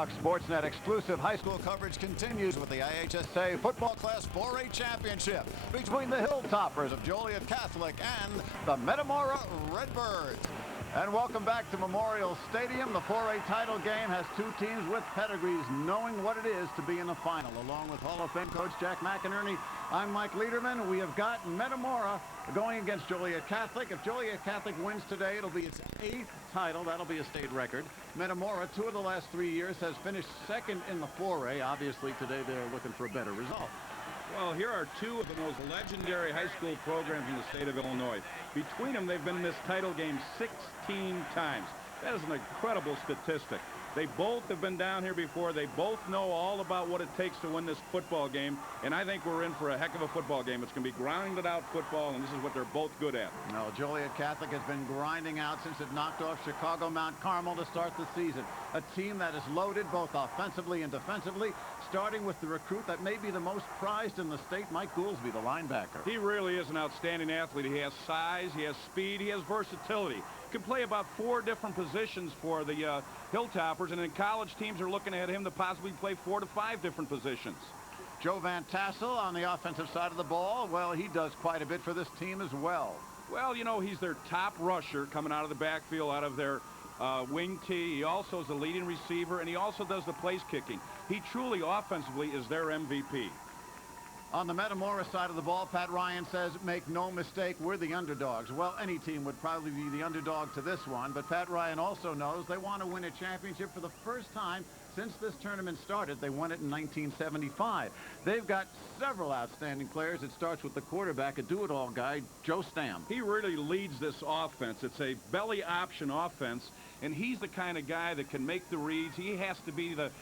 Fox Sportsnet exclusive high school coverage continues with the IHSA Football Class 4A Championship between the Hilltoppers of Joliet Catholic and the Metamora Redbirds. And welcome back to Memorial Stadium. The 4A title game has two teams with pedigrees knowing what it is to be in the final. Along with Hall of Fame coach Jack McInerney, I'm Mike Lederman. We have got Metamora going against Joliet Catholic. If Joliet Catholic wins today, it'll be its 8th title. That'll be a state record. Metamora, 2 of the last 3 years, has finished second in the 4A. Obviously, today they're looking for a better result. Well, here are two of the most legendary high school programs in the state of Illinois. Between them, they've been in this title game 16 times. That is an incredible statistic. They both have been down here before. They both know all about what it takes to win this football game, and I think we're in for a heck of a football game. It's going to be grounded out football, and this is what they're both good at. No, Joliet Catholic has been grinding out since it knocked off Chicago Mount Carmel to start the season. A team that is loaded both offensively and defensively, starting with the recruit that may be the most prized in the state, Mike Goolsby, the linebacker. He really is an outstanding athlete. He has size, he has speed, he has versatility. Can play about 4 different positions for the Hilltoppers, and in college teams are looking at him to possibly play 4 to 5 different positions. Joe Van Tassel on the offensive side of the ball, well, he does quite a bit for this team as well. Well, you know, he's their top rusher coming out of the backfield, out of their wing tee. He also is the leading receiver, and he also does the place kicking. He truly, offensively, is their MVP. On the Metamora side of the ball, Pat Ryan says, make no mistake, we're the underdogs. Well, any team would probably be the underdog to this one, but Pat Ryan also knows they want to win a championship for the first time since this tournament started. They won it in 1975. They've got several outstanding players. It starts with the quarterback, a do-it-all guy, Joe Stam. He really leads this offense. It's a belly option offense, and he's the kind of guy that can make the reads. He has to be the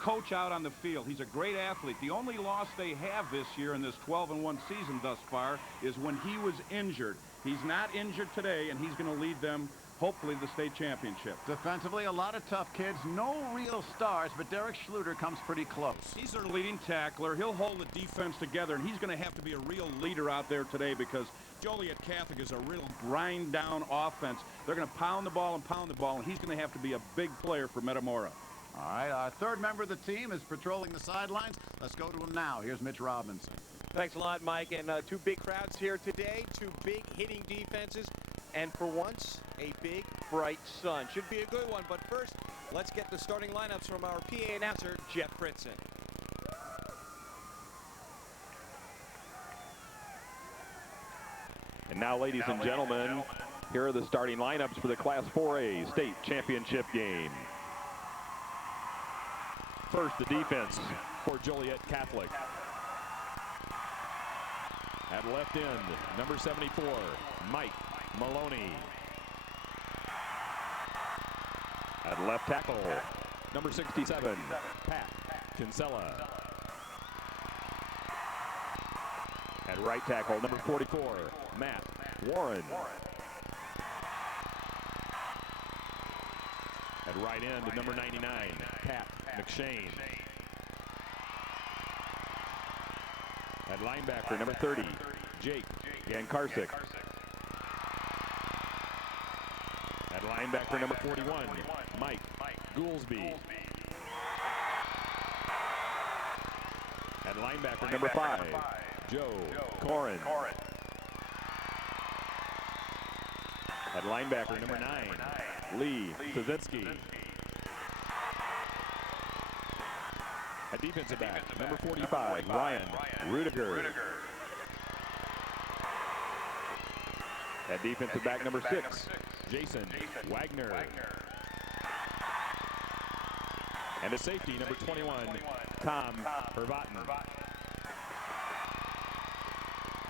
coach out on the field. He's a great athlete. The only loss they have this year in this 12-1 season thus far is when he was injured. He's not injured today, and he's going to lead them, hopefully, to the state championship. Defensively, a lot of tough kids. No real stars, but Derek Schluter comes pretty close. He's their leading tackler. He'll hold the defense together, and he's going to have to be a real leader out there today because Joliet Catholic is a real grind-down offense. They're going to pound the ball, and he's going to have to be a big player for Metamora. All right, our third member of the team is patrolling the sidelines. Let's go to him now. Here's Mitch Robinson. Thanks a lot, Mike. And 2 big crowds here today, 2 big hitting defenses, and for once, a big, bright sun. Should be a good one, but first, let's get the starting lineups from our PA announcer, Jeff Princeton. And now, ladies and gentlemen, here are the starting lineups for the Class 4A state championship game. First, the defense for Joliet Catholic. At left end, number 74, Mike Maloney. At left tackle, number 67, Pat Kinsella. At right tackle, number 44, Matt Warren. At right end, number 99, Pat McShane. At linebacker, number 30, Jake Gankarsic. At linebacker, number 41, Mike Goolsby. At linebacker, number 5, Joe Corin. At linebacker, number 9, Lee Szewicki. At defensive back, number 45, Ryan Rudiger. At defensive back, number 6, Jason Wagner. And at safety, number 21, Tom Hervatten.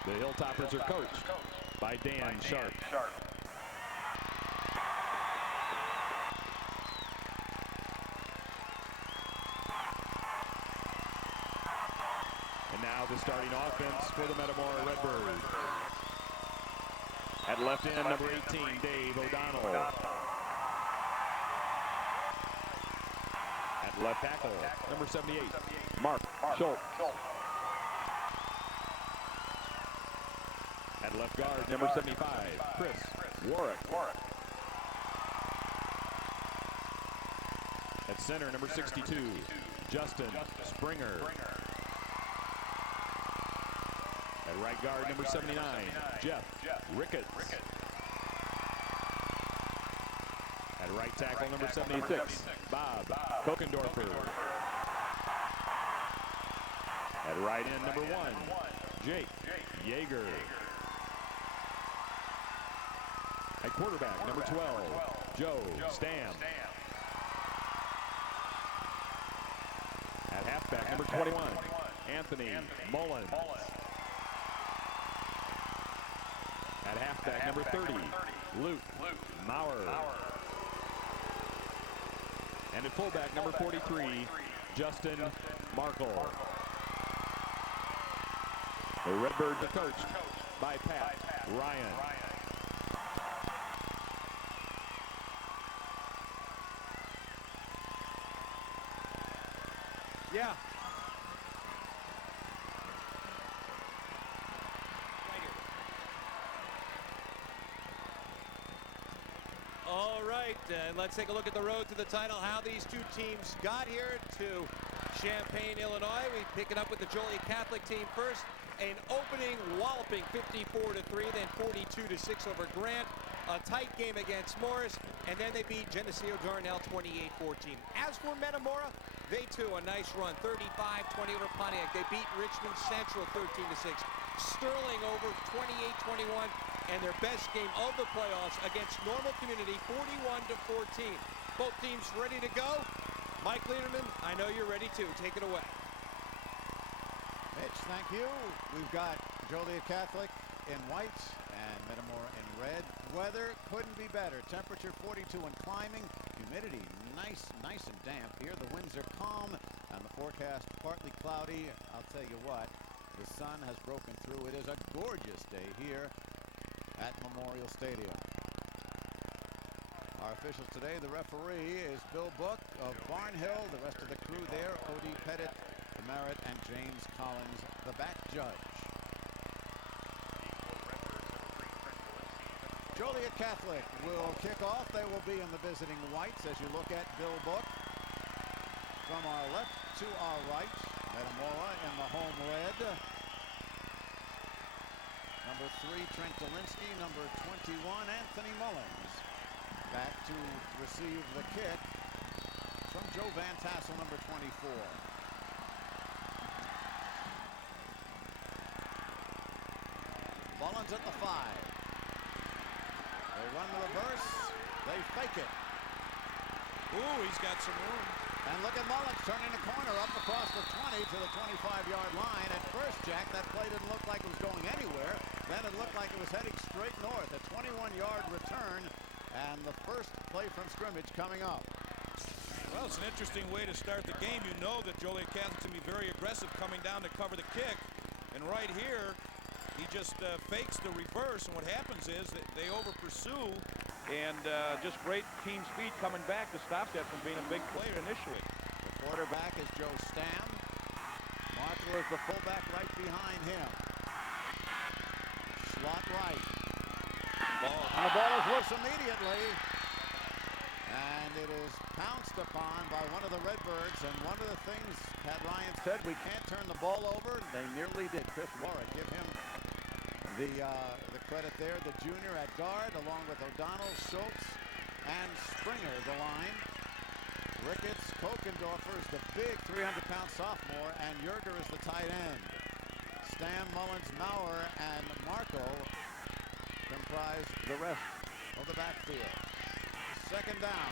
The Hilltoppers are coached by Dan Sharp. Now the starting offense for the Metamora Redbirds. At left end, number 18, Dave O'Donnell. At left tackle, number 78, Mark Schultz. At left guard, number 75, Chris Warwick. At center, number 62, Justin Springer. At right guard, number 79, Jeff Ricketts. At right tackle, number 76, Bob Kokendorfer. At right end, number 1, Jake Yeager. At quarterback, number 12, Joe Stam. At halfback, number 21, Anthony Mullins. At halfback, number 30, Luke Maurer. And at fullback, number 43, Justin Markle. The Redbirds are coached by Pat Ryan. Yeah. All right, let's take a look at the road to the title, how these two teams got here to Champaign, Illinois. We pick it up with the Joliet Catholic team first. An opening walloping 54-3, then 42-6 over Grant. A tight game against Morris, and then they beat Geneseo Darnell 28-14. As for Metamora, they too a nice run, 35-20 over Pontiac. They beat Richmond Central 13-6. Sterling over 28-21, and their best game of the playoffs against Normal Community 41-14. Both teams ready to go. Mike Lederman, I know you're ready too. Take it away. Mitch, thank you. We've got Joliet Catholic in whites and Metamora in red. Weather couldn't be better. Temperature 42 and climbing. Humidity nice and damp here. The winds are calm and the forecast partly cloudy. I'll tell you what, the sun has broken through. It is a gorgeous day here at Memorial Stadium. Our officials today, the referee is Bill Book of Barnhill. The rest of the crew there, Odie Pettit, Merritt, and James Collins, the back judge. Joliet Catholic will kick off. They will be in the visiting whites as you look at Bill Book. From our left to our right, Metamora in the home red. Number 3, Trent Dolinsky. Number 21, Anthony Mullins. Back to receive the kick from Joe Van Tassel, number 24. Mullins at the 5. They run the reverse. They fake it. Ooh, he's got some room. And look at Mullins turning the corner up across the 20 to the 25-yard line. At first, Jack, that play didn't look like it was going anywhere. Then it looked like it was heading straight north. A 21-yard return and the first play from scrimmage coming up. Well, it's an interesting way to start the game. You know that Joliet Catholic's going to be very aggressive coming down to cover the kick. And right here, he just fakes the reverse, and what happens is that they over-pursue, And just great team speed coming back to stop that from being a big player initially. The quarterback is Joe Stam. Markle is the fullback right behind him. Slot right. And the ball is loose immediately. And it is pounced upon by one of the Redbirds. And one of the things Pat Ryan said, we can't turn the ball over. They nearly did. Chris Warwick, give him the credit there. The junior at guard, along with O'Donnell, Schultz, and Springer, the line. Ricketts, Kokendorfer is the big 300-pound sophomore, and Yerger is the tight end. Stam, Mullins, Maurer, and Marco comprise the rest of the backfield. Second down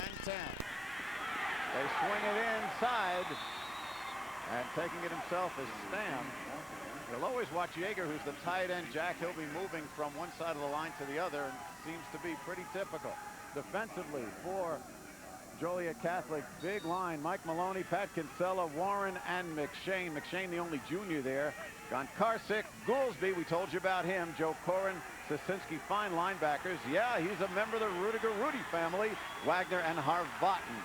and 10. They swing it inside, and taking it himself is Stam. You'll always watch Yeager, who's the tight end. Jack, he'll be moving from one side of the line to the other, and seems to be pretty typical. Defensively for Joliet Catholic, big line. Mike Maloney, Pat Kinsella, Warren, and McShane. McShane, the only junior there. Gonkarsic, Goolsby, we told you about him. Joe Corin, Sasinski, fine linebackers. Yeah, he's a member of the Rudiger Rudy family. Wagner and Harvatten.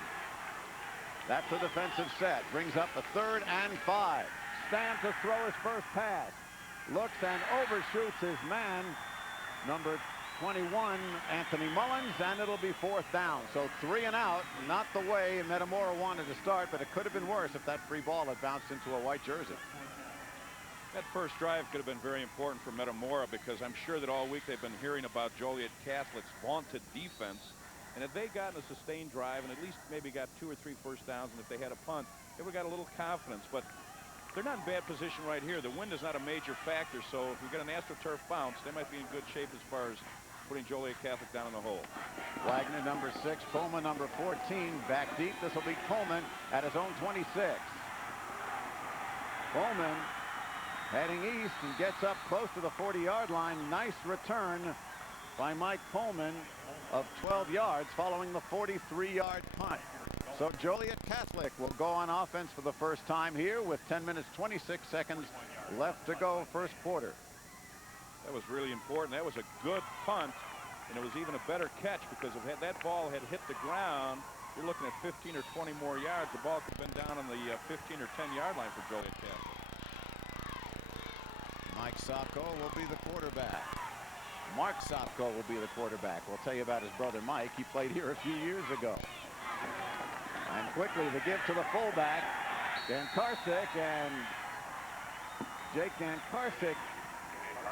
That's the defensive set. Brings up a 3rd and 5. Stam to throw his first pass. Looks and overshoots his man, number 21, Anthony Mullins, and it'll be 4th down. So 3 and out, not the way Metamora wanted to start, but it could have been worse if that free ball had bounced into a white jersey. That first drive could have been very important for Metamora, because I'm sure that all week they've been hearing about Joliet Catholic's vaunted defense. And if they got in a sustained drive and at least maybe got 2 or 3 first downs, and if they had a punt, they would have got a little confidence. But they're not in bad position right here. The wind is not a major factor, so if we get an AstroTurf bounce, they might be in good shape as far as putting Joliet Catholic down in the hole. Wagner, number 6, Pullman, number 14, back deep. This will be Pullman at his own 26. Pullman heading east and gets up close to the 40-yard line. Nice return by Mike Pullman of 12 yards following the 43-yard punt. So Joliet Catholic will go on offense for the first time here with 10 minutes 26 seconds left to go first quarter. That was really important. That was a good punt, and it was even a better catch, because if that ball had hit the ground, you're looking at 15 or 20 more yards. The ball could have been down on the 15 or 10-yard line for Joliet Catholic. Mike Sopko will be the quarterback. Mark Sopko will be the quarterback. We'll tell you about his brother Mike. He played here a few years ago. And quickly the give to the fullback, Dan Karsick, and Jake Dan Karsick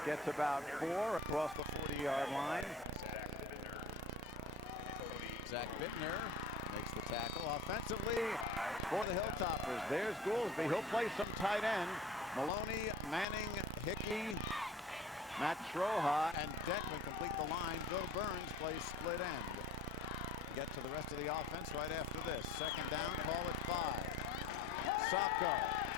gets about 4 across the 40-yard line. Zach Bittner makes the tackle offensively for the Hilltoppers. There's Goolsby. He'll play some tight end. Maloney, Manning, Hickey, Matt Troja, and Denton complete the line. Bill Burns plays split end. Get to the rest of the offense right after this. Second down, call it 5. Sopko,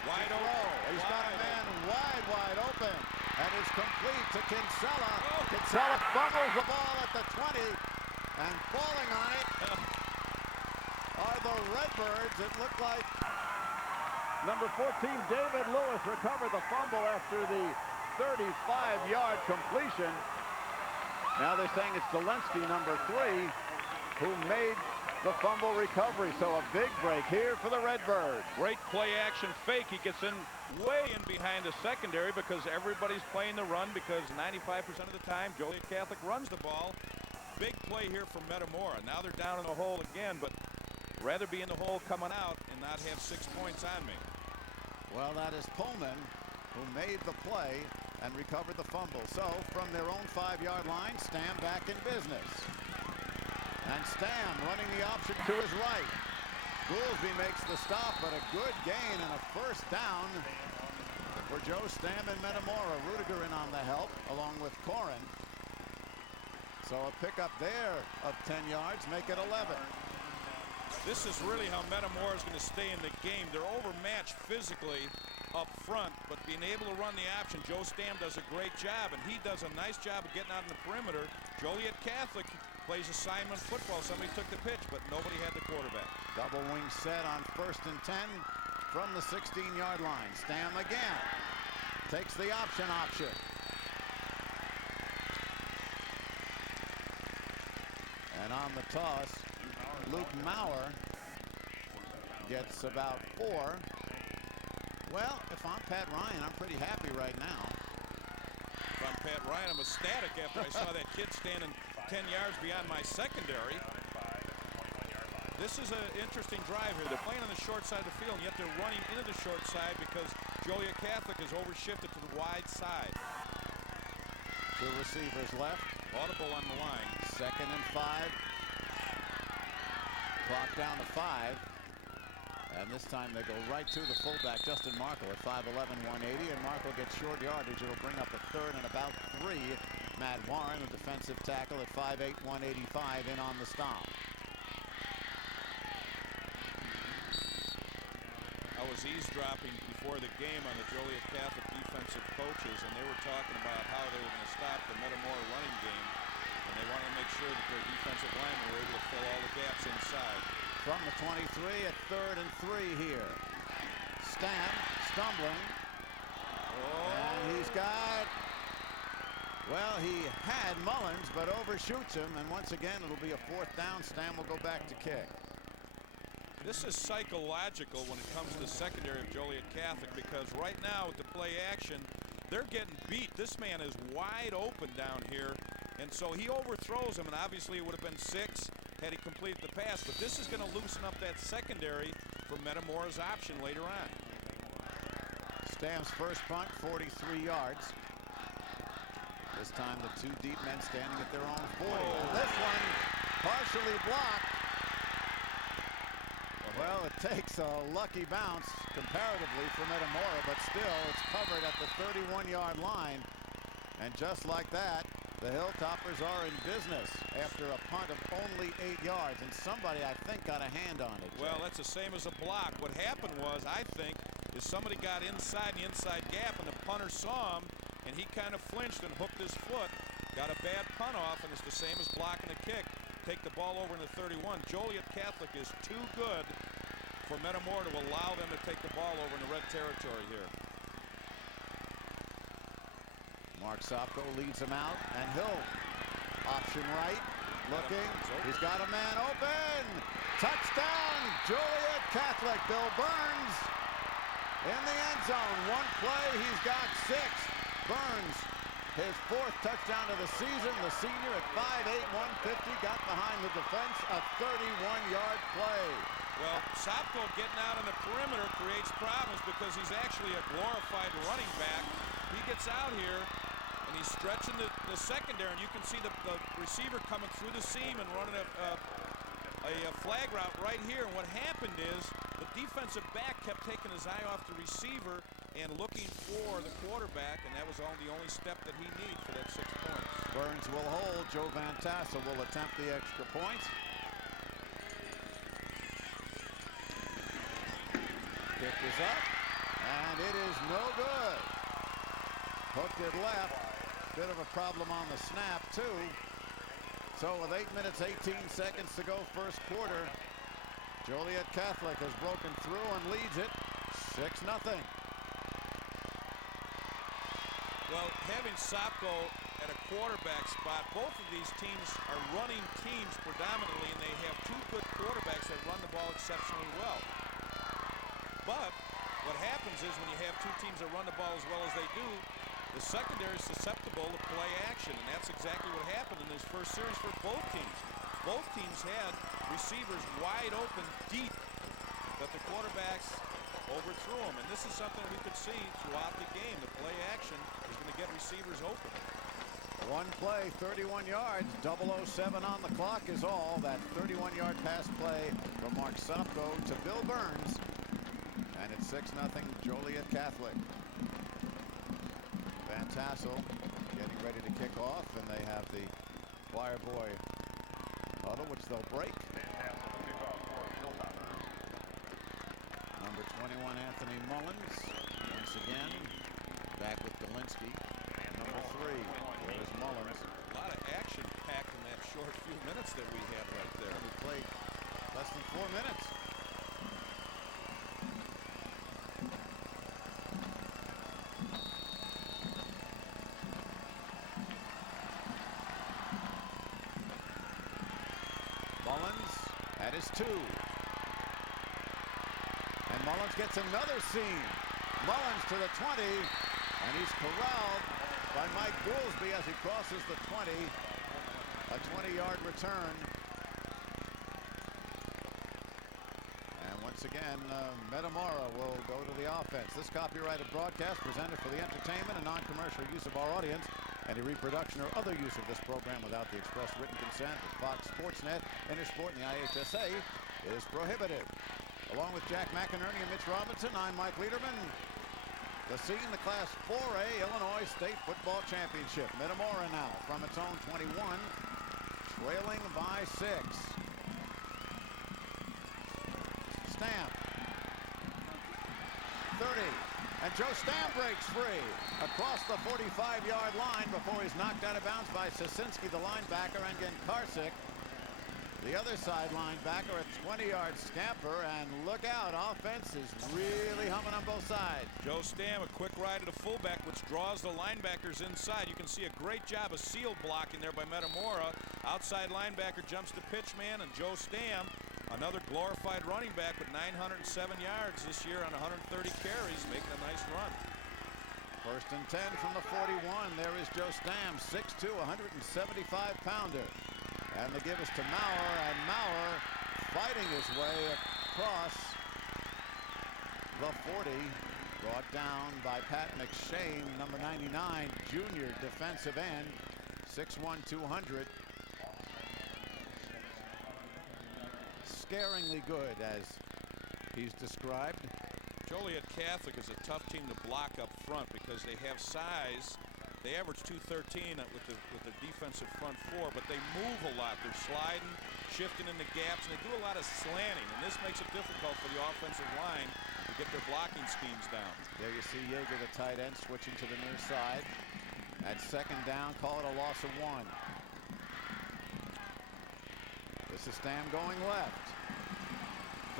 wide low. He's got a man wide open. And is complete to Kinsella. Kinsella fumbles the ball at the 20. And falling on it are the Redbirds. It looked like number 14, David Lewis, recovered the fumble after the 35-yard completion. Now they're saying it's Zelensky, number 3, who made the fumble recovery. So a big break here for the Redbirds. Great play action fake. He gets in way in behind the secondary, because everybody's playing the run, because 95% of the time Joliet Catholic runs the ball. Big play here from Metamora. Now they're down in the hole again, but rather be in the hole coming out and not have 6 points on me. Well, that is Pullman who made the play and recovered the fumble. So from their own 5-yard line, Stam back in business. And Stam running the option to his right. Goolsby makes the stop, but a good gain and a first down for Joe Stam and Metamora. Rudiger in on the help along with Corin. So a pickup there of 10 yards, make it 11. This is really how Metamora is going to stay in the game. They're overmatched physically up front, but being able to run the option, Joe Stam does a great job, and he does a nice job of getting out in the perimeter. Joliet Catholic plays assignment football. Somebody took the pitch, but nobody had the quarterback. Double wing set on 1st and 10 from the 16-yard line. Stam again takes the option. And on the toss, Luke Maurer gets about 4. Well, if I'm Pat Ryan, I'm pretty happy right now. If I'm Pat Ryan, I'm ecstatic after I saw that kid standing 10 yards beyond my secondary. This is an interesting drive here. They're playing on the short side of the field, and yet they're running into the short side because Joliet Catholic has overshifted to the wide side. 2 receivers left. Audible on the line. 2nd and 5. Clock down to 5. And this time they go right to the fullback, Justin Markle, at 5'11", 180. And Markle gets short yardage. It'll bring up a 3rd and about 3. Matt Warren, the defensive tackle, at 5'8", 185, in on the stop. I was eavesdropping before the game on the Joliet Catholic defensive coaches, and they were talking about how they were going to stop the Metamora running game, and they wanted to make sure that their defensive linemen were able to fill all the gaps inside. From the 23 at 3rd and 3 here. Stam stumbling. And he's got, well, he had Mullins, but overshoots him, and once again it'll be a 4th down. Stam will go back to kick. This is psychological when it comes to the secondary of Joliet Catholic, because right now with the play action, they're getting beat. This man is wide open down here, And so he overthrows him, and obviously it would have been 6 had he completed the pass. But this is going to loosen up that secondary for Metamora's option later on. Stam's first punt, 43 yards. This time the 2 deep men standing at their own 40. And this one partially blocked. Well, it takes a lucky bounce comparatively for Metamora, but still it's covered at the 31-yard line. And just like that, the Hilltoppers are in business after a punt of only 8 yards, and somebody, I think, got a hand on it. Well, that's the same as a block. What happened was, I think, is somebody got inside the inside gap, and the punter saw him, and he kind of flinched and hooked his foot, got a bad punt off, and it's the same as blocking a kick. Take the ball over in the 31. Joliet Catholic is too good for Metamora to allow them to take the ball over in the red territory here. Mark Sopko leads him out, and Hill option right, looking. He's got a man open. Touchdown, Joliet Catholic. Bill Burns in the end zone. One play, he's got 6. Burns, his 4th touchdown of the season. The senior at 5'8", 150, got behind the defense. A 31-yard play. Well, Sopko getting out on the perimeter creates problems because he's actually a glorified running back. He gets out here, and he's stretching the secondary, and you can see the receiver coming through the seam and running a flag route right here. And what happened is the defensive back kept taking his eye off the receiver and looking for the quarterback, and that was the only step that he needed for that 6 points. Burns will hold. Joe Van Tassel will attempt the extra points. Kick is up, and it is no good. Hooked it left. Bit of a problem on the snap, too. So with 8 minutes, 18 seconds to go first quarter, Joliet Catholic has broken through and leads it 6-0. Well, having Sopko at a quarterback spot, both of these teams are running teams predominantly, and they have 2 good quarterbacks that run the ball exceptionally well. But what happens is when you have 2 teams that run the ball as well as they do, the secondary is susceptible to play action, and that's exactly what happened in this first series for both teams. Both teams had receivers wide open deep, but the quarterbacks overthrew them, and this is something we could see throughout the game. The play action is going to get receivers open. One play, 31 yards, 007 on the clock is all. That 31-yard pass play from Mark Sopko to Bill Burns. And it's 6-0 Joliet Catholic. Van Tassel getting ready to kick off, and they have the Choir Boy huddle, which they'll break. Number 21, Anthony Mullins, once again, back with Galinsky. Number 3, there's Mullins. A lot of action packed in that short few minutes that we had right there. We played less than 4 minutes. Mullins at his 2. And Mullins gets another seam. Mullins to the 20, and he's corralled by Mike Goolsby as he crosses the 20. A 20-yard return. And once again, Metamora will go to the offense. This copyrighted broadcast presented for the entertainment and non-commercial use of our audience. Any reproduction or other use of this program without the express written consent of Fox Sportsnet, Intersport, and the IHSA is prohibited. Along with Jack McInerney and Mitch Robinson, I'm Mike Lederman. The scene, the Class 4A Illinois State Football Championship. Metamora now from its own 21, trailing by 6. Stamp. 30. And Joe Stamp breaks free across the 45-yard line before he's knocked out of bounds by Sosinski, the linebacker, and Genkarsic, the other side linebacker, a 20-yard scamper. And look out, offense is really humming on both sides. Joe Stam, a quick ride to the fullback, which draws the linebackers inside. You can see a great job of seal blocking there by Metamora. Outside linebacker jumps to pitch man, and Joe Stam, another glorified running back with 907 yards this year on 130 carries, making a nice run. 1st and 10 from the 41. There is Joe Stam, 6'2", 175-pounder. And they give us to Maurer, and Maurer fighting his way across the 40. Brought down by Pat McShane, number 99, junior defensive end, 6'1", 200. Scaringly good, as he's described. Joliet Catholic is a tough team to block up front because they have size. They average 213 with the defensive front four, but they move a lot. They're sliding, shifting in the gaps, and they do a lot of slanting, and this makes it difficult for the offensive line to get their blocking schemes down. There you see Yeager, the tight end, switching to the near side. At second down, call it a loss of 1. This is Stam going left.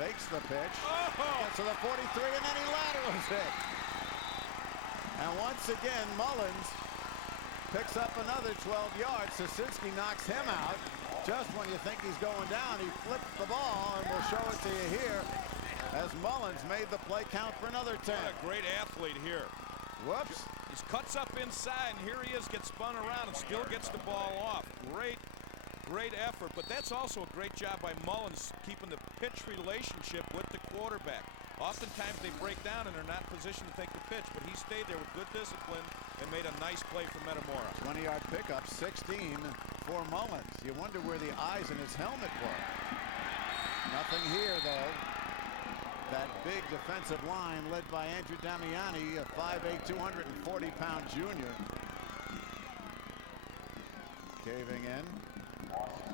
Fakes the pitch. Gets to the 43, and then he laterals it. And once again, Mullins picks up another 12 yards. Sosinski knocks him out. Just when you think he's going down, he flipped the ball, and we'll show it to you here as Mullins made the play count for another 10. What a great athlete here. Whoops. He cuts up inside, and here he is, gets spun around and still gets the ball off. Great effort, but that's also a great job by Mullins keeping the pitch relationship with the quarterback. Oftentimes they break down and they're not positioned to take the pitch, but he stayed there with good discipline and made a nice play for Metamora. 20-yard pickup, 16 for Mullins. You wonder where the eyes in his helmet were. Nothing here, though. That big defensive line led by Andrew Damiani, a 5'8", 240-pound junior. Caving in.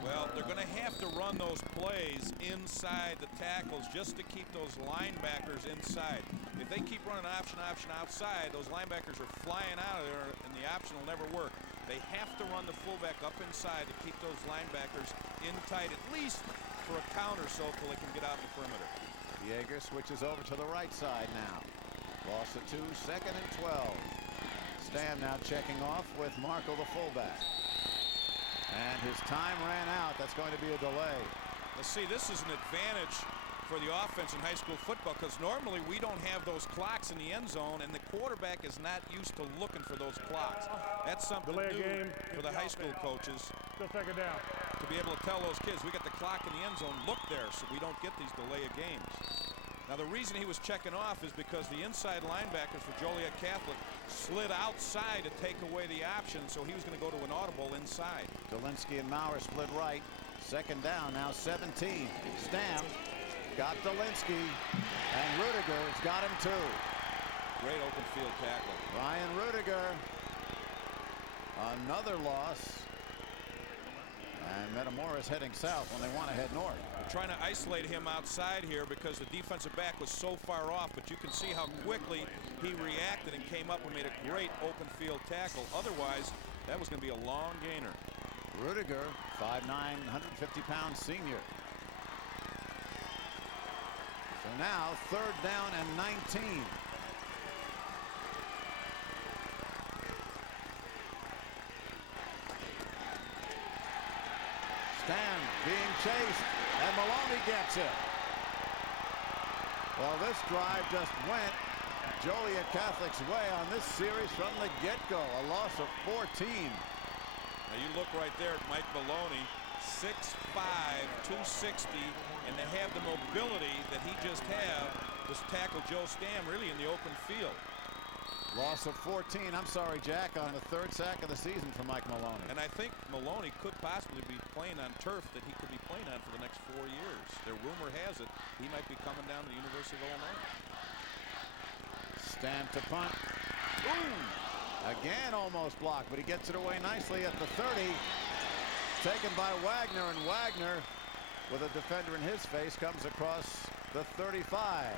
Well, they're going to have to run those plays inside the tackles just to keep those linebackers inside. If they keep running option outside, those linebackers are flying out of there, and the option will never work. They have to run the fullback up inside to keep those linebackers in tight, at least for a count or so, till they can get out in the perimeter. Yeager switches over to the right side now. Loss of 2, second and 12. Stam now checking off with Markle, the fullback. And his time ran out. That's going to be a delay. Let's see, this is an advantage for the offense in high school football because normally we don't have those clocks in the end zone, and the quarterback is not used to looking for those clocks. That's something new for the high school coaches. Still second down. To be able to tell those kids, we got the clock in the end zone, look there, so we don't get these delay of games. Now, the reason he was checking off is because the inside linebackers for Joliet Catholic slid outside to take away the option, so he was going to go to an audible inside. Dolinsky and Maurer split right. Second down, now 17. Stam got Dolinsky, and Rudiger's got him too. Great open field tackle. Ryan Rudiger, another loss. And Metamora is heading south when they want to head north. They're trying to isolate him outside here because the defensive back was so far off, but you can see how quickly he reacted and came up and made a great open field tackle. Otherwise, that was going to be a long gainer. Rudiger, 5'9", 150-pound senior. So now, third down and 19. Stam being chased, and Maloney gets it. Well, this drive just went Joliet Catholic's way on this series from the get-go. A loss of 14. Now you look right there at Mike Maloney, 6'5", 260, and to have the mobility that he just had to tackle Joe Stam really in the open field. Loss of 14. I'm sorry, Jack, on the third sack of the season for Mike Maloney. And I think Maloney could possibly be playing on turf that he could be playing on for the next 4 years. The rumor has it he might be coming down to the University of Illinois. Stam to punt. Ooh! Again almost blocked, but he gets it away nicely at the 30. Taken by Wagner, and Wagner, with a defender in his face, comes across the 35.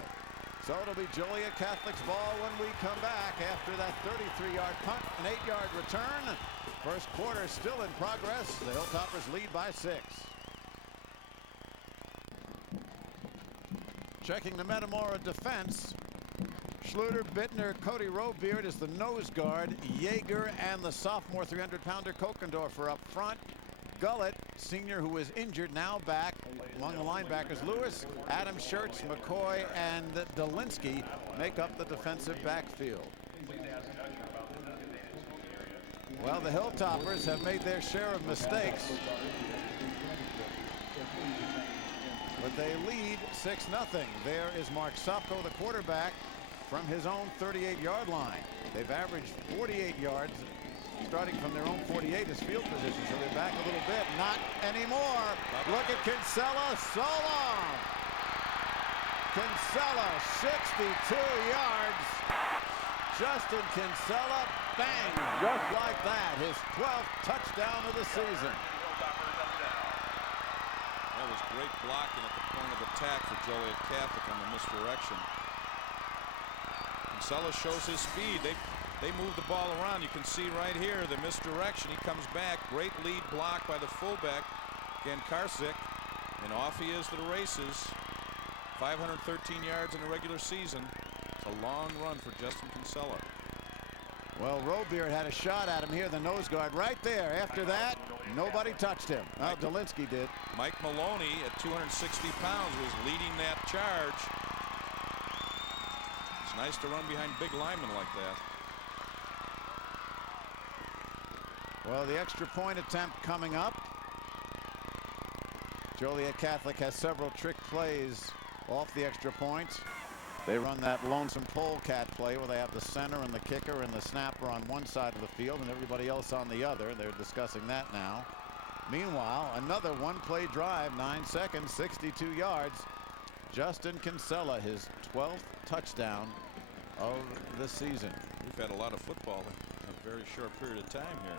So it'll be Joliet Catholic's ball when we come back after that 33-yard punt, an 8-yard return. First quarter still in progress. The Hilltoppers lead by 6. Checking the Metamora defense. Schluter, Bittner, Cody Robeard is the nose guard. Yeager and the sophomore 300-pounder Kokendorfer up front. Gullett, senior, who was injured, now back among the linebackers. Lewis, Adam Schertz, McCoy, and Dolinsky make up the defensive backfield. Well, the Hilltoppers have made their share of mistakes, but they lead 6-0. There is Mark Sopko, the quarterback, from his own 38-yard line. They've averaged 48 yards starting from their own 48 as field position, so they're back a little bit. Not anymore. Look at Kinsella. So long. Kinsella, 62 yards. Justin Kinsella, bang, just like that, his 12th touchdown of the season. That was great blocking at the point of attack for Joliet Catholic on the misdirection. Kinsella shows his speed. They move the ball around. You can see right here the misdirection. He comes back. Great lead block by the fullback, again Karsick, and off he is to the races. 513 yards in the regular season. It's a long run for Justin Kinsella. Well, Robeard had a shot at him here, the nose guard right there. After that, nobody touched him. Well, Dolinsky did. Mike Maloney at 260 pounds was leading that charge. It's nice to run behind big linemen like that. Well, the extra point attempt coming up. Joliet Catholic has several trick plays off the extra points. They run that lonesome polecat play where they have the center and the kicker and the snapper on one side of the field and everybody else on the other. They're discussing that now. Meanwhile, another one-play drive, 9 seconds, 62 yards. Justin Kinsella, his 12th touchdown of the season. We've had a lot of football in a very short period of time here.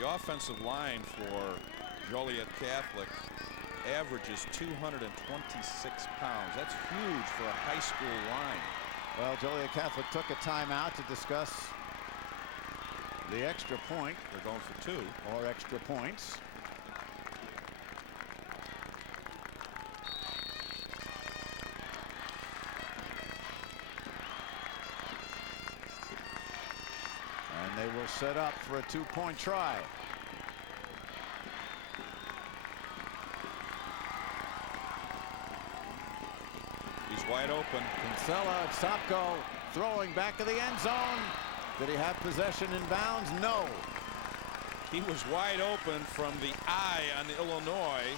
The offensive line for Joliet Catholic averages 226 pounds. That's huge for a high school line. Well, Joliet Catholic took a timeout to discuss the extra point. They're going for 2. Or extra points. And they will set up for a 2-point try. Wide open. Kinsella, Sopko throwing back to the end zone. Did he have possession in bounds? No. He was wide open from the eye on Illinois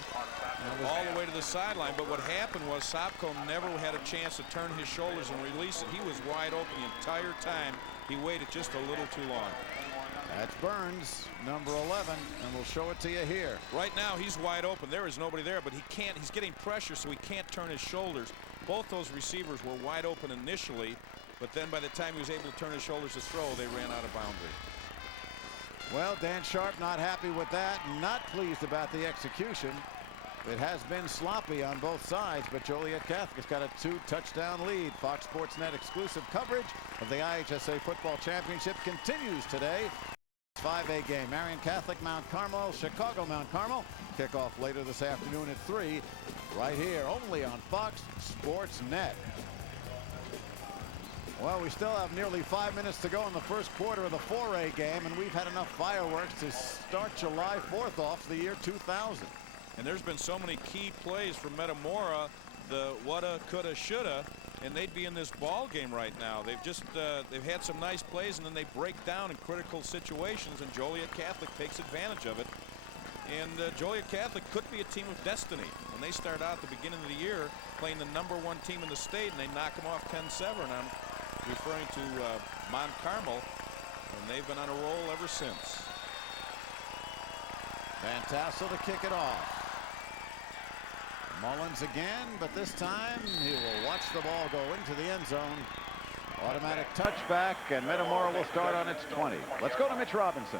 all the way to the sideline. But what happened was Sopko never had a chance to turn his shoulders and release it. He was wide open the entire time. He waited just a little too long. That's Burns, number 11, and we'll show it to you here. Right now he's wide open. There is nobody there, but he can't. He's getting pressure, so he can't turn his shoulders. Both those receivers were wide open initially, but then by the time he was able to turn his shoulders to throw, they ran out of boundary. Well, Dan Sharp not happy with that, not pleased about the execution. It has been sloppy on both sides, but Joliet Catholic has got a 2-touchdown lead. Fox Sports Net exclusive coverage of the IHSA Football Championship continues today. 5A game, Marion Catholic, Mount Carmel, Chicago, Mount Carmel. Kickoff later this afternoon at 3, right here, only on Fox Sports Net. Well, we still have nearly 5 minutes to go in the first quarter of the 4A game, and we've had enough fireworks to start July 4th off the year 2000. And there's been so many key plays for Metamora, the woulda, coulda, shoulda, and they'd be in this ball game right now. They've had some nice plays, and then they break down in critical situations, and Joliet Catholic takes advantage of it. And Joliet Catholic could be a team of destiny. When they start out at the beginning of the year playing the #1 team in the state, and they knock them off 10-7. I'm referring to Mount Carmel, and they've been on a roll ever since. Van Tassel to kick it off. Mullins again, but this time he will watch the ball go into the end zone. Automatic touchback, and Metamora will start on its 20. Let's go to Mitch Robinson.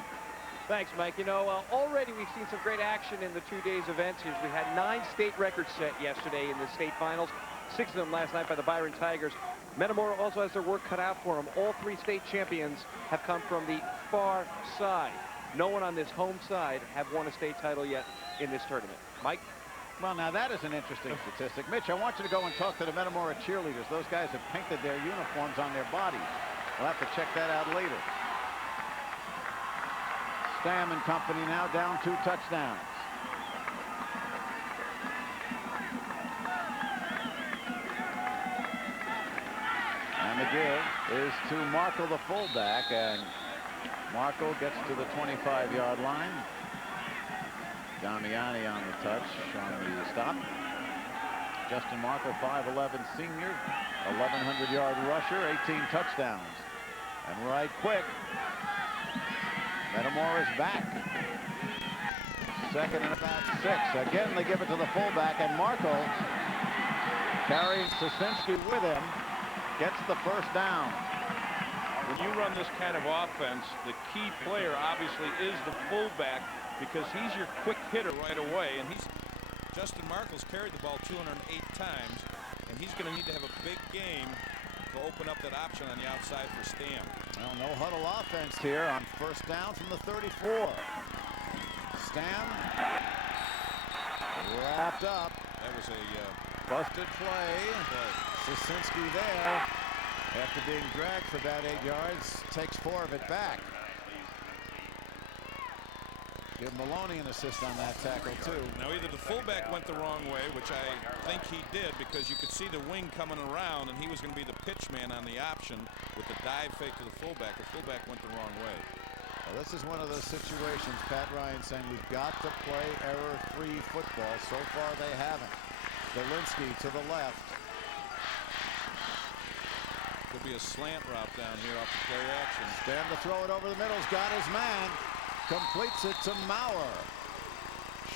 Thanks, Mike. You know, already we've seen some great action in the 2 days events here. We had 9 state records set yesterday in the state finals, 6 of them last night by the Byron Tigers. Metamora also has their work cut out for them. All 3 state champions have come from the far side. No one on this home side have won a state title yet in this tournament. Mike? Well, now that is an interesting statistic. Mitch, I want you to go and talk to the Metamora cheerleaders. Those guys have painted their uniforms on their bodies. We'll have to check that out later. Stam and company now down 2 touchdowns. And McGill is to Markle, the fullback, and Markle gets to the 25-yard line. Damiani on the touch on the stop. Justin Markle, 5'11" senior, 1,100-yard rusher, 18 touchdowns. And right quick, Metamora is back. Second and about 6. Again, they give it to the fullback, and Markle, carrying Sosinski with him, gets the first down. When you run this kind of offense, the key player obviously is the fullback, because he's your quick hitter right away, and Justin Markle's carried the ball 208 times, and he's going to need to have a big game to open up that option on the outside for Stam. Well, no huddle offense here on first down from the 34. Stam wrapped up. That was a Busted play. Sosinski there, after being dragged for about 8 yards, takes 4 of it back. Give Maloney an assist on that tackle, too. Now, either the fullback went the wrong way, which I think he did, because you could see the wing coming around, and he was going to be the pitch man on the option with the dive fake to the fullback. The fullback went the wrong way. Well, this is one of those situations, Pat Ryan saying we've got to play error-free football. So far, they haven't. Zielinski to the left. Could be a slant route down here off the play action. Stam to throw it over the middle. He's got his man. Completes it to Maurer.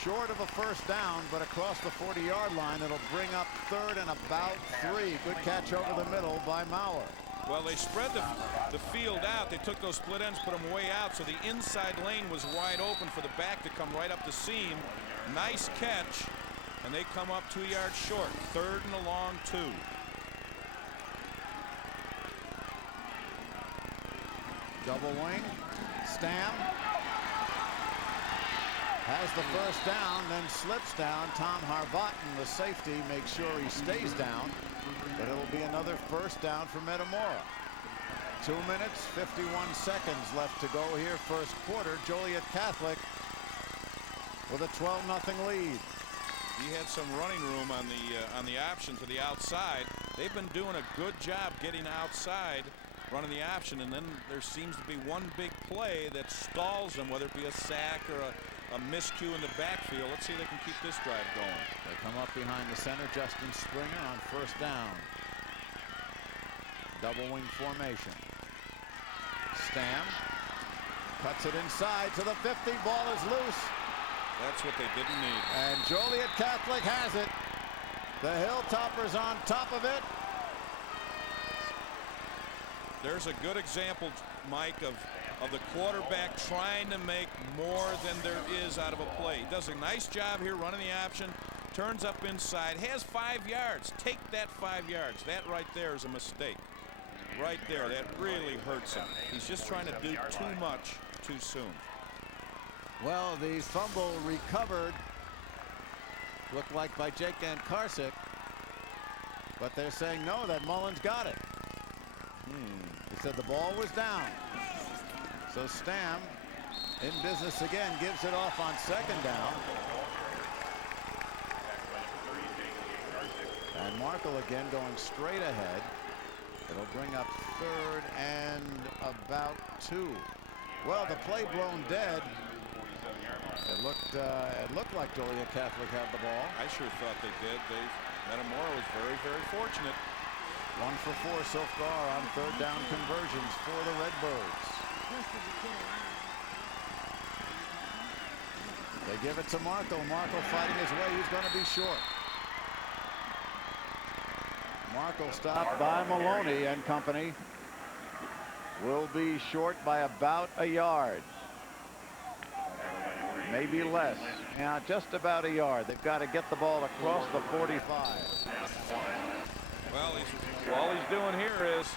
Short of a first down, but across the 40-yard line, it'll bring up third and about 3. Good catch over the middle by Maurer. Well, they spread the field out. They took those split ends, put them way out, so the inside lane was wide open for the back to come right up the seam. Nice catch, and they come up 2 yards short. Third and a long 2. Double wing. Stam has the first down, then slips down. Tom Harbatten, the safety, makes sure he stays down, but it'll be another first down for Metamora. 2 minutes, 51 seconds left to go here, first quarter. Joliet Catholic with a 12-0 lead. He had some running room on the option to the outside. They've been doing a good job getting outside, running the option, and then there seems to be one big play that stalls them, whether it be a sack or a miscue in the backfield. Let's see if they can keep this drive going. They come up behind the center, Justin Springer on first down. Double wing formation. Stam cuts it inside to the 50. Ball is loose. That's what they didn't need. And Joliet Catholic has it. The Hilltoppers on top of it. There's a good example, Mike, of the quarterback trying to make more than there is out of a play. He does a nice job here running the option, turns up inside, has 5 yards. Take that 5 yards. That right there is a mistake. Right there, that really hurts him. He's just trying to do too much too soon. Well, the fumble recovered, looked like by Jake and Karsick, but they're saying no, that Mullins got it. He said the ball was down. So Stam in business again, gives it off on second down. And Markle again going straight ahead. It'll bring up third and about 2. Well, the play blown dead. It looked like Joliet Catholic had the ball. I sure thought they did. Metamora was very, very fortunate. 1 for 4 so far on third down conversions for the Redbirds. They give it to Markle. Markle fighting his way. He's going to be short. Markle stopped by Maloney and company. Will be short by about a yard. Maybe less. Yeah, just about a yard. They've got to get the ball across the 45. Well, all he's doing here is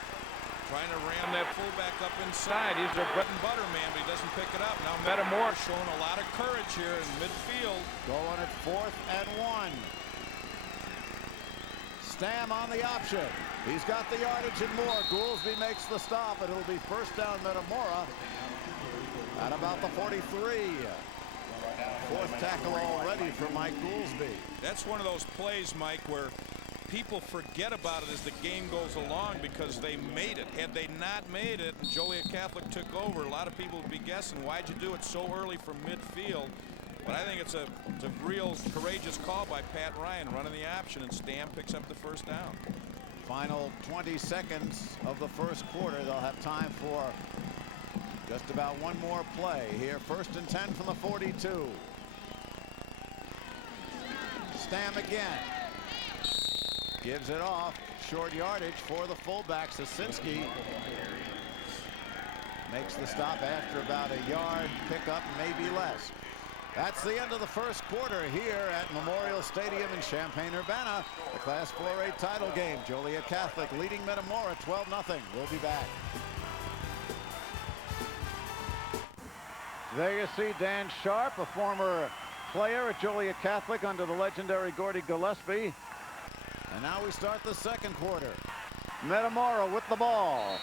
trying to ram that fullback up inside. He's their bread and butter man, but he doesn't pick it up. Now Metamora showing a lot of courage here in midfield. Going at 4th and 1. Stam on the option. He's got the yardage and more. Goolsby makes the stop, and it'll be first down Metamora at about the 43. 4th tackle already for Mike Goolsby. That's one of those plays, Mike, where people forget about it as the game goes along because they made it. Had they not made it and Joliet Catholic took over, a lot of people would be guessing, why'd you do it so early from midfield? But I think it's a real courageous call by Pat Ryan, running the option, and Stam picks up the first down. Final 20 seconds of the first quarter. They'll have time for just about one more play here. 1st and 10 from the 42. Stam again. Gives it off. Short yardage for the fullback. Sosinski makes the stop after about a yard pickup, maybe less. That's the end of the first quarter here at Memorial Stadium in Champaign-Urbana. The Class 4A title game. Joliet Catholic leading Metamora 12-0. We'll be back. There you see Dan Sharp, a former player at Joliet Catholic under the legendary Gordy Gillespie. And now we start the second quarter. Metamora with the ball.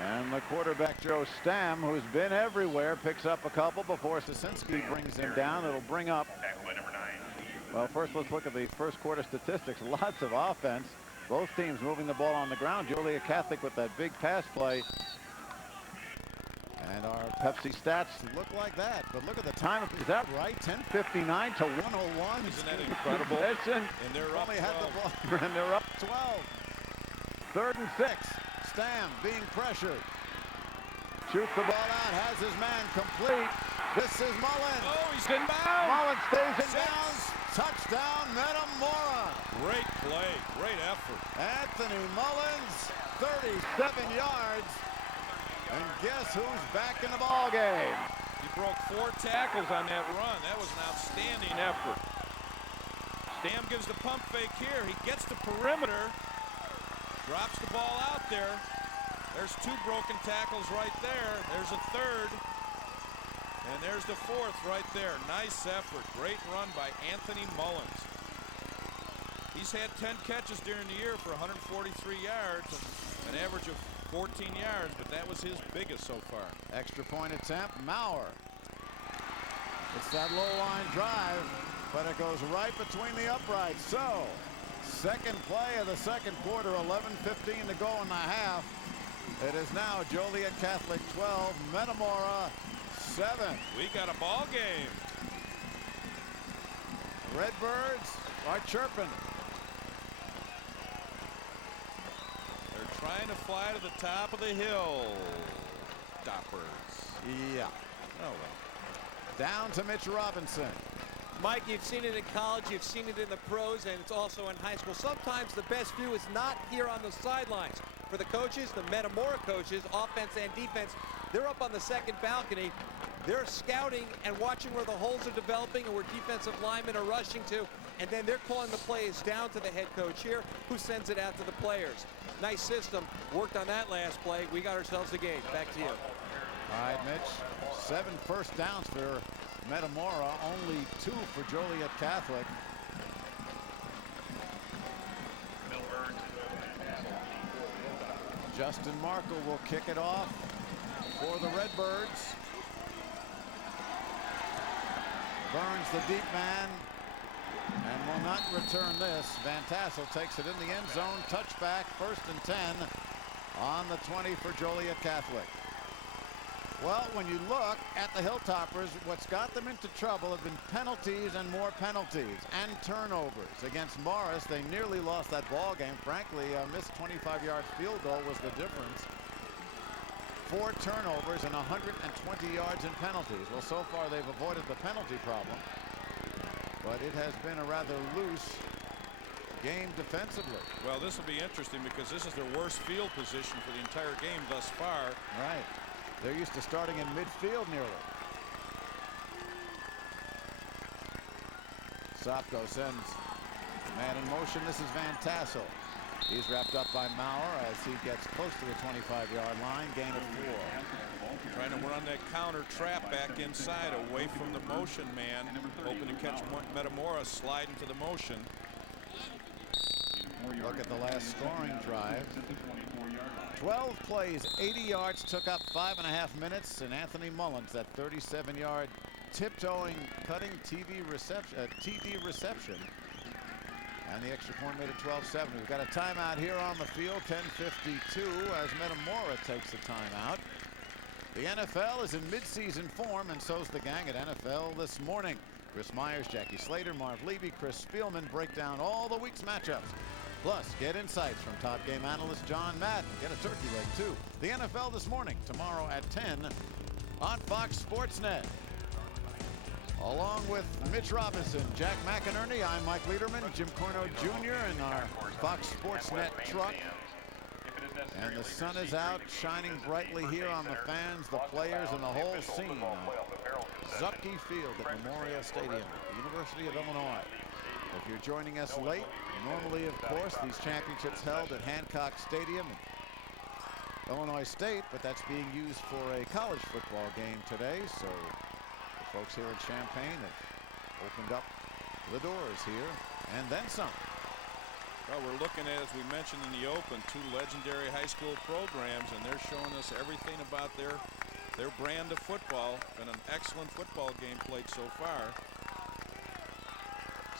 And the quarterback, Joe Stam, who's been everywhere, picks up a couple before Sosinski brings him down. It'll bring up. Well, first let's look at the first quarter statistics. Lots of offense. Both teams moving the ball on the ground. Joliet Catholic with that big pass play. And our Pepsi stats look like that. But look at the time. Is that right? 10:59 to 1:01. Isn't that incredible? And they're up 12. Had the ball, and they're up 12. 3rd and 6. Stam being pressured. Shoots the ball out. Has his man complete. This is Mullins. Oh, he's in bounds. Mullins stays in bounds. Touchdown, Metamora. Great play. Great effort. Anthony Mullins, 37 yards. And guess who's back in the ball game? He broke 4 tackles on that run. That was an outstanding effort. Stam gives the pump fake here. He gets the perimeter. Drops the ball out there. There's 2 broken tackles right there. There's a 3rd. And there's the 4th right there. Nice effort. Great run by Anthony Mullins. He's had 10 catches during the year for 143 yards, an average of 14 yards, but that was his biggest so far. Extra point attempt, Maurer. It's that low line drive, but it goes right between the uprights. So, second play of the second quarter, 11:15 to go in the half. It is now Joliet Catholic 12, Metamora 7. We got a ball game. Redbirds are chirping. Trying to fly to the top of the hill. Doppers. Yeah. Oh, well. Down to Mitch Robinson. Mike, you've seen it in college, you've seen it in the pros, and it's also in high school. Sometimes the best view is not here on the sidelines. For the coaches, the Metamora coaches, offense and defense, they're up on the second balcony. They're scouting and watching where the holes are developing and where defensive linemen are rushing to, and then they're calling the plays down to the head coach here, who sends it out to the players. Nice system. Worked on that last play. We got ourselves a game. Back to you. All right, Mitch. 7 first downs for Metamora, only 2 for Joliet Catholic. Justin Markle will kick it off for the Redbirds. Burns the deep man and will not return this. Van Tassel takes it in the end zone. Touchback, 1st and 10 on the 20 for Joliet Catholic. Well, when you look at the Hilltoppers, what's got them into trouble have been penalties and more penalties and turnovers. Against Morris, they nearly lost that ball game. Frankly, a missed 25-yard field goal was the difference. 4 turnovers and 120 yards in penalties. Well, so far they've avoided the penalty problem, but it has been a rather loose game defensively. Well, this will be interesting because this is their worst field position for the entire game thus far. Right. They're used to starting in midfield nearly. Sopko sends man in motion. This is Van Tassel. He's wrapped up by Maurer as he gets close to the 25-yard line. Gain of 4. Trying to run that counter trap back inside away from the motion man. Hoping to catch Metamora sliding to the motion. Look at the last scoring drive. 12 plays, 80 yards, took up 5.5 minutes, and Anthony Mullins, that 37-yard tiptoeing, cutting TD reception And the extra point made it 12-7. We've got a timeout here on the field. 10:52 as Metamora takes the timeout. The NFL is in midseason form, and so's the gang at NFL This Morning. Chris Myers, Jackie Slater, Marv Levy, Chris Spielman break down all the week's matchups. Plus, get insights from top game analyst John Madden. Get a turkey leg, too. The NFL This Morning, tomorrow at 10 on Fox Sports Net. Along with Mitch Robinson, Jack McInerney, I'm Mike Lederman, Jim Corno Jr. in our Fox Sports Net truck. And the sun is out, shining brightly here on the fans, the players, and the whole scene. Zucke Field at Memorial Stadium, University of Illinois. If you're joining us late, normally, of course, these championships held at Hancock Stadium, Illinois State, but that's being used for a college football game today. So the folks here in Champaign have opened up the doors here, and then some. Well, we're looking at, as we mentioned in the open, two legendary high school programs, and they're showing us everything about their brand of football. Been an excellent football game played so far.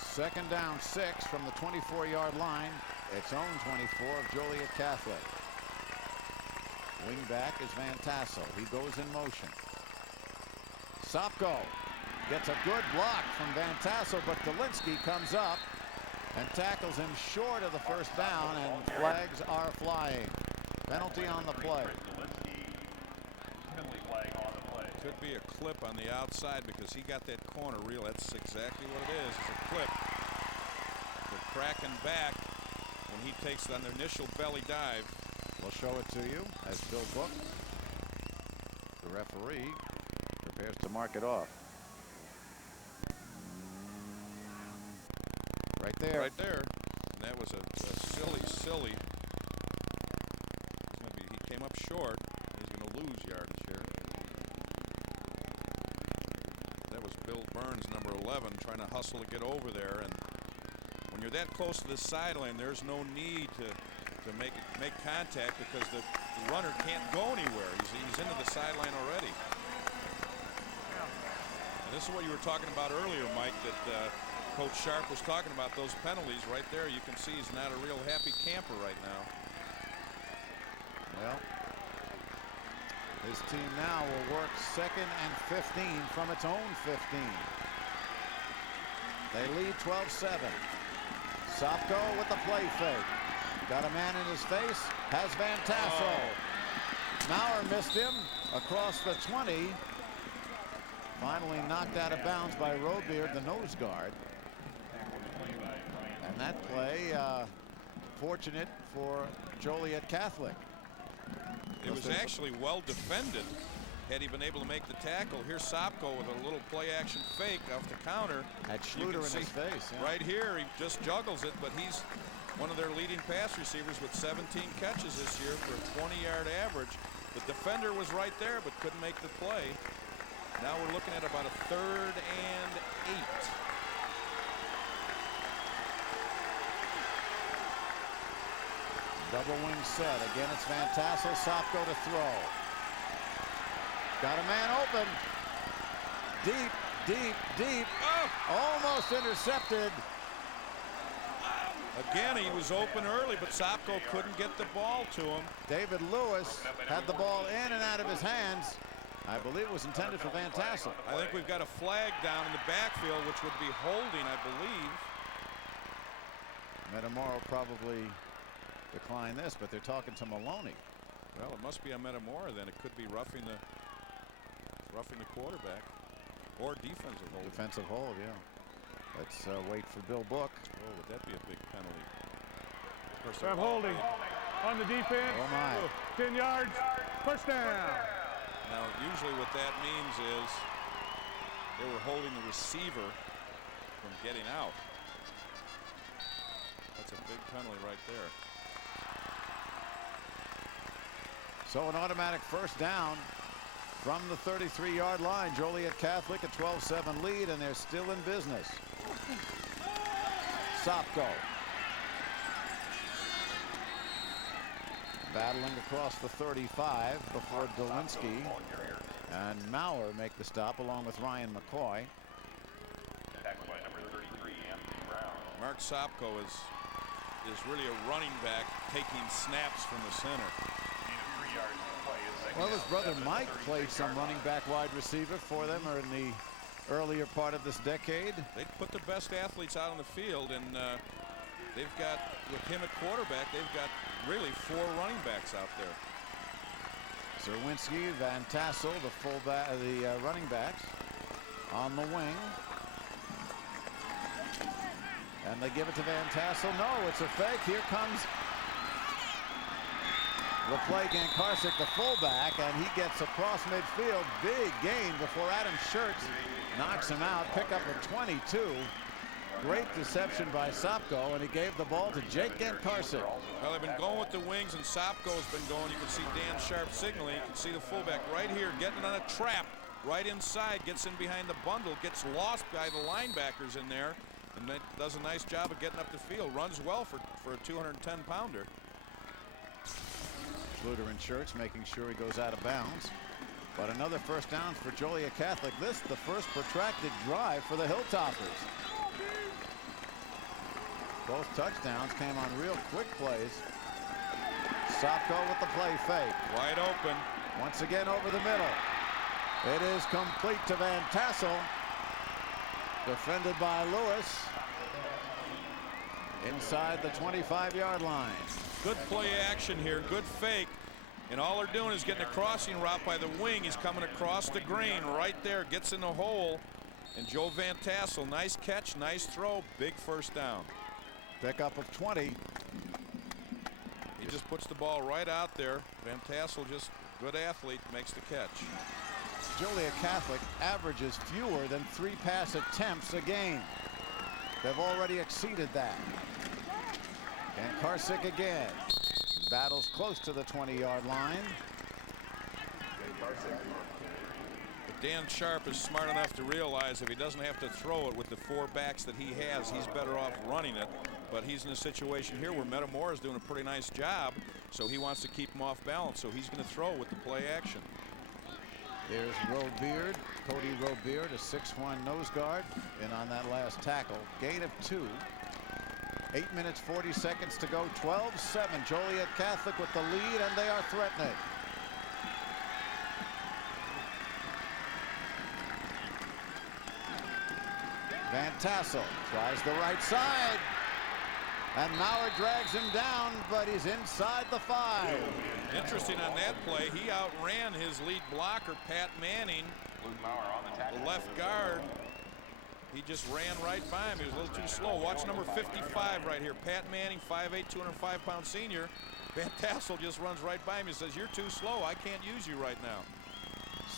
Second down 6 from the 24-yard line. Its own 24 of Joliet Catholic. Wing back is Van Tassel. He goes in motion. Sopko gets a good block from Van Tassel, but Dolinsky comes up and tackles him short of the first down, and flags are flying. Penalty on the play. Could be a clip on the outside because he got that corner real. That's exactly what it is. It's a clip. They're cracking back when he takes on the initial belly dive. We'll show it to you as Bill Book, the referee, prepares to mark it off. Right there. Right there. And that was a silly. He came up short. He's going to lose yardage here. That was Bill Burns, number 11, trying to hustle to get over there. And when you're that close to the sideline, there's no need to make contact because the runner can't go anywhere. He's into the sideline already. And this is what you were talking about earlier, Mike, that Coach Sharp was talking about, those penalties right there. You can see he's not a real happy camper right now. Well, his team now will work 2nd and 15 from its own 15. They lead 12-7. Sopko with the play fake. Got a man in his face. Has Van Tassel. Maurer missed him across the 20. Finally knocked out of bounds by Robeard, the nose guard. And that play, fortunate for Joliet Catholic. It was actually well defended. Had he been able to make the tackle, here's Sopko with a little play-action fake off the counter. Had Schluter in his face. Yeah. Right here, he just juggles it, but he's one of their leading pass receivers with 17 catches this year for a 20-yard average. The defender was right there, but couldn't make the play. Now we're looking at about a 3rd and 8. Double wing set. Again, it's Van Tassel. Sopko to throw. Got a man open. Deep. Oh! Almost intercepted. Again, he was open early, but Sopko couldn't get the ball to him. David Lewis had the ball in and out of his hands. I believe it was intended for Van Tassel. I think we've got a flag down in the backfield, which would be holding, I believe. Metamora probably decline this, but they're talking to Maloney. Well, it must be a Metamora then. It could be roughing the quarterback or defensive hold. Defensive hold, yeah. Let's wait for Bill Book. Oh, would that be a big penalty? I'm holding on the defense. Oh my! 10 yards, first down. Now, usually what that means is they were holding the receiver from getting out. That's a big penalty right there. So an automatic first down from the 33-yard line. Joliet Catholic a 12-7 lead, and they're still in business. Sopko battling across the 35 before Dolinsky and Maurer make the stop along with Ryan McCoy. Tackled by number 33, Anthony Brown. Mark Sopko is really a running back taking snaps from the center. Well, his brother Mike played some running back wide receiver for them or in the earlier part of this decade. They put the best athletes out on the field, and they've got, with him at quarterback, they've got really 4 running backs out there. Zerwinski, Van Tassel, the fullback, the running backs on the wing. And they give it to Van Tassel. No, it's a fake. Here comes the play again. Karsick, the fullback, and he gets across midfield. Big gain before Adam Schertz knocks him out. Pick up a 22. Great deception by Sopko, and he gave the ball to Jake Karsick. Well, they've been going with the wings, and Sopko's been going. You can see Dan Sharp signaling. You can see the fullback right here getting on a trap right inside, gets in behind the bundle, gets lost by the linebackers in there, and that does a nice job of getting up the field. Runs well for a 210-pounder. Schluter and Schertz making sure he goes out of bounds. But another first down for Joliet Catholic. This the first protracted drive for the Hilltoppers. Both touchdowns came on real quick plays. Sopko with the play fake. Wide open. Once again over the middle. It is complete to Van Tassel. Defended by Lewis. Inside the 25-yard line. Good play action here. Good fake. And all they're doing is getting a crossing route by the wing. He's coming across the green right there. Gets in the hole. And Joe Van Tassel, nice catch, nice throw. Big first down. Pickup of 20. He just puts the ball right out there. Van Tassel, just good athlete, makes the catch. Joliet Catholic averages fewer than 3 pass attempts a game. They've already exceeded that. And Karsick again. Battles close to the 20-yard line. But Dan Sharp is smart enough to realize if he doesn't have to throw it with the 4 backs that he has, he's better off running it. But he's in a situation here where Metamora is doing a pretty nice job, so he wants to keep him off balance, so he's going to throw with the play action. There's Robeard, Cody Robeard, a 6'1" nose guard, in on that last tackle. Gain of 2. 8 minutes 40 seconds to go. 12-7. Joliet Catholic with the lead, and they are threatening. Van Tassel tries the right side. And Maurer drags him down, but he's inside the 5. Interesting on that play, he outran his lead blocker, Pat Manning, the left guard. He just ran right by him. He was a little too slow. Watch number 55 right here. Pat Manning, 5'8", 205-pound senior. Van Tassel just runs right by him. He says, "You're too slow. I can't use you right now."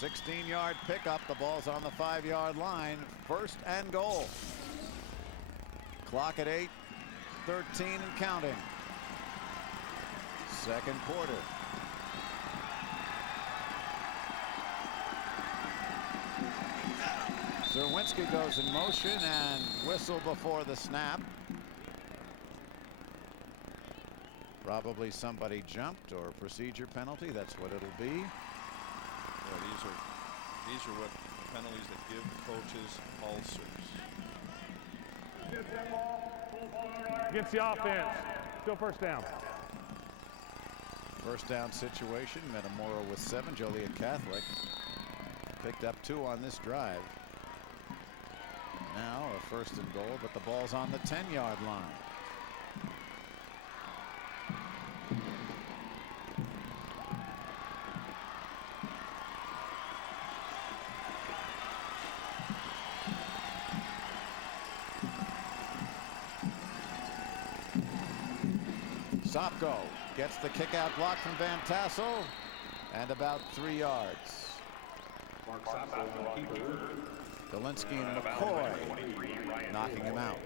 16-yard pickup. The ball's on the 5-yard line. First and goal. Clock at 8. 13 and counting. Second quarter. Zerwinski goes in motion and whistle before the snap. Probably somebody jumped or procedure penalty. That's what it'll be. Yeah, these are what penalties that give coaches ulcers. Against the offense. Still first down. First down situation. Metamora with 7. Joliet Catholic picked up 2 on this drive. Now a first and goal, but the ball's on the 10-yard line. Sopko gets the kick out block from Van Tassel and about 3 yards. Dolinsky and McCoy knocking him out.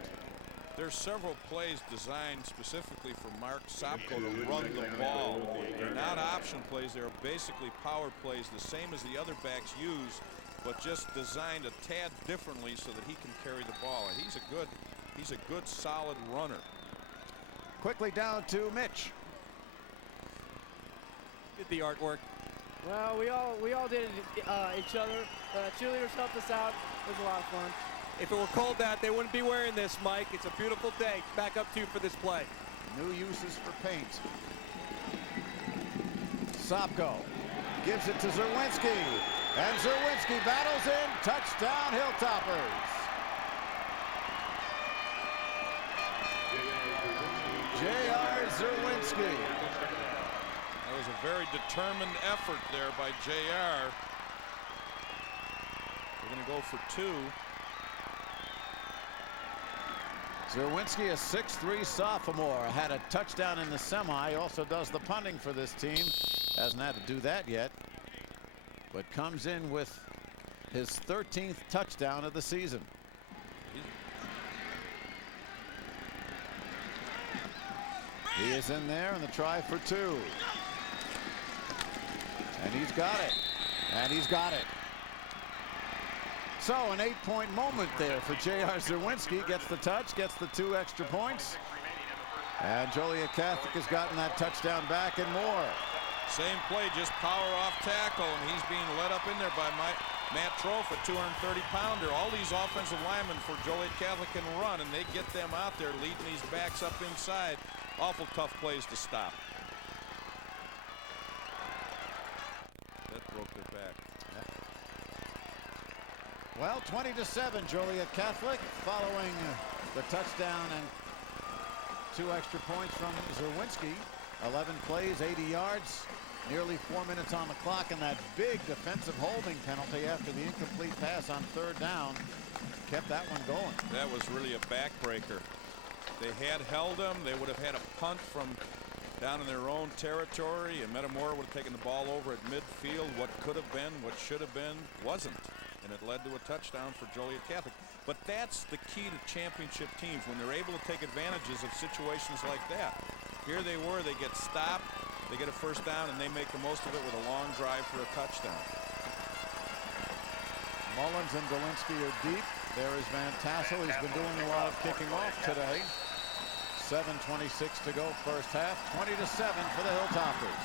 There's several plays designed specifically for Mark Sopko to run the ball. They're not option plays. They're basically power plays, the same as the other backs use, but just designed a tad differently so that he can carry the ball. And he's a good solid runner. Quickly down to Mitch. Did the artwork. Well, we all did it each other. Cheerleaders helped us out. It was a lot of fun. If it were cold out, they wouldn't be wearing this, Mike. It's a beautiful day. Back up to you for this play. New uses for paint. Sopko gives it to Zerwinski. And Zerwinski battles in. Touchdown, Hilltoppers. J.R. Zerwinski. That was a very determined effort there by J.R. We're going to go for 2. Zerwinski, a 6'3" sophomore, had a touchdown in the semi. Also does the punting for this team. Hasn't had to do that yet, but comes in with his 13th touchdown of the season. He is in there in the try for 2. And he's got it. And he's got it. So an 8-point moment there for J.R. Zerwinski. Gets the touch, gets the 2 extra points. And Joliet Catholic has gotten that touchdown back and more. Same play, just power off tackle, and he's being led up in there by Matt Trofe, a 230-pounder. All these offensive linemen for Joliet Catholic can run, and they get them out there leading these backs up inside. Awful tough plays to stop. That broke their back. Well, 20-7, Joliet Catholic, following the touchdown and 2 extra points from Zerwinski. 11 plays, 80 yards, nearly 4 minutes on the clock, and that big defensive holding penalty after the incomplete pass on 3rd down kept that one going. That was really a backbreaker. They had held him. They would have had a punt from down in their own territory, and Metamora would have taken the ball over at midfield. What could have been, what should have been, wasn't. And it led to a touchdown for Joliet Catholic. But that's the key to championship teams, when they're able to take advantages of situations like that. Here they were, they get stopped, they get a 1st down, and they make the most of it with a long drive for a touchdown. Mullins and Dolinsky are deep. There is Van Tassel. He's been doing a lot of kicking off today. 7:26 to go, first half. 20-7 for the Hilltoppers.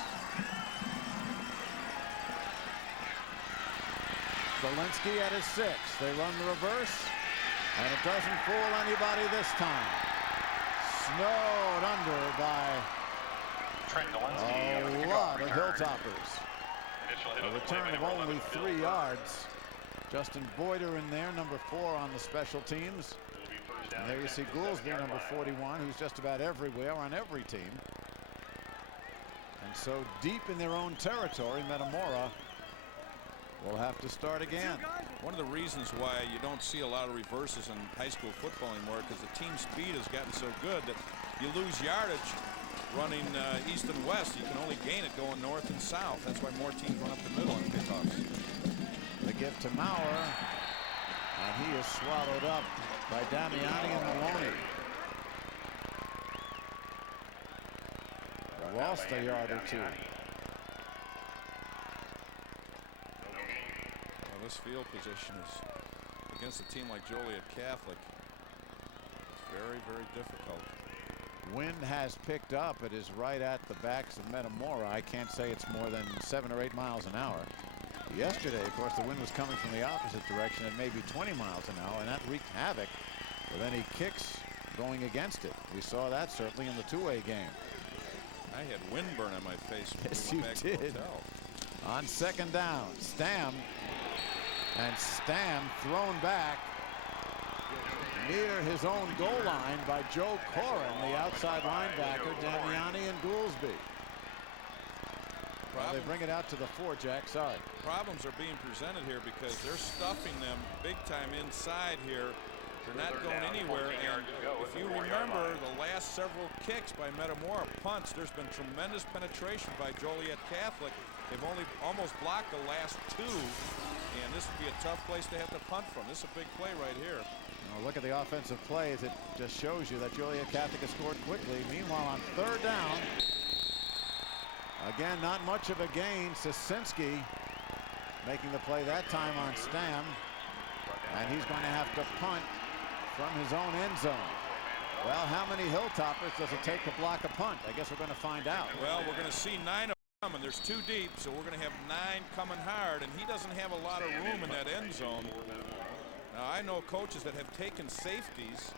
Dolinsky at his 6th. They run the reverse, and it doesn't fool anybody this time. Snowed under by a lot of Hilltoppers. A return of only 3 yards. Justin Boyder in there, number 4 on the special teams. And there you see Goolsby, number 41, who's just about everywhere on every team. And so deep in their own territory, Metamora will have to start again. One of the reasons why you don't see a lot of reverses in high school football anymore, because the team speed has gotten so good that you lose yardage running east and west. You can only gain it going north and south. That's why more teams run up the middle on kickoffs. The give to Maurer, and he is swallowed up by Damiani and Maloney. Lost a yard or 2. Well, this field position is against a team like Joliet Catholic. It's very, very difficult. Wind has picked up. It is right at the backs of Metamora. I can't say it's more than 7 or 8 miles an hour. Yesterday, of course, the wind was coming from the opposite direction at maybe 20 miles an hour, and that wreaked havoc with any kicks going against it. We saw that certainly in the 2-way game. I had windburn on my face. Yes, you did. On 2nd down, Stam, and Stam thrown back near his own goal line by Joe Corin, the outside linebacker, Damiani and Goolsby. Well, they bring it out to the 4, Jack. Sorry. Problems are being presented here because they're stuffing them big time inside here. They're not going anywhere. And if you remember the last several kicks by Metamora, punts, there's been tremendous penetration by Joliet Catholic. They've only almost blocked the last 2. And this would be a tough place to have to punt from. This is a big play right here. Well, look at the offensive plays. It just shows you that Joliet Catholic has scored quickly. Meanwhile, on 3rd down, again, not much of a gain. Sosinski making the play that time on Stam. And he's going to have to punt from his own end zone. Well, how many Hilltoppers does it take to block a punt? I guess we're going to find out. Well, we're going to see 9 of them coming. There's 2 deep, so we're going to have 9 coming hard, and he doesn't have a lot of room in that end zone. Now, I know coaches that have taken safeties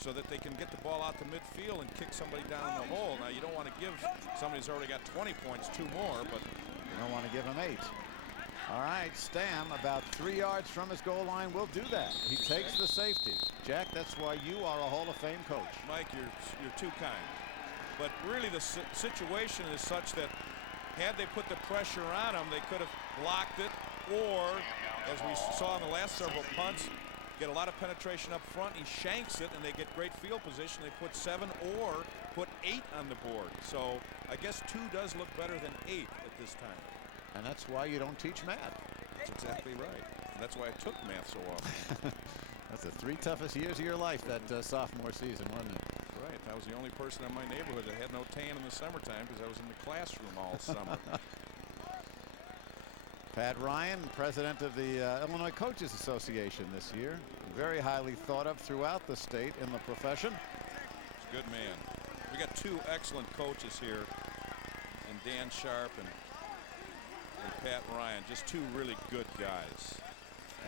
so that they can get the ball out to midfield and kick somebody down in the hole. Now, you don't want to give somebody who's already got 20 points 2 more, but you don't want to give him 8. All right, Stam, about 3 yards from his goal line, will do that. He takes the safety. Jack, that's why you are a Hall of Fame coach. Mike, you're too kind. But really, the situation is such that had they put the pressure on him, they could have blocked it, or, as we saw in the last several punts, get a lot of penetration up front. He shanks it, and they get great field position. They put 7 or put 8 on the board. So I guess 2 does look better than 8 at this time. And that's why you don't teach math. That's exactly right. That's why I took math so often. That's the 3 toughest years of your life, that sophomore season, wasn't it? Right. I was the only person in my neighborhood that had no tan in the summertime because I was in the classroom all summer. Pat Ryan, president of the Illinois Coaches Association this year. Very highly thought of throughout the state in the profession. Good man. We got 2 excellent coaches here, and Dan Sharp and Pat Ryan, just 2 really good guys.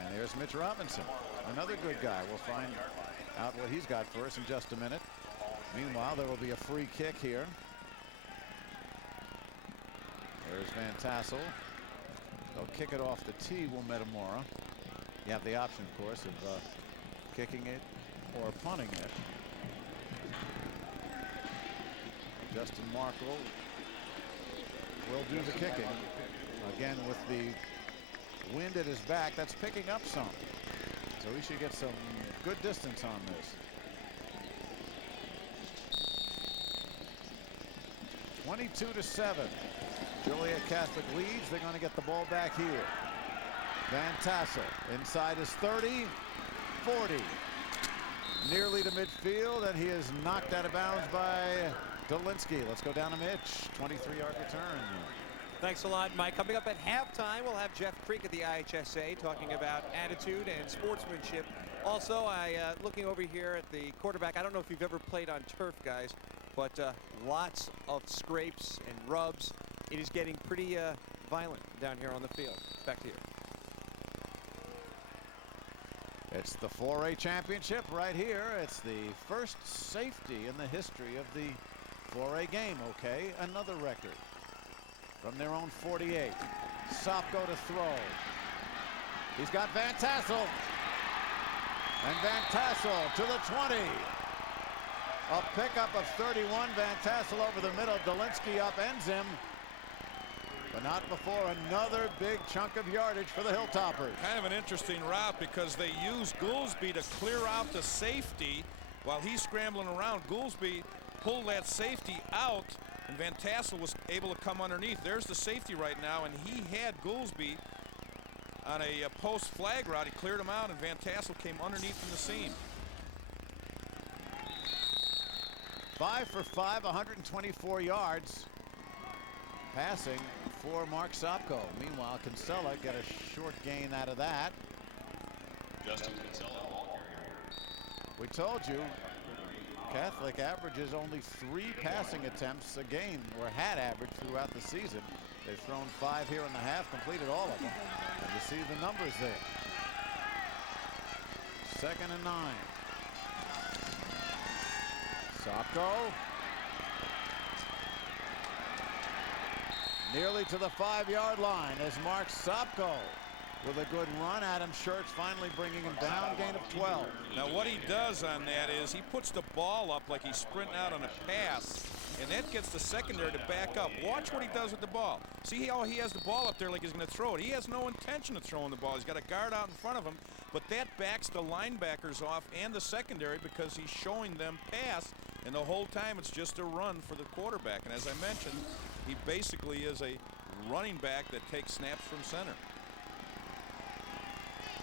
And there's Mitch Robinson, another good guy. We'll find out what he's got for us in just a minute. Meanwhile, there will be a free kick here. There's Van Tassel. They'll kick it off the tee, will Metamora. You have the option, of course, of kicking it or punting it. Justin Markle will do the kicking. Again, with the wind at his back, that's picking up some. So we should get some good distance on this. 22-7. Joliet Catholic leads. They're going to get the ball back here. Van Tassel inside his 30, 40. Nearly to midfield, and he is knocked out of bounds by Dolinsky. Let's go down to Mitch. 23-yard return. Thanks a lot, Mike. Coming up at halftime, we'll have Jeff Creek at the IHSA talking about attitude and sportsmanship. Also, looking over here at the quarterback, I don't know if you've ever played on turf, guys, but lots of scrapes and rubs. It is getting pretty violent down here on the field. Back to you. It's the 4A championship right here. It's the first safety in the history of the 4A game. Okay, another record. From their own 48. Sopko to throw. He's got Van Tassel. And Van Tassel to the 20. A pickup of 31. Van Tassel over the middle. Dolinsky upends him. But not before another big chunk of yardage for the Hilltoppers. Kind of an interesting route because they used Goolsby to clear out the safety while he's scrambling around. Goolsby pulled that safety out, and Van Tassel was able to come underneath. There's the safety right now, and he had Goolsby on a post flag route. He cleared him out, and Van Tassel came underneath from the seam. 5 for 5, 124 yards passing for Mark Sopko. Meanwhile, Kinsella get a short gain out of that. Justin Kinsella. We told you Catholic averages only 3 passing attempts a game, or had averaged throughout the season. They've thrown 5 here in the half, completed all of them. And you see the numbers there. 2nd and 9. Sopko. Nearly to the 5-yard line as Mark Sopko with a good run. Adam Schertz finally bringing him down, gain of 12. Now what he does on that is he puts the ball up like he's sprinting out on a pass, and that gets the secondary to back up. Watch what he does with the ball. See how he has the ball up there like he's going to throw it. He has no intention of throwing the ball. He's got a guard out in front of him, but that backs the linebackers off and the secondary because he's showing them pass, and the whole time it's just a run for the quarterback. And as I mentioned, he basically is a running back that takes snaps from center.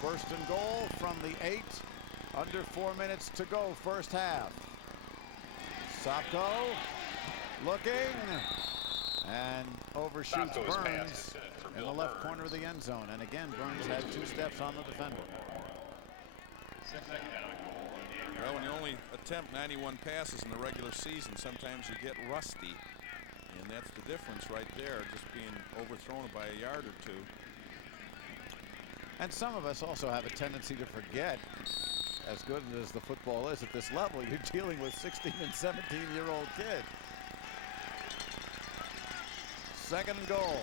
1st and goal from the 8. Under 4 minutes to go, first half. Sopko looking and overshoots Burns in the left corner of the end zone. And again, Burns had 2 steps on the defender. Well, when you only attempt 91 passes in the regular season, sometimes you get rusty. And that's the difference right there, just being overthrown by a yard or 2. And some of us also have a tendency to forget, as good as the football is at this level, you're dealing with 16 and 17-year-old kids. Second and goal.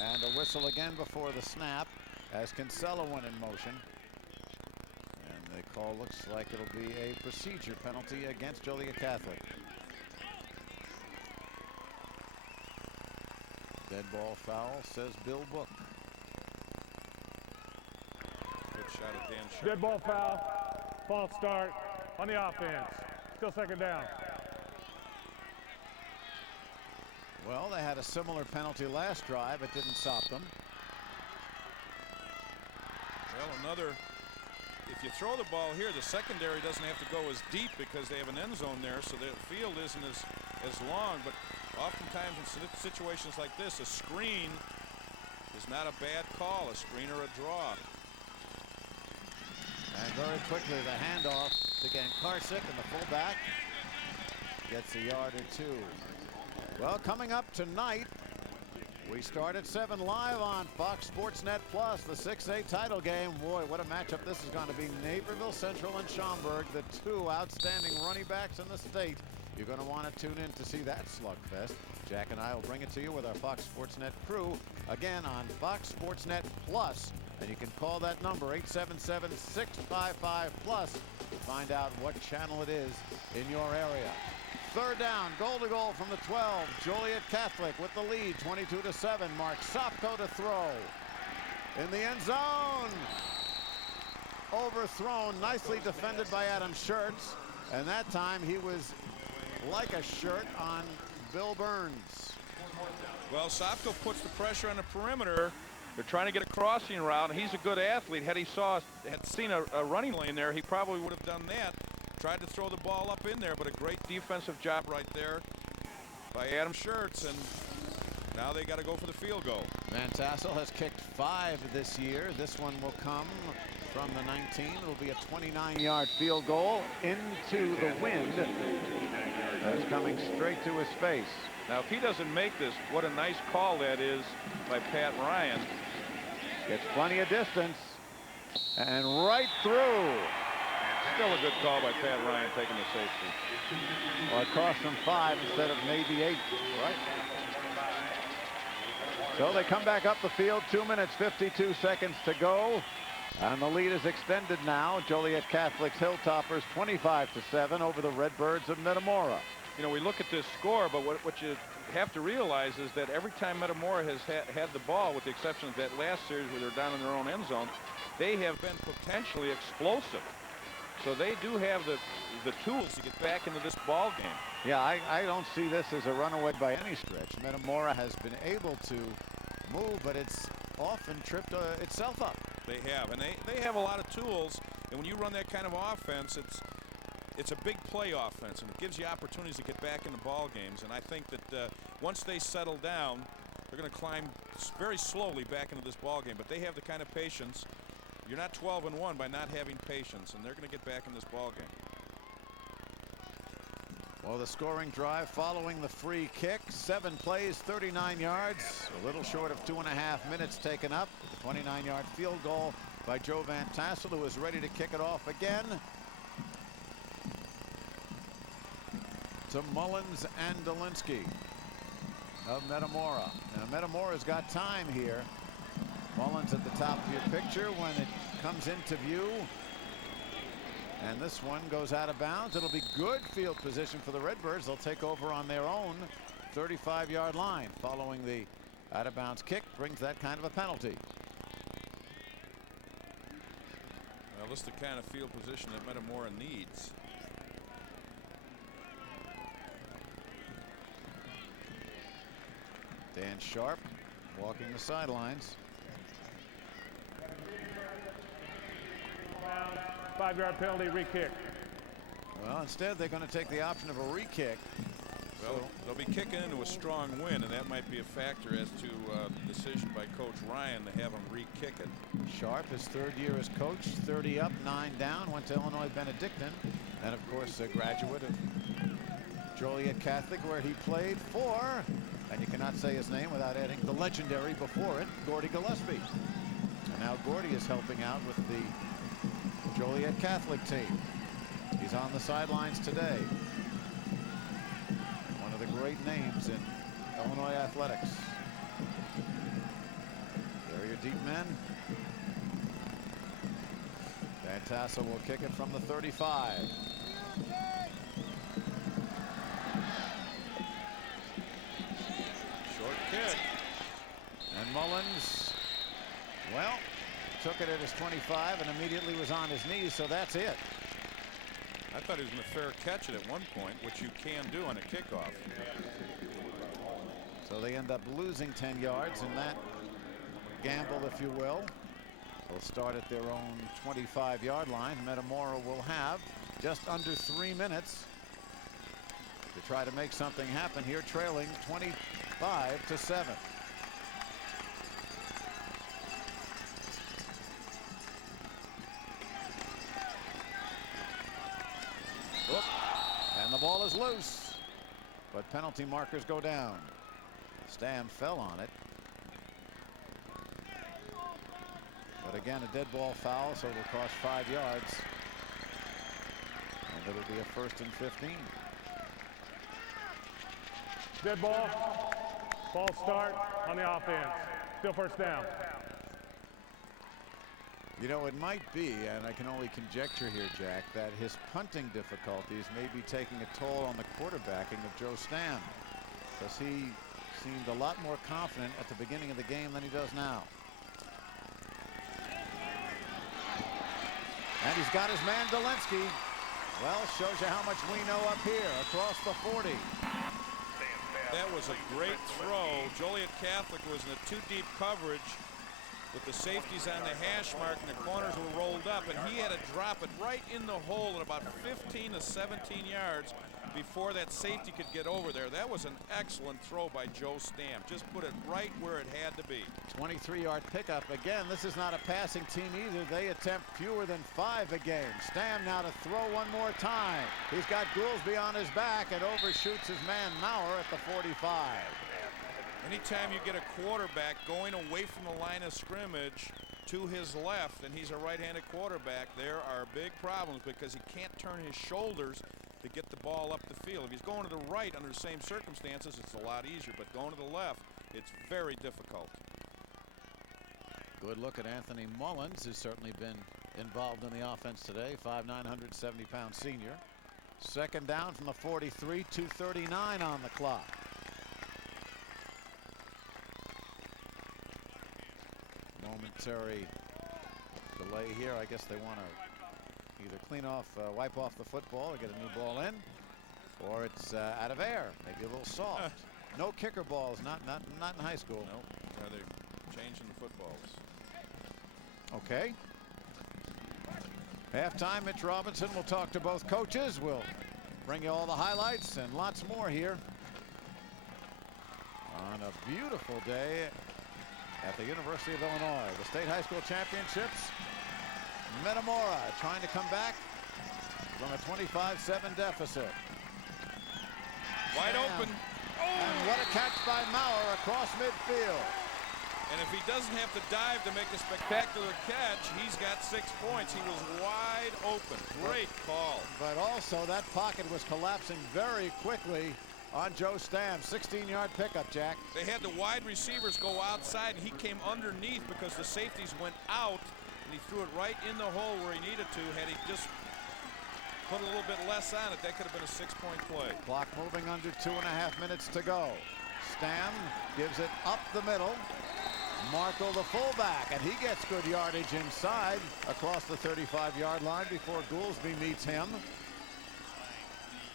And a whistle again before the snap as Kinsella went in motion. And the call looks like it'll be a procedure penalty against Joliet Catholic. Dead ball foul, says Bill Book. Good shot at Dan Sharp. Dead ball foul. False start on the offense. Still second down. Well, they had a similar penalty last drive. It didn't stop them. Well, another, if you throw the ball here, the secondary doesn't have to go as deep because they have an end zone there, so the field isn't as long. But oftentimes in situations like this, a screen is not a bad call, a screen or a draw. And very quickly, the handoff to Gan Karsick, and the fullback gets a yard or two. Well, coming up tonight, we start at 7 live on Fox Sports Net Plus, the 6A title game. Boy, what a matchup this is going to be. Naperville Central and Schaumburg, the two outstanding running backs in the state. You're going to want to tune in to see that slugfest. Jack and I will bring it to you with our Fox Sports Net crew, again on Fox Sports Net Plus. And you can call that number, 877-655-PLUS, to find out what channel it is in your area. Third down, goal to goal from the 12. Joliet Catholic with the lead, 22-7. Mark Sopko to throw. In the end zone. Overthrown, nicely defended by Adam Schertz. And that time he was like a shirt on Bill Burns. Well, Sopko puts the pressure on the perimeter. They're trying to get a crossing route, and he's a good athlete. Had seen a running lane there, he probably would have done that. Tried to throw the ball up in there, but a great defensive job right there by Adam Schertz, and now they got to go for the field goal. Van Tassel has kicked 5 this year. This one will come from the 19. It'll be a 29-yard field goal into the wind. That's coming straight to his face. Now, if he doesn't make this, what a nice call that is by Pat Ryan. Gets plenty of distance and right through. Still a good call by Pat Ryan taking the safety. Well, it cost them 5 instead of maybe 8, right? So they come back up the field, 2 minutes, 52 seconds to go. And the lead is extended now. Joliet Catholic's Hilltoppers 25-7 over the Redbirds of Metamora. You know, we look at this score, but what you have to realize is that every time Metamora has had the ball, with the exception of that last series where they're down in their own end zone, they have been potentially explosive. So they do have the tools to get back into this ball game. Yeah, I don't see this as a runaway by any stretch. Metamora has been able to move, but it's often tripped itself up. They have, and they have a lot of tools. And when you run that kind of offense, it's a big play offense, and it gives you opportunities to get back into ball games. And I think that once they settle down, they're going to climb very slowly back into this ball game. But they have the kind of patience. You're not 12-1 by not having patience, and they're going to get back in this ball game. Well, the scoring drive following the free kick, 7 plays, 39 yards, a little short of 2.5 minutes taken up. 29-yard field goal by Joe Van Tassel, who is ready to kick it off again. To Mullins and Dolinsky of Metamora. Now, Metamora's got time here. Mullins at the top of your picture when it comes into view. And this one goes out of bounds. It'll be good field position for the Redbirds. They'll take over on their own 35-yard line. Following the out of bounds kick brings that kind of a penalty. Well, this is the kind of field position that Metamora needs. Dan Sharp walking the sidelines. 5-yard penalty, re-kick. Well, instead they're going to take the option of a re-kick. Well, they'll be kicking into a strong wind, and that might be a factor as to the decision by Coach Ryan to have him re-kick it. Sharp, his 3rd year as coach, 30 up, 9 down, went to Illinois Benedictine, and of course a graduate of Joliet Catholic, where he played for And you cannot say his name without adding the legendary before it, Gordy Gillespie. And now Gordy is helping out with the Joliet Catholic team. He's on the sidelines today. One of the great names in Illinois athletics. There are your deep men. IHSA will kick it from the 35. Short kick. And Mullins, well, took it at his 25 and immediately was on his knees, so that's it. I thought he was going to fair catch it at one point, which you can do on a kickoff. So they end up losing 10 yards in that gamble, if you will. They'll start at their own 25-yard line. Metamora will have just under 3 minutes to try to make something happen here, trailing 25-7. And the ball is loose, but penalty markers go down. Stam fell on it. But again, a dead ball foul, so it'll cost 5 yards. And it'll be a 1st and 15. Dead ball. Ball start on the offense. Still first down. You know, it might be, and I can only conjecture here, Jack, that his punting difficulties may be taking a toll on the quarterbacking of Joe Stam, because he seemed a lot more confident at the beginning of the game than he does now. And he's got his man Dolinsky. Well, shows you how much we know up here across the 40. That was a great throw. Joliet Catholic was in a too-deep coverage with the safeties on the hash mark and the corners were rolled up, and he had to drop it right in the hole at about 15 to 17 yards before that safety could get over there. That was an excellent throw by Joe Stam. Just put it right where it had to be. 23-yard pickup. Again, this is not a passing team either. They attempt fewer than 5 a game. Stam now to throw one more time. He's got Goolsby on his back and overshoots his man Maurer at the 45. Anytime you get a quarterback going away from the line of scrimmage to his left, and he's a right-handed quarterback, there are big problems because he can't turn his shoulders to get the ball up the field. If he's going to the right under the same circumstances, it's a lot easier, but going to the left, it's very difficult. Good look at Anthony Mullins, who's certainly been involved in the offense today. 5'9", 170-pound senior. Second down from the 43, 2:39 on the clock. Momentary delay here. I guess they want to either clean off, wipe off the football or get a new ball in, or it's out of air, maybe a little soft. No kicker balls, not in high school. No, are they changing the footballs? Okay. Halftime, Mitch Robinson will talk to both coaches. We'll bring you all the highlights and lots more here on a beautiful day at the University of Illinois. The state high school championships. Metamora trying to come back from a 25-7 deficit. Wide open. And what a catch by Maurer across midfield. And if he doesn't have to dive to make a spectacular catch, he's got 6 points. He was wide open. Great call. But also that pocket was collapsing very quickly on Joe Stam. 16-yard pickup, Jack. They had the wide receivers go outside, and he came underneath because the safeties went out, and he threw it right in the hole where he needed to. Had he just put a little bit less on it, that could have been a 6-point play. Clock moving under 2.5 minutes to go. Stam gives it up the middle. Markle the fullback, and he gets good yardage inside across the 35-yard line before Goolsby meets him.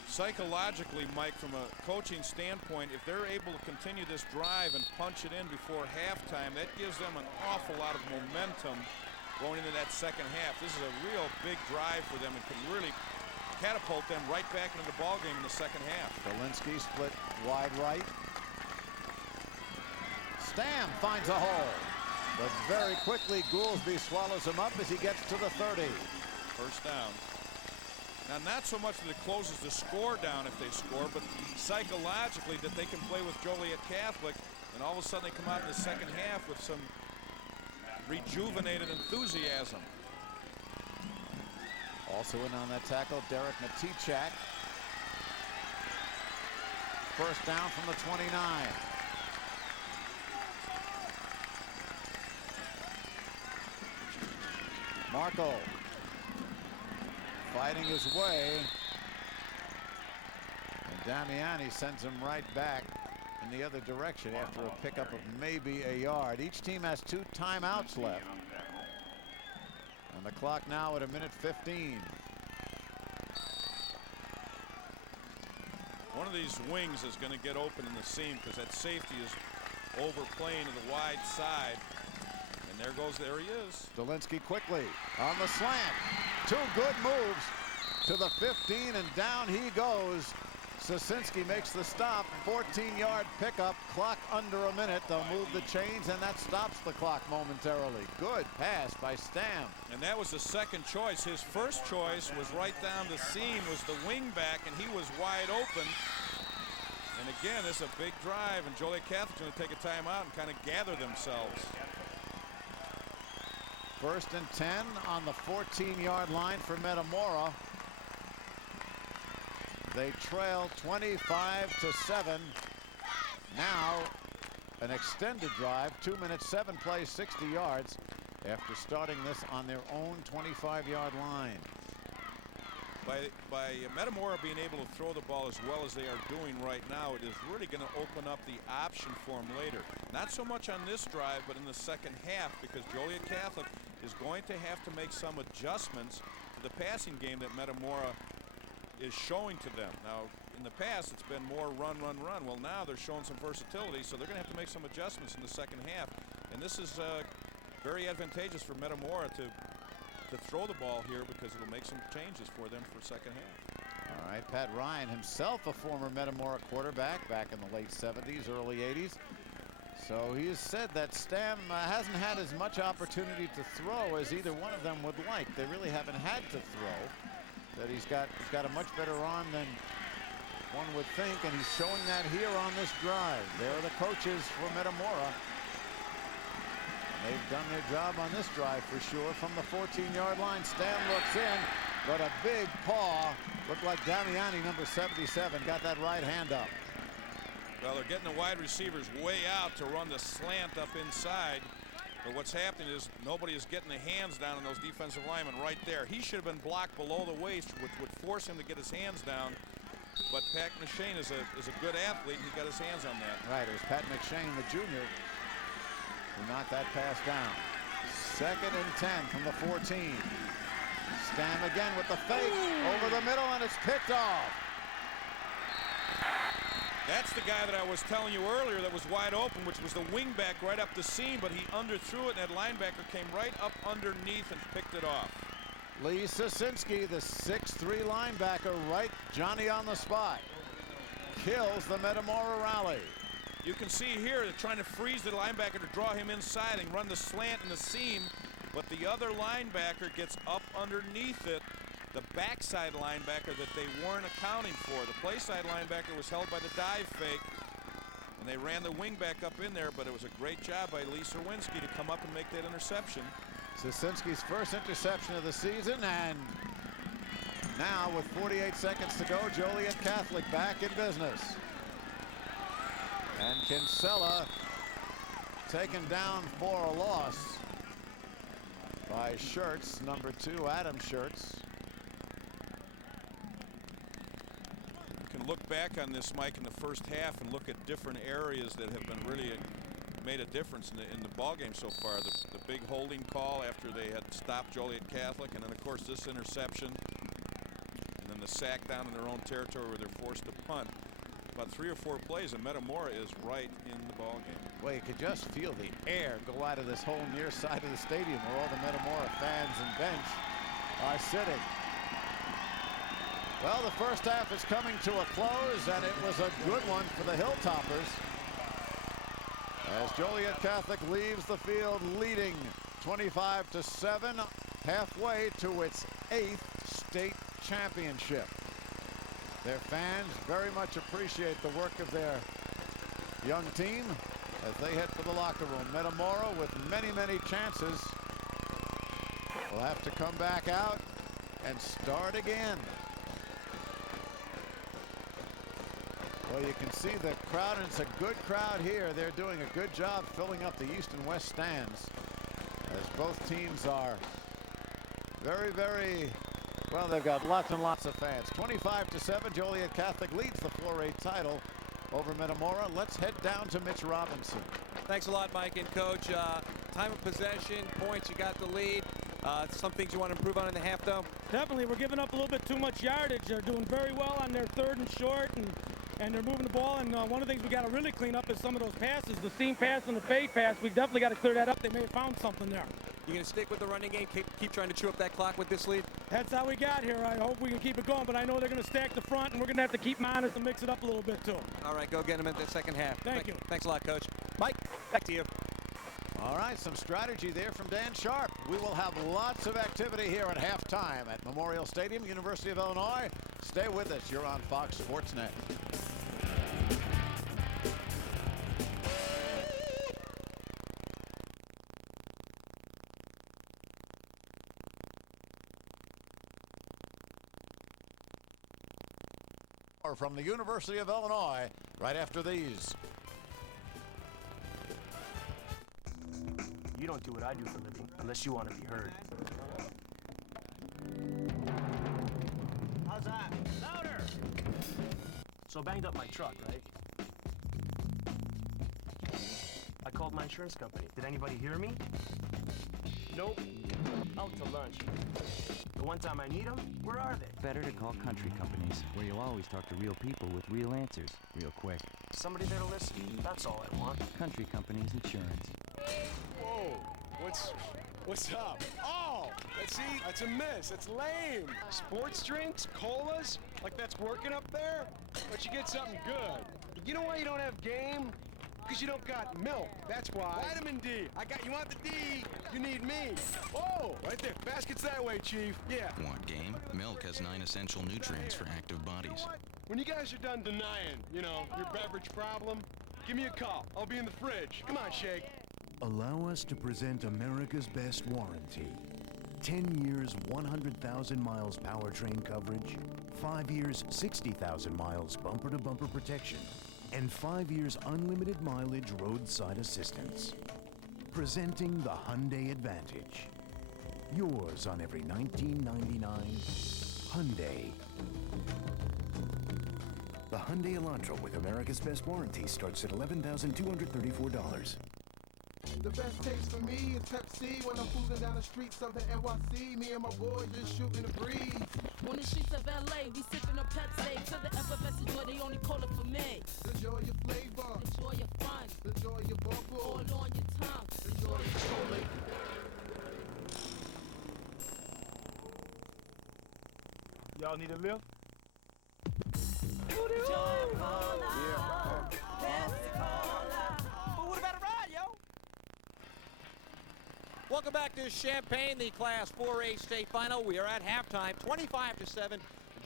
Psychologically, Mike, from a coaching standpoint, if they're able to continue this drive and punch it in before halftime, that gives them an awful lot of momentum going into that second half. This is a real big drive for them and can really catapult them right back into the ballgame in the second half. Dolinsky split wide right. Stam finds a hole, but very quickly Goolsby swallows him up as he gets to the 30. First down. Now, not so much that it closes the score down if they score, but psychologically that they can play with Joliet Catholic, and all of a sudden they come out in the second half with some rejuvenated enthusiasm. Also in on that tackle, Derek Matichak. First down from the 29. Marco fighting his way. And Damiani sends him right back in the other direction after a pickup of maybe a yard. Each team has 2 timeouts left. And the clock now at 1:15. One of these wings is going to get open in the seam because that safety is overplaying to the wide side. And there he is. Dolinsky quickly on the slant. 2 good moves to the 15, and down he goes. Sosinski makes the stop. 14-yard pickup. Clock under a minute. They'll move the chains, and that stops the clock momentarily. Good pass by Stam. And that was the second choice. His first choice was right down the seam, was the wing back, and he was wide open. And again, this is a big drive, and Joliet Catholic's going to take a timeout and kind of gather themselves. 1st and 10 on the 14-yard line for Metamora. They trail 25-7. Now an extended drive, 2 minutes, 7 plays, 60 yards after starting this on their own 25-yard line. By Metamora being able to throw the ball as well as they are doing right now, it is really going to open up the option for them later. Not so much on this drive, but in the second half, because Joliet Catholic is going to have to make some adjustments to the passing game that Metamora is showing to them. Now, in the past, it's been more run, run, run. Well, now they're showing some versatility, so they're going to have to make some adjustments in the second half. And this is very advantageous for Metamora to throw the ball here, because it'll make some changes for them for second half. All right, Pat Ryan, himself a former Metamora quarterback back in the late 70s, early 80s. So he has said that Stam hasn't had as much opportunity to throw as either one of them would like. They really haven't had to throw. That he's got a much better arm than one would think, and he's showing that here on this drive. There are the coaches for Metamora. They've done their job on this drive for sure. From the 14-yard line, Stam looks in, but a big paw. Looked like Damiani, number 77, got that right hand up. Well, they're getting the wide receivers way out to run the slant up inside. But what's happening is nobody is getting the hands down on those defensive linemen right there. He should have been blocked below the waist, which would force him to get his hands down. But Pat McShane is a good athlete. He got his hands on that. Right, it was Pat McShane, the junior, who knocked that pass down. 2nd and 10 from the 14. Stam again with the fake over the middle, and it's picked off. That's the guy that I was telling you earlier that was wide open, which was the wingback right up the seam, but he underthrew it, and that linebacker came right up underneath and picked it off. Lee Sosinski, the 6'3" linebacker, right Johnny on the spot. Kills the Metamora rally. You can see here they're trying to freeze the linebacker to draw him inside and run the slant in the seam, but the other linebacker gets up underneath it, the backside linebacker that they weren't accounting for. The play side linebacker was held by the dive fake, and they ran the wing back up in there, but it was a great job by Lee Serwinski to come up and make that interception. Sosinski's first interception of the season, and now with 48 seconds to go, Joliet Catholic back in business. And Kinsella taken down for a loss by Schertz, number 2, Adam Schertz. You can look back on this, Mike, in the first half and look at different areas that have been really made a difference in the ball game so far. The big holding call after they had stopped Joliet Catholic, and then of course this interception, and then the sack down in their own territory where they're forced to punt. About 3 or 4 plays, and Metamora is right in the ball game. Well, you could just feel the air go out of this whole near side of the stadium where all the Metamora fans and bench are sitting. Well, the first half is coming to a close, and it was a good one for the Hilltoppers, as Joliet Catholic leaves the field leading 25-7, halfway to its 8th state championship. Their fans very much appreciate the work of their young team as they head for the locker room. Metamora, with many, many chances, will have to come back out and start again. Well, you can see the crowd, and it's a good crowd here. They're doing a good job filling up the east and west stands, as both teams are very, very well. They've got lots and lots of fans. 25-7, Joliet Catholic leads the 4A title over Metamora. Let's head down to Mitch Robinson. Thanks a lot, Mike and Coach. Time of possession, points, you got the lead. Some things you want to improve on in the half, though? Definitely, we're giving up a little bit too much yardage. They're doing very well on their 3rd and short, and they're moving the ball. And one of the things we got to really clean up is some of those passes, the seam pass and the fade pass. We definitely got to clear that up. They may have found something there. You going to stick with the running game, keep trying to chew up that clock with this lead? That's how we got here. I hope we can keep it going, but I know they're going to stack the front, and we're going to have to keep them honest and mix it up a little bit, too. All right, go get them in the second half. Thank you. Thanks a lot, Coach. Mike, back to you. All right, some strategy there from Dan Sharp. We will have lots of activity here at halftime at Memorial Stadium, University of Illinois. Stay with us. You're on Fox Sports Net. From the University of Illinois, right after these. You don't do what I do for a living unless you want to be heard. How's that? Louder! So banged up my truck, right? I called my insurance company. Did anybody hear me? Nope. Out to lunch. The one time I need them, where are they? Better to call country companies, where you'll always talk to real people with real answers, real quick. Somebody there to listen. That's all I want. Country Companies Insurance. Whoa, what's up? Oh, that's a miss. That's lame. Sports drinks, colas, like that's working up there? But you get something good. You know why you don't have game? Because you don't got milk, that's why. Vitamin D. You want the D, you need me. Oh, right there. Basket's that way, Chief. Yeah. Want game? Milk has 9 essential nutrients for active bodies. You know when you guys are done denying, your beverage problem, give me a call. I'll be in the fridge. Come on, Shake. Allow us to present America's best warranty. 10 years, 100,000 miles powertrain coverage, 5 years, 60,000 miles bumper-to-bumper protection, and 5 years unlimited mileage roadside assistance. Presenting the Hyundai Advantage. Yours on every 1999 Hyundai. The Hyundai Elantra with America's best warranty starts at $11,234. The best taste for me is Pepsi when I'm cruising down the streets of the NYC. Me and my boys just shooting the breeze. On the streets of LA, we sipping a Pepsi. To the effervescent joy, they only call it for me. Enjoy your flavor. Enjoy your fun. Enjoy your bubble. All on your tongue. Enjoy your soul. Y'all need a lift? Welcome back to Champaign, the Class 4A state final. We are at halftime, 25-7.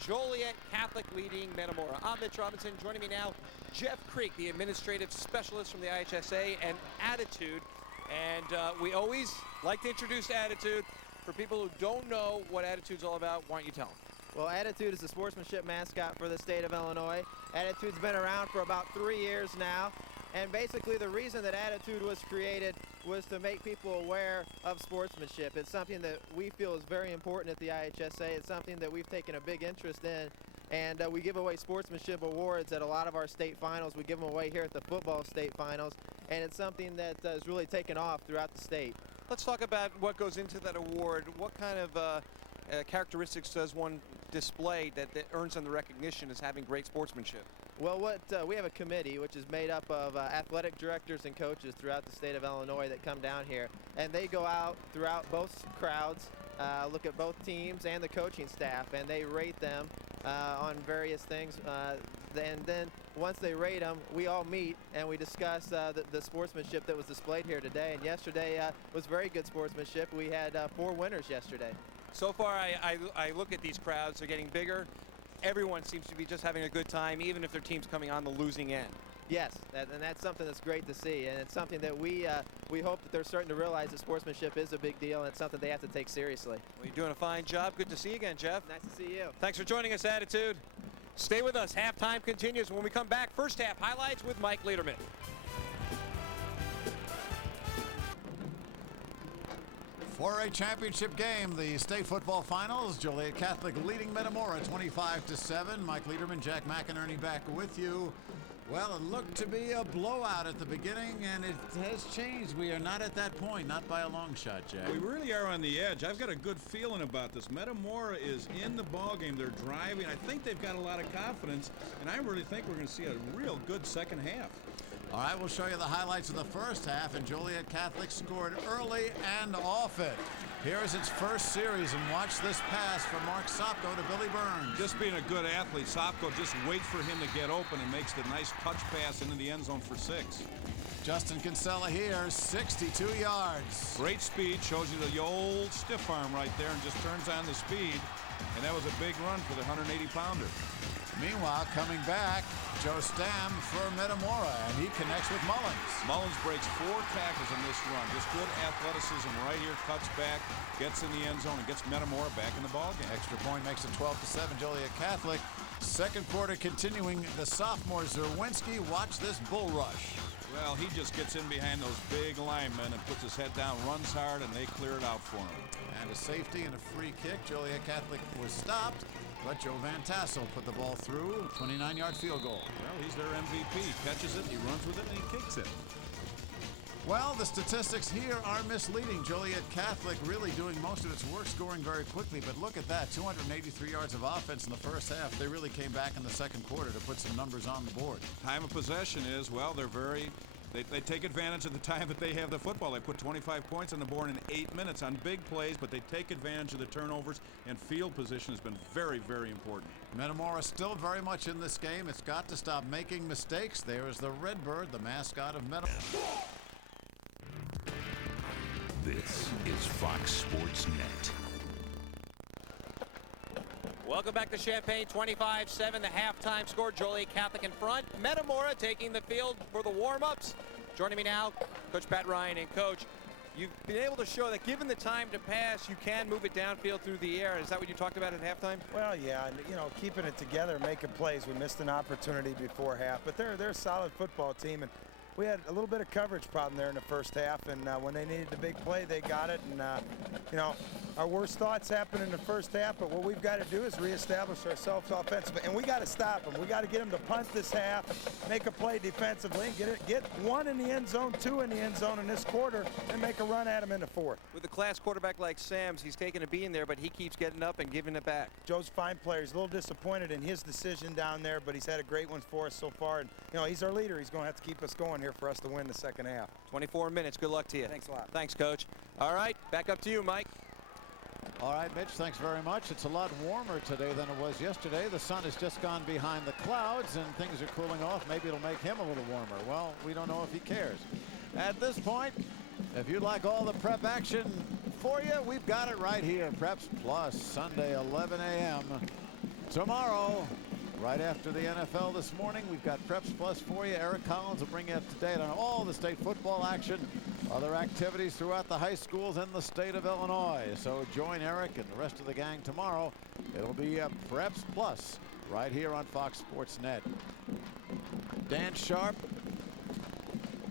Joliet Catholic leading Metamora. I'm Mitch Robinson. Joining me now, Jeff Creek, the administrative specialist from the IHSA, and Attitude. And we always like to introduce Attitude. For people who don't know what Attitude's all about, why don't you tell them? Well, Attitude is the sportsmanship mascot for the state of Illinois. Attitude's been around for about 3 years now. And basically the reason that Attitude was created was to make people aware of sportsmanship. It's something that we feel is very important at the IHSA. It's something that we've taken a big interest in. And we give away sportsmanship awards at a lot of our state finals. We give them away here at the football state finals. And it's something that has really taken off throughout the state. Let's talk about what goes into that award. What kind of characteristics does one display that earns them the recognition as having great sportsmanship? Well, we have a committee which is made up of athletic directors and coaches throughout the state of Illinois that come down here, and they go out throughout both crowds, look at both teams and the coaching staff, and they rate them on various things. And then once they rate them, we all meet and we discuss the sportsmanship that was displayed here today. And yesterday was very good sportsmanship. We had 4 winners yesterday. So far, I look at these crowds. They're getting bigger. Everyone seems to be just having a good time, even if their team's coming on the losing end. Yes, and that's something that's great to see, and it's something that we hope that they're starting to realize that sportsmanship is a big deal, and it's something they have to take seriously. Well, you're doing a fine job. Good to see you again, Jeff. Nice to see you. Thanks for joining us, Attitude. Stay with us. Halftime continues. When we come back, first half highlights with Mike Lederman. 4A championship game, the state football finals. Joliet Catholic leading Metamora 25-7. Mike Lederman, Jack McInerney back with you. Well, it looked to be a blowout at the beginning, and it has changed. We are not at that point, not by a long shot, Jack. We really are on the edge. I've got a good feeling about this. Metamora is in the ballgame. They're driving. I think they've got a lot of confidence, and I really think we're going to see a real good second half. All right, we'll show you the highlights of the first half, and Joliet Catholic scored early and often. Here is its first series, and watch this pass from Mark Sopko to Billy Burns. Just being a good athlete, Sopko just waits for him to get open and makes the nice touch pass into the end zone for 6. Justin Kinsella here, 62 yards. Great speed, shows you the old stiff arm right there and just turns on the speed. And that was a big run for the 180-pounder. Meanwhile, coming back, Joe Stam for Metamora, and he connects with Mullins. Mullins breaks 4 tackles in this run. Just good athleticism right here, cuts back, gets in the end zone, and gets Metamora back in the ballgame. Extra point makes it 12-7 Joliet Catholic. Second quarter continuing, the sophomore Zerwinski. Watch this bull rush. Well, he just gets in behind those big linemen and puts his head down, runs hard, and they clear it out for him. And a safety and a free kick. Joliet Catholic was stopped, but Joe Van Tassel put the ball through. 29-yard field goal. Well, he's their MVP. He catches it, he runs with it, and he kicks it. Well, the statistics here are misleading. Joliet Catholic really doing most of its work, scoring very quickly. But look at that, 283 yards of offense in the first half. They really came back in the second quarter to put some numbers on the board. Time of possession is, well, they take advantage of the time that they have the football. They put 25 points on the board in 8 minutes on big plays, but they take advantage of the turnovers, and field position has been very, very important. Metamora still very much in this game. It's got to stop making mistakes. There is the Redbird, the mascot of Metamora. This is Fox Sports Net. Welcome back to Champaign, 25-7, the halftime score. Joliet Catholic in front. Metamora taking the field for the warm-ups. Joining me now, Coach Pat Ryan. And Coach, you've been able to show that given the time to pass, you can move it downfield through the air. Is that what you talked about at halftime? Well, yeah, and, you know, keeping it together, making plays. We missed an opportunity before half, but they're a solid football team, and we had a little bit of coverage problem there in the first half, and when they needed the big play, they got it. And, you know, our worst thoughts happened in the first half, but what we've got to do is reestablish ourselves offensively, and we got to stop them. We got to get them to punt this half, make a play defensively, and get 1 in the end zone, 2 in the end zone in this quarter, and make a run at them in the fourth. With a class quarterback like Sam's, he's taking a beating there, but he keeps getting up and giving it back. Joe's a fine player. He's a little disappointed in his decision down there, but he's had a great one for us so far. And, you know, he's our leader. He's going to have to keep us going here for us to win the second half. 24 minutes. Good luck to you. Thanks a lot. Thanks, Coach. All right, back up to you, Mike. All right, Mitch, thanks very much. It's a lot warmer today than it was yesterday. The sun has just gone behind the clouds, and things are cooling off. Maybe it'll make him a little warmer. Well, we don't know if he cares. At this point, if you'd like all the prep action for you, we've got it right here. Preps Plus, Sunday, 11 a.m. Tomorrow, right after the NFL this morning, we've got Preps Plus for you. Eric Collins will bring you up to date on all the state football action, other activities throughout the high schools in the state of Illinois. So join Eric and the rest of the gang tomorrow. It'll be Preps Plus right here on Fox Sports Net. Dan Sharp,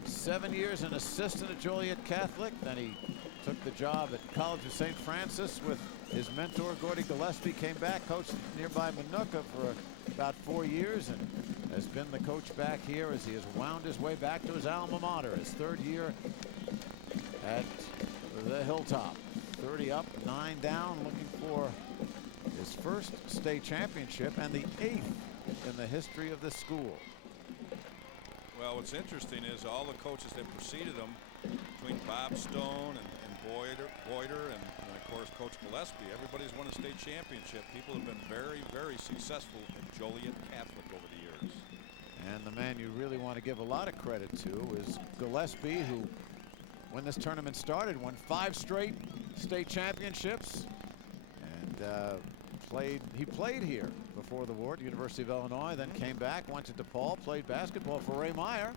7 years an assistant at Joliet Catholic. Then he took the job at College of St. Francis with his mentor, Gordy Gillespie. Came back, coached nearby Minooka for about 4 years, and has been the coach back here as he has wound his way back to his alma mater. His 3rd year at the Hilltop. 30 up, 9 down, looking for his first state championship and the 8th in the history of this school. Well, what's interesting is all the coaches that preceded him, between Bob Stone and Boyder and of course Coach Gillespie, everybody's won a state championship. People have been very, very successful at Joliet Catholic over the years. And the man you really want to give a lot of credit to is Gillespie, who, when this tournament started, won 5 straight state championships he played here before the war at the University of Illinois, then came back, went to DePaul, played basketball for Ray Meyer,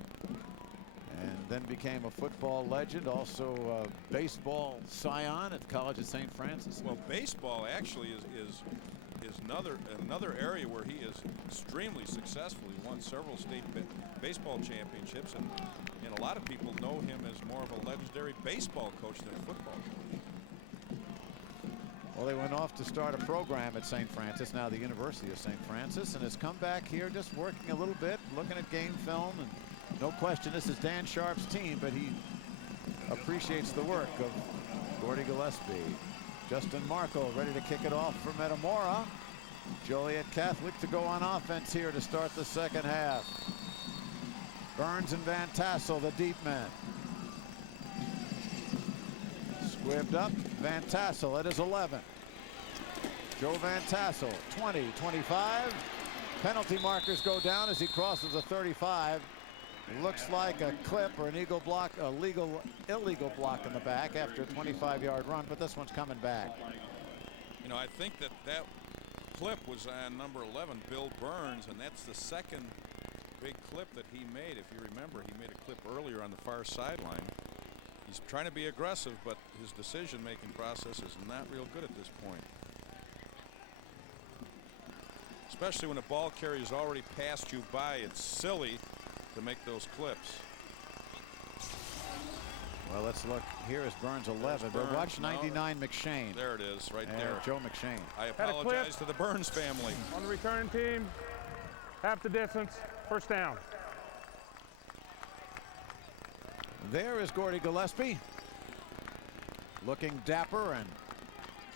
and then became a football legend, also a baseball scion at the College of St. Francis. Well, baseball actually is another area where he is extremely successful. He won several state baseball championships, and a lot of people know him as more of a legendary baseball coach than a football coach. Well, they went off to start a program at St. Francis, now the University of St. Francis, and has come back here just working a little bit, looking at game film, and no question this is Dan Sharp's team, but he appreciates the work of Gordy Gillespie. Justin Marco ready to kick it off for Metamora. Joliet Catholic to go on offense here to start the second half. Burns and Van Tassel, the deep men. Squibbed up, Van Tassel at his 11. Joe Van Tassel, 20, 25. Penalty markers go down as he crosses the 35. Looks like a clip or an illegal block in the back after a 25-yard run, but this one's coming back. You know, I think that clip was on number 11, Bill Burns, and that's the second big clip that he made. If you remember, he made a clip earlier on the far sideline. He's trying to be aggressive, but his decision-making process is not real good at this point. Especially when a ball carrier has already passed you by. It's silly to make those clips. Well, let's look. Here is Burns 11, but watch 99 McShane. There it is, right there. Joe McShane. I apologize to the Burns family. On the returning team, half the distance, first down. There is Gordy Gillespie, looking dapper and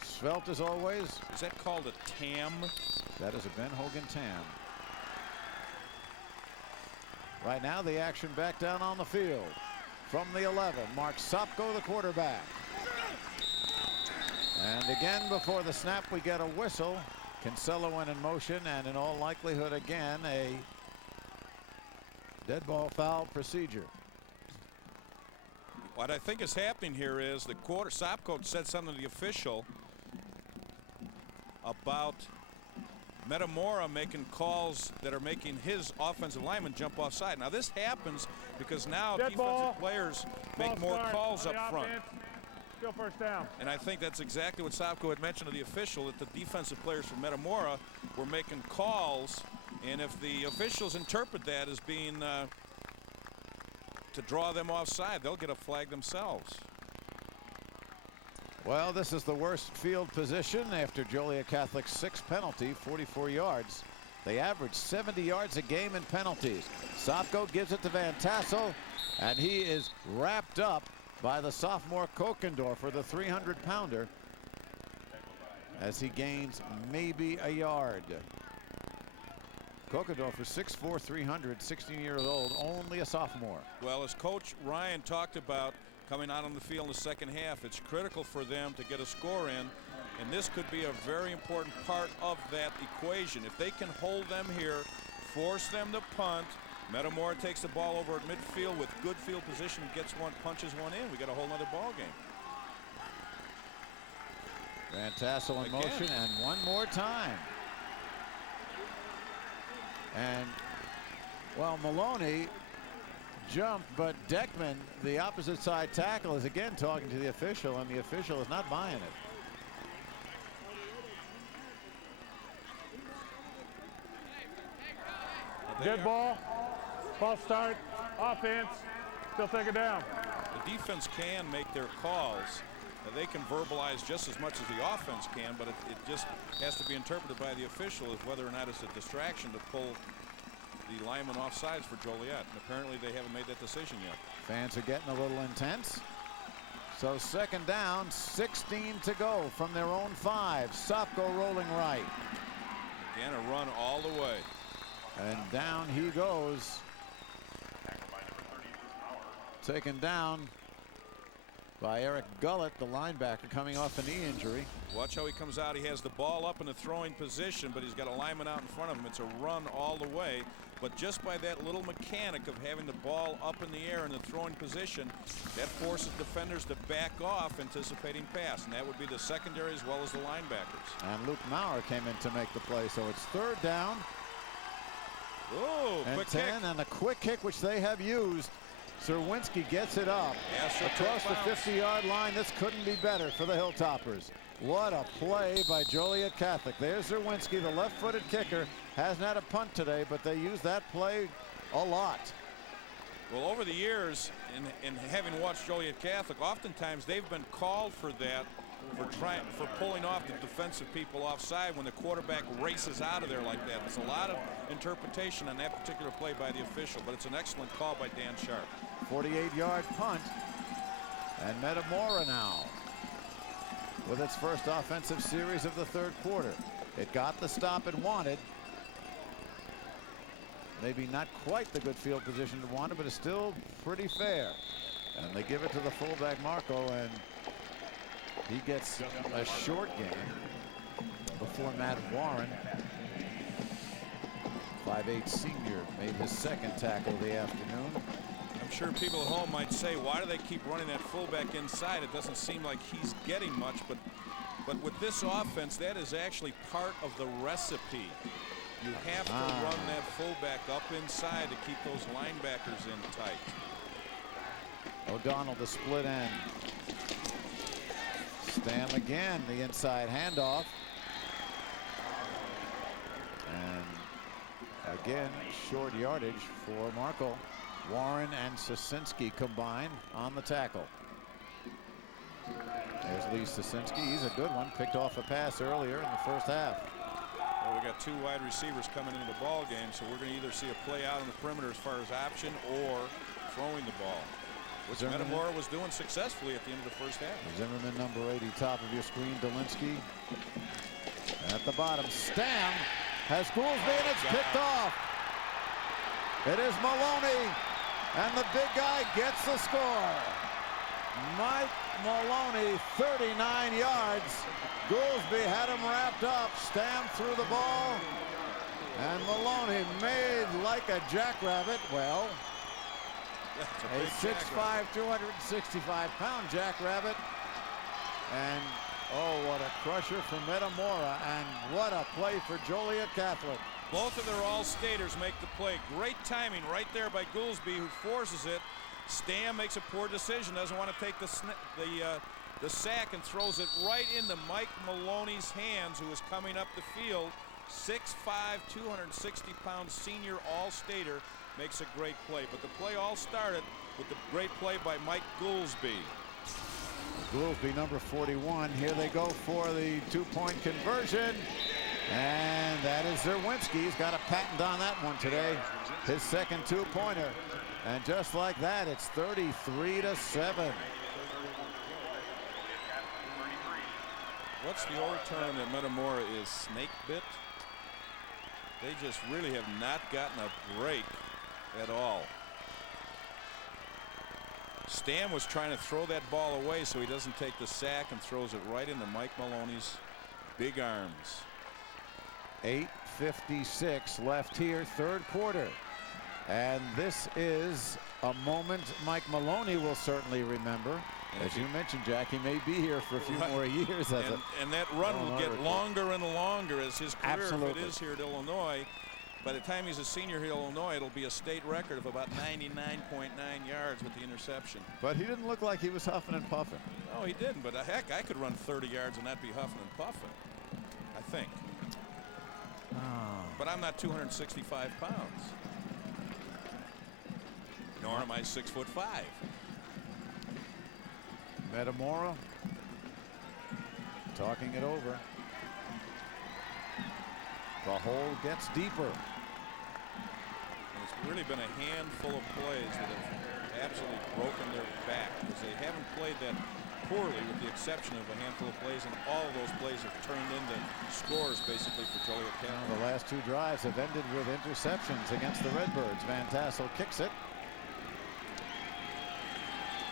svelte as always. Is that called a tam? That is a Ben Hogan tam. Right now, the action back down on the field. From the 11, Mark Sopko, the quarterback. And again, before the snap, we get a whistle. Kinsella went in motion, and in all likelihood, again, a dead ball foul procedure. What I think is happening here is the Sopko said something to the official about Metamora making calls that are making his offensive lineman jump offside. Now this happens because now defensive players make more calls up front. Still first down. And I think that's exactly what Sopko had mentioned to the official, that the defensive players from Metamora were making calls, and if the officials interpret that as being to draw them offside, they'll get a flag themselves. Well, this is the worst field position after Joliet Catholic's 6th penalty, 44 yards. They average 70 yards a game in penalties. Sopko gives it to Van Tassel, and he is wrapped up by the sophomore Kokendorfer, the 300-pounder, as he gains maybe a yard. Kokendorfer, 6'4", 300, 16 years old, only a sophomore. Well, as Coach Ryan talked about, coming out on the field in the second half, it's critical for them to get a score in, and this could be a very important part of that equation. If they can hold them here, force them to punt, Metamora takes the ball over at midfield with good field position, gets one, punches one in, we got a whole nother ball game. Van Tassel in motion, and one more time. And, well, Maloney jumped, but Deckman, the opposite side tackle, is again talking to the official, and the official is not buying it. Good ball. Ball start. Offense. Still take it down. The defense can make their calls. They can verbalize just as much as the offense can, but it just has to be interpreted by the official as whether or not it's a distraction to pull the lineman off sides for Joliet. And apparently they haven't made that decision yet. Fans are getting a little intense. So second down, 16 to go from their own 5. Sopko rolling right. Again, a run all the way. And down he goes. Taken down by Eric Gullett, the linebacker, coming off a knee injury. Watch how he comes out. He has the ball up in the throwing position, but he's got a lineman out in front of him. It's a run all the way. but just by that little mechanic of having the ball up in the air in the throwing position, that forces defenders to back off, anticipating pass, and that would be the secondary as well as the linebackers. And Luke Maurer came in to make the play, so it's 3rd down. Ooh, And quick 10, kick. and a quick kick, which they have used. Zerwinski gets it up across the 50-yard line. This couldn't be better for the Hilltoppers. What a play by Joliet Catholic. There's Zerwinski, the left-footed kicker. Hasn't had a punt today, but they use that play a lot. Well, over the years, in having watched Joliet Catholic, oftentimes they've been called for that, for pulling off the defensive people offside when the quarterback races out of there like that. It's a lot of interpretation on that particular play by the official, but it's an excellent call by Dan Sharp. 48-yard punt, and Metamora now with its first offensive series of the 3rd quarter. It got the stop it wanted. Maybe not quite the good field position it wanted, but it's still pretty fair. And they give it to the fullback Marco, and he gets a short gain before Matt Warren, 5'8" senior, made his 2nd tackle of the afternoon. I'm sure people at home might say, why do they keep running that fullback inside? It doesn't seem like he's getting much, but with this offense, that is actually part of the recipe. You have to run that fullback up inside to keep those linebackers in tight. O'Donnell, the split end. Stam again, the inside handoff. And again, short yardage for Marco. Warren and Sosinski combined on the tackle. There's Lee Sosinski. He's a good one. Picked off a pass earlier in the first half. Well, we got 2 wide receivers coming into the ball game, so we're going to either see a play out on the perimeter as far as option or throwing the ball, which Metamora was doing successfully at the end of the first half. Zimmerman, number 80, top of your screen. Dolinsky at the bottom. Stam has Goolsby, and it's picked off. It is Maloney, and the big guy gets the score. Mike Maloney, 39 yards. Goolsby had him wrapped up. Stam threw the ball, and Maloney made like a jackrabbit. Well, a 6'5", 265-pound jackrabbit. And oh, what a crusher for Metamora, and what a play for Joliet Catholic. Both of their all-staters make the play. Great timing right there by Goolsby, who forces it. Stam makes a poor decision, doesn't want to take the sack, and throws it right into Mike Maloney's hands, who is coming up the field. 6'5", 260-pound senior all-stater makes a great play. But the play all started with the great play by Mike Goolsby. Goolsby, number 41. Here they go for the 2-point conversion. And that is Zerwinski. He's got a patent on that one today. His 2nd 2-pointer. And just like that, it's 33-7. What's the old term that Metamora is snake bit? They just really have not gotten a break at all. Stam was trying to throw that ball away so he doesn't take the sack, and throws it right into Mike Maloney's big arms. 8:56 left here, 3rd quarter. And this is a moment Mike Maloney will certainly remember. As you mentioned, Jack, he may be here for a few more years. And that run will get longer and longer as his career, Absolutely. if it is here at Illinois. By the time he's a senior here at Illinois, it'll be a state record of about 99.9 yards with the interception. But he didn't look like he was huffing and puffing. No, he didn't. But heck, I could run 30 yards and not be huffing and puffing, I think. But I'm not 265 pounds. Nor am I 6'5". Metamora talking it over. The hole gets deeper. And it's really been a handful of plays that have absolutely broken their back, because they haven't played that poorly, with the exception of a handful of plays, and all of those plays have turned into scores basically for Joliet Catholic. The last 2 drives have ended with interceptions against the Redbirds. Van Tassel kicks it.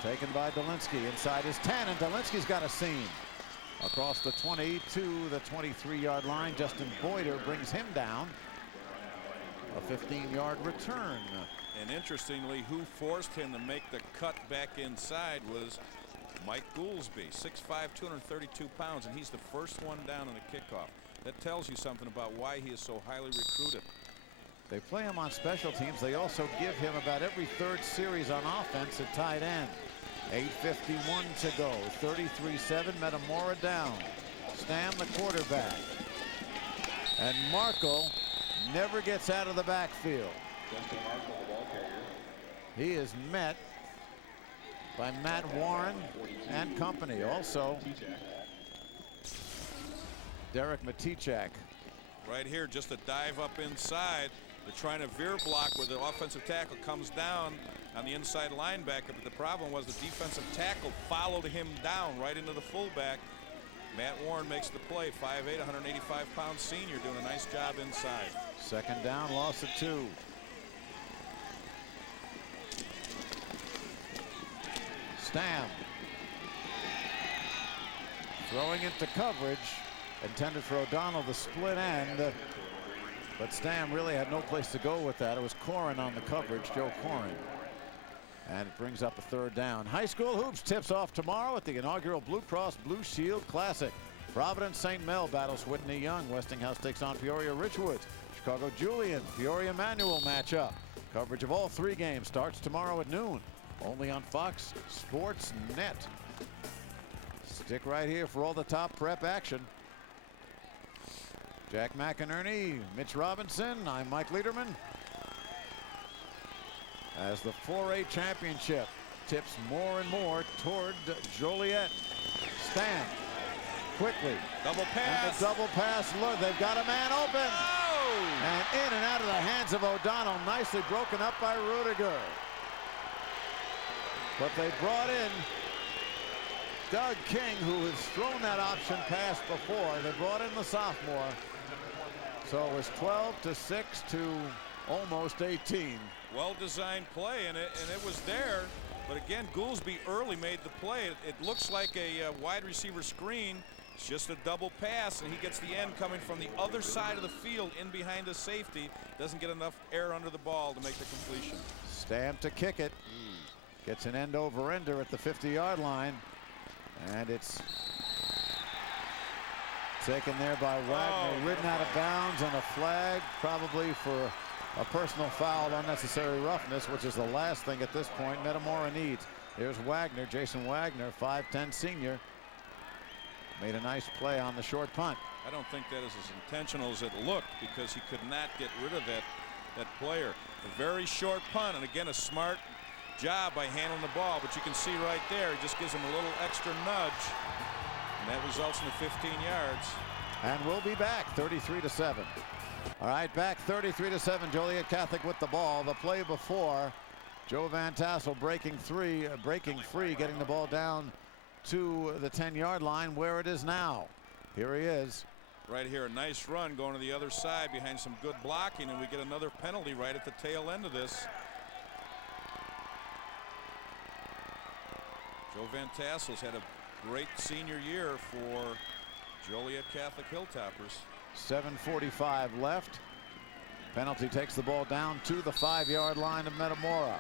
Taken by Dolinsky inside his 10, and Dolinsky's got a seam across the 20 to the 23-yard line. Justin Boyder brings him down. A 15-yard return. And interestingly, who forced him to make the cut back inside was Mike Goolsby, 6'5", 232 pounds, and he's the first one down in the kickoff. That tells you something about why he is so highly recruited. They play him on special teams. They also give him about every third series on offense at tight end. 8:51 to go. 33-7. Metamora down. Stam the quarterback. And Markle never gets out of the backfield. He is met by Matt Warren and company. Also, Derek Matichak. Right here, just a dive up inside. They're trying to veer block where the offensive tackle comes down on the inside linebacker, but the problem was the defensive tackle followed him down right into the fullback. Matt Warren makes the play. 5'8", 185-pound senior, doing a nice job inside. Second down, loss of 2. Stam throwing into coverage, intended for O'Donnell, the split end, but Stam really had no place to go with that. It was Corrin on the coverage, Joe Corrin. And it brings up a third down. High school hoops tips off tomorrow at the inaugural Blue Cross Blue Shield Classic. Providence St. Mel battles Whitney Young. Westinghouse takes on Peoria Richwoods. Chicago Julian, Peoria Manual matchup. Coverage of all 3 games starts tomorrow at noon. Only on Fox Sports Net. Stick right here for all the top prep action. Jack McInerney, Mitch Robinson, I'm Mike Liederman. As the 4A championship tips more and more toward Joliet. Stam quickly. Double pass. And the double pass. Look, they've got a man open. Oh! And in and out of the hands of O'Donnell. Nicely broken up by Rudiger. But they brought in Doug King, who has thrown that option pass before. They brought in the sophomore. So it was 12-6 to almost 18. Well-designed play, and it was there. But again, Goolsby early made the play. It looks like a wide receiver screen. It's just a double pass, and he gets the end coming from the other side of the field in behind the safety. Doesn't get enough air under the ball to make the completion. Stam to kick it. Gets an end over ender at the 50-yard line. And it's taken there by Wagner, ridden out of bounds on a flag, probably for a personal foul, unnecessary roughness, which is the last thing at this point Metamora needs. There's Wagner, Jason Wagner, 5'10" senior. Made a nice play on the short punt. I don't think that is as intentional as it looked, because he could not get rid of that player. A very short punt, and again, a smart job by handling the ball, but you can see right there, he just gives him a little extra nudge, and that results in the 15 yards. And we'll be back 33-7. All right, back 33-7. Joliet Catholic with the ball. The play before, Joe Van Tassel breaking free, getting the ball down to the 10-yard line, where it is now. Here he is. Right here, a nice run going to the other side behind some good blocking, and we get another penalty right at the tail end of this. Joe Van Tassel's had a great senior year for Joliet Catholic Hilltoppers. 7:45 left. Penalty takes the ball down to the 5-yard line of Metamora.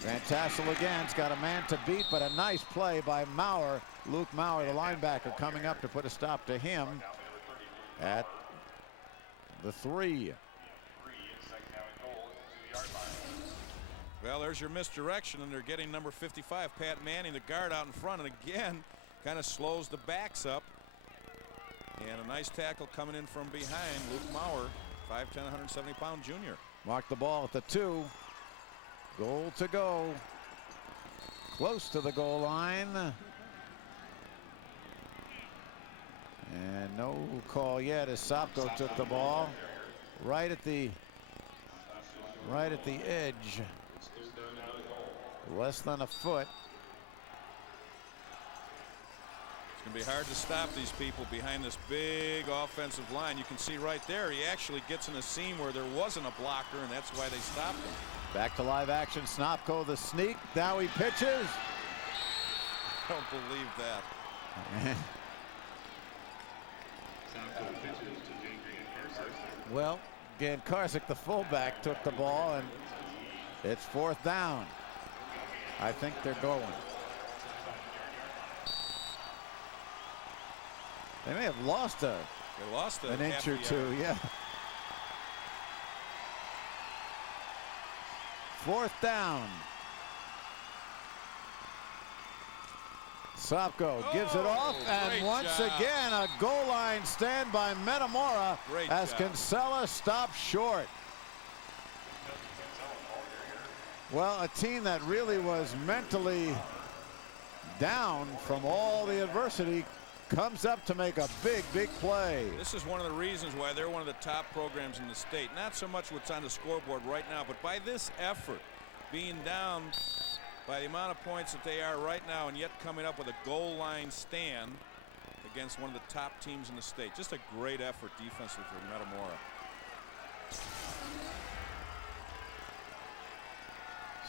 Van Tassel again's got a man to beat, but a nice play by Maurer. Luke Maurer, the linebacker, coming up to put a stop to him at the 3. Well, there's your misdirection, and they're getting number 55, Pat Manning, the guard, out in front, and again kind of slows the backs up. And a nice tackle coming in from behind. Luke Maurer, 5'10", 170-pound junior. Mark the ball at the 2. Goal to go. Close to the goal line. And no call yet as Sopko took the ball right at the edge. Less than a foot. It's going to be hard to stop these people behind this big offensive line. You can see right there, he actually gets in a seam where there wasn't a blocker, and that's why they stopped him. Back to live action. Snopko the sneak. Now he pitches. Don't believe that. Well, again, Karzik, the fullback, took the ball, and it's 4th down. I think they're going. They may have lost an inch or two. Yeah. 4th down. Sopko gives it off, and once again a goal line stand by Metamora as Kinsella stops short. Well, a team that really was mentally down from all the adversity comes up to make a big play. This is one of the reasons why they're one of the top programs in the state. Not so much what's on the scoreboard right now, but by this effort, being down by the amount of points that they are right now, and yet coming up with a goal line stand against one of the top teams in the state. Just a great effort defensively for Metamora.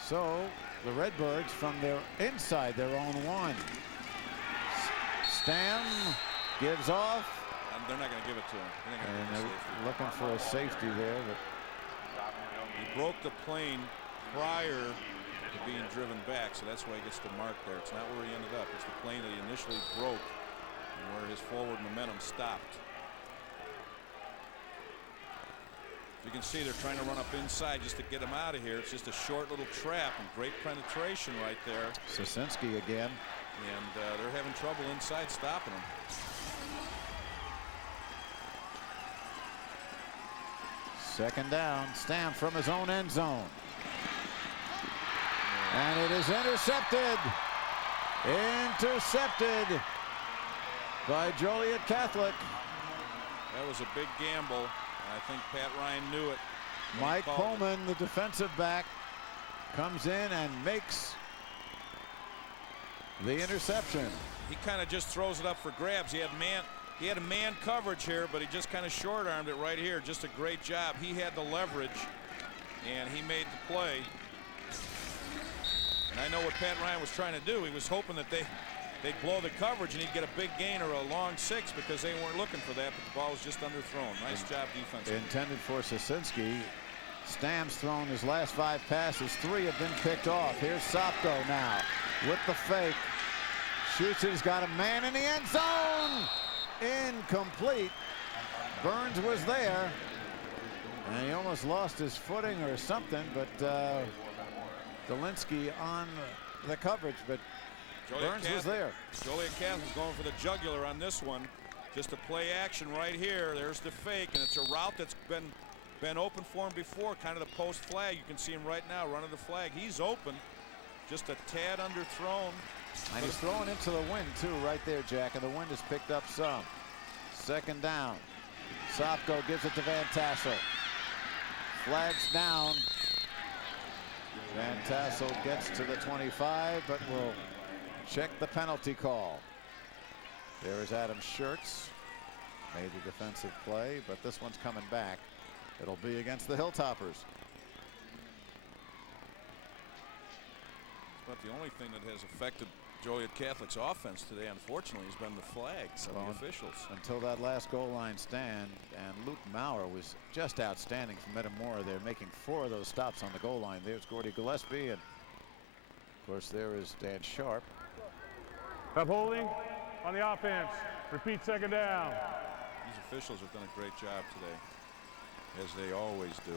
So the Redbirds from their inside their own 1. Stam gives off. They're not going to give it to him. And they're looking for a safety there. But he broke the plane prior to being driven back, so that's why he gets the mark there. It's not where he ended up. It's the plane that he initially broke and where his forward momentum stopped. You can see they're trying to run up inside just to get him out of here. It's just a short little trap, and great penetration right there. Sosinski again. And they're having trouble inside stopping him. Second down. Stam from his own end zone. And it is intercepted. Intercepted by Joliet Catholic. That was a big gamble. I think Pat Ryan knew it. Mike Pullman, the defensive back, comes in and makes the interception. He kind of just throws it up for grabs. He had a man coverage here, but he just kind of short-armed it right here. Just a great job. He had the leverage, and he made the play. And I know what Pat Ryan was trying to do. He was hoping that they'd blow the coverage and he'd get a big gain or a long 6 because they weren't looking for that, but the ball was just underthrown. Nice job defensively. Intended for Sosinski. Stam's thrown his last 5 passes. 3 have been picked off. Here's Sopko now with the fake. Shoots it. He's got a man in the end zone. Incomplete. Burns was there. And he almost lost his footing or something, but Dolinsky on the coverage, but Burns was there. Joliet Catholic going for the jugular on this one. Just a play action right here. There's the fake, and it's a route that's been open for him before, kind of the post flag. You can see him right now running the flag. He's open. Just a tad underthrown. And he's throwing into the wind too right there, Jack, and the wind has picked up some. Second down. Sopko gives it to Van Tassel. Flags down. Van Tassel gets to the 25, but will check the penalty call. There is Adam Schertz. Made the defensive play, but this one's coming back. It'll be against the Hilltoppers. But the only thing that has affected Joliet Catholic's offense today, unfortunately, has been the flags of the officials. Until that last goal line stand, and Luke Maurer was just outstanding for Metamora. They're making 4 of those stops on the goal line. There's Gordy Gillespie, and of course there is Dan Sharp. Up holding on the offense. Repeat second down. These officials have done a great job today, as they always do.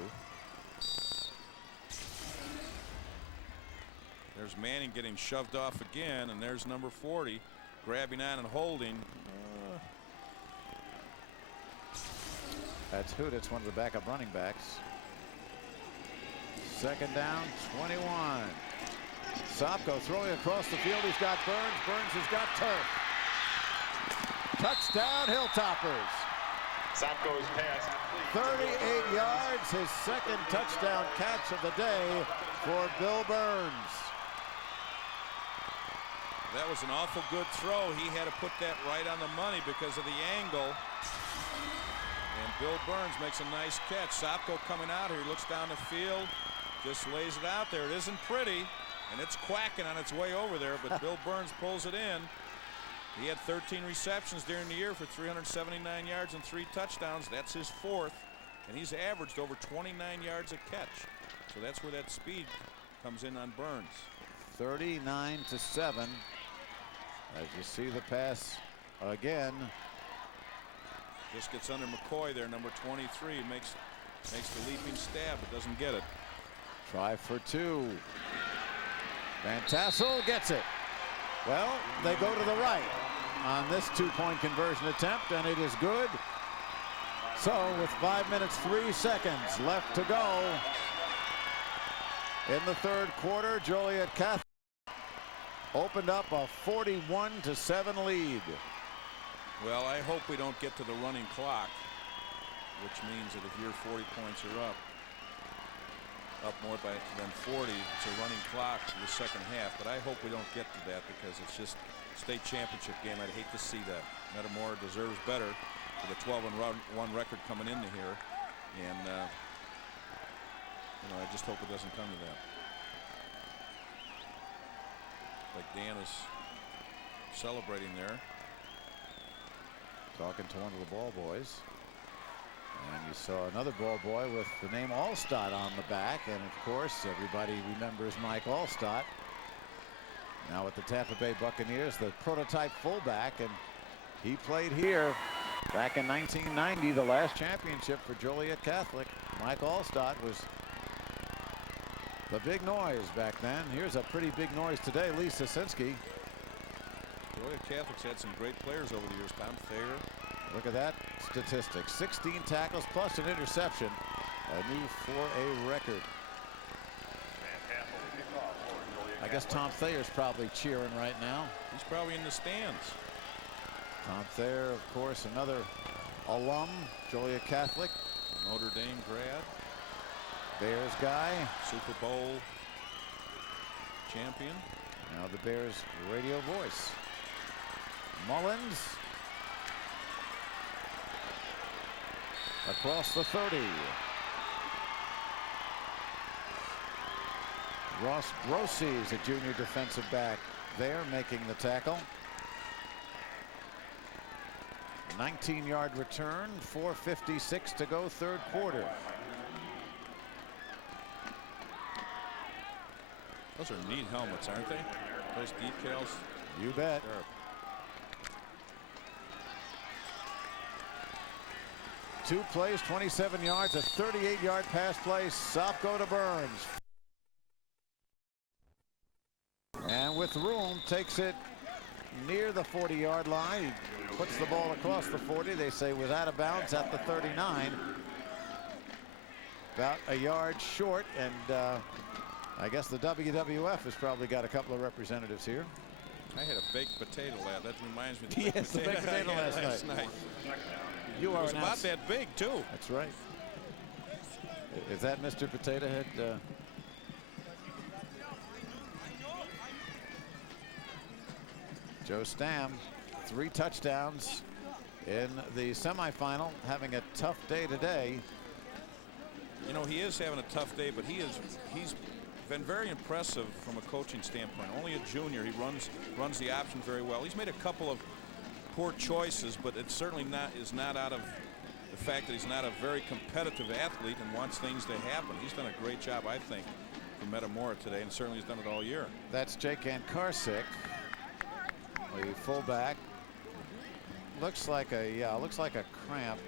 There's Manning getting shoved off again, and there's number 40 grabbing on and holding. That's Huditz, one of the backup running backs. Second down, 21. Sopko throwing across the field. He's got Burns. Burns has got turf. Touchdown, Hilltoppers. Sopko's pass. 38 yards, his second touchdown catch of the day for Bill Burns. That was an awful good throw. He had to put that right on the money because of the angle. And Bill Burns makes a nice catch. Sopko coming out here, looks down the field, just lays it out there. It isn't pretty, and it's quacking on its way over there, but Bill Burns pulls it in. He had 13 receptions during the year for 379 yards and 3 touchdowns. That's his 4th. and he's averaged over 29 yards a catch. So that's where that speed comes in on Burns. 39-7. As you see the pass again. Just gets under McCoy there, number 23. Makes the leaping stab, but doesn't get it. Try for 2. Van Tassel gets it. Well, they go to the right on this 2-point conversion attempt, and it is good. So with 5 minutes 3 seconds left to go in the third quarter, Joliet Catholic opened up a 41-7 lead. Well, I hope we don't get to the running clock, which means that if your 40 points are up more than 40, it's a running clock for the second half. But I hope we don't get to that, because it's just state championship game. I'd hate to see that. Metamora deserves better with a 12-1 record coming into here, and I just hope it doesn't come to that. Like Dan is celebrating there, talking to one of the ball boys. And you saw another ball boy with the name Allstott on the back, and of course everybody remembers Mike Allstott, now with the Tampa Bay Buccaneers, the prototype fullback, and he played here back in 1990, the last championship for Joliet Catholic. Mike Allstott was the big noise back then. Here's a pretty big noise today. Lee Sosinski. Joliet Catholic's had some great players over the years. Tom Thayer. Look at that statistic. 16 tackles plus an interception. A new 4A record. I guess Tom Thayer's probably cheering right now. He's probably in the stands. Tom Thayer, of course, another alum, Joliet Catholic. Notre Dame grad. Bears guy. Super Bowl champion. Now the Bears radio voice. Mullins. Across the 30. Ross Grossi is a junior defensive back there, making the tackle. 19-yard return, 4:56 to go, third quarter. Those are neat helmets, aren't they? Those decals. You bet. Sharp. 2 plays, 27 yards, a 38-yard pass play. Sopko to Burns. And with room, takes it near the 40-yard line. He puts the ball across the 40. They say was out of bounds at the 39. About a yard short, and I guess the WWF has probably got a couple of representatives here. I had a baked potato last. That reminds me of the baked yes, potato the baked potato last night. You are it was about that big, too. That's right. Is that Mr. Potato Head? Joe Stam, 3 touchdowns in the semifinal, having a tough day today. You know, he is having a tough day, but he's been very impressive from a coaching standpoint. Only a junior. He runs the option very well. He's made a couple of poor choices, but it certainly is not out of the fact that he's not a very competitive athlete and wants things to happen. He's done a great job, I think, for Metamora today, and certainly has done it all year. That's Jake Ankarsick, the fullback. Looks like a cramp.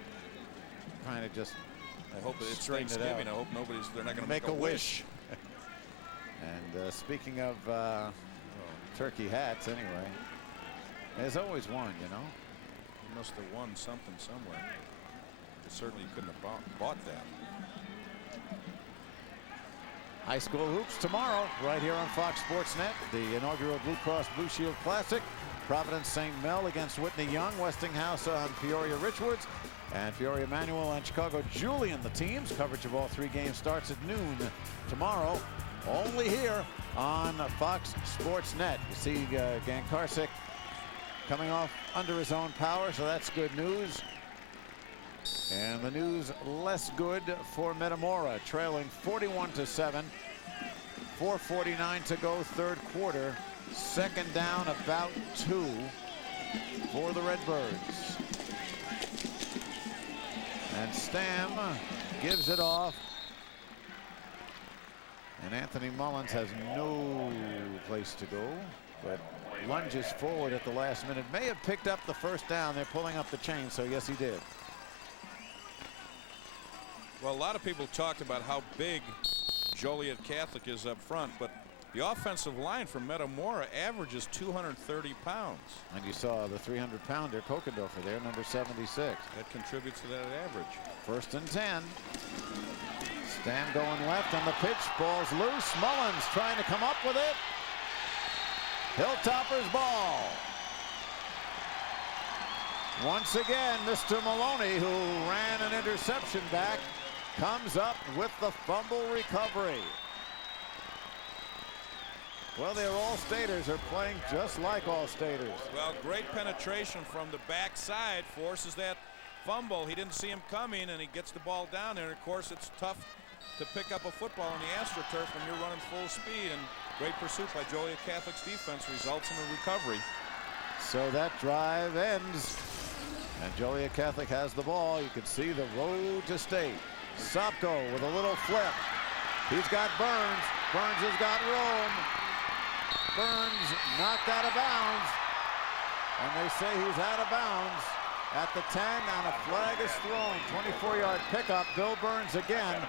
Trying to just. I hope it's Thanksgiving. I hope they're not going to make a wish. And speaking of turkey hats, anyway, there's always one, you know. He must have won something somewhere. Certainly couldn't have bought that. High school hoops tomorrow, right here on Fox Sports Net. The inaugural Blue Cross Blue Shield Classic. Providence St. Mel against Whitney Young, Westinghouse on Peoria Richwoods, and Peoria Manual and Chicago Julian, the teams. Coverage of all 3 games starts at noon tomorrow, only here on Fox Sports Net. You see Gankarsick coming off under his own power, so that's good news. And the news less good for Metamora, trailing 41-7. 4:49 to go, third quarter. Second down, about 2 for the Redbirds. And Stam gives it off. And Anthony Mullins has no place to go, but lunges forward at the last minute. May have picked up the first down. They're pulling up the chain, so yes, he did. Well, a lot of people talked about how big Joliet Catholic is up front, but the offensive line from Metamora averages 230 pounds. And you saw the 300-pounder Kokendorfer there, number 76. That contributes to that average. 1st and 10. Stam going left on the pitch. Ball's loose. Mullins trying to come up with it. Hilltoppers ball. Once again, Mr. Maloney, who ran an interception back, comes up with the fumble recovery. Well, their All-Staters are playing just like All-Staters. Well, great penetration from the backside forces that fumble. He didn't see him coming, and he gets the ball down there. And of course, it's tough to pick up a football on the AstroTurf when you're running full speed. And great pursuit by Joliet Catholic's defense results in a recovery. So that drive ends, and Joliet Catholic has the ball. You can see the road to state. Sopko with a little flip. He's got Burns. Burns has got room. Burns knocked out of bounds, and they say he's out of bounds at the 10, and a flag is thrown. 24-yard pickup. Bill Burns again,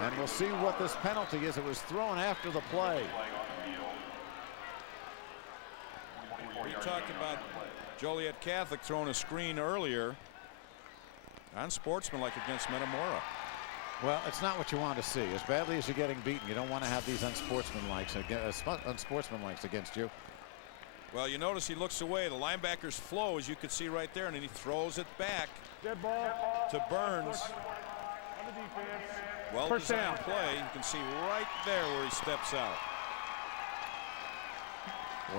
and we'll see what this penalty is. It was thrown after the play. We talked about Joliet Catholic throwing a screen earlier. Unsportsmanlike against Metamora. Well, it's not what you want to see. As badly as you're getting beaten, you don't want to have these unsportsmanlikes against you. Well, you notice he looks away. The linebackers flow, as you could see right there, and then he throws it back to Burns. Well-designed play. You can see right there where he steps out.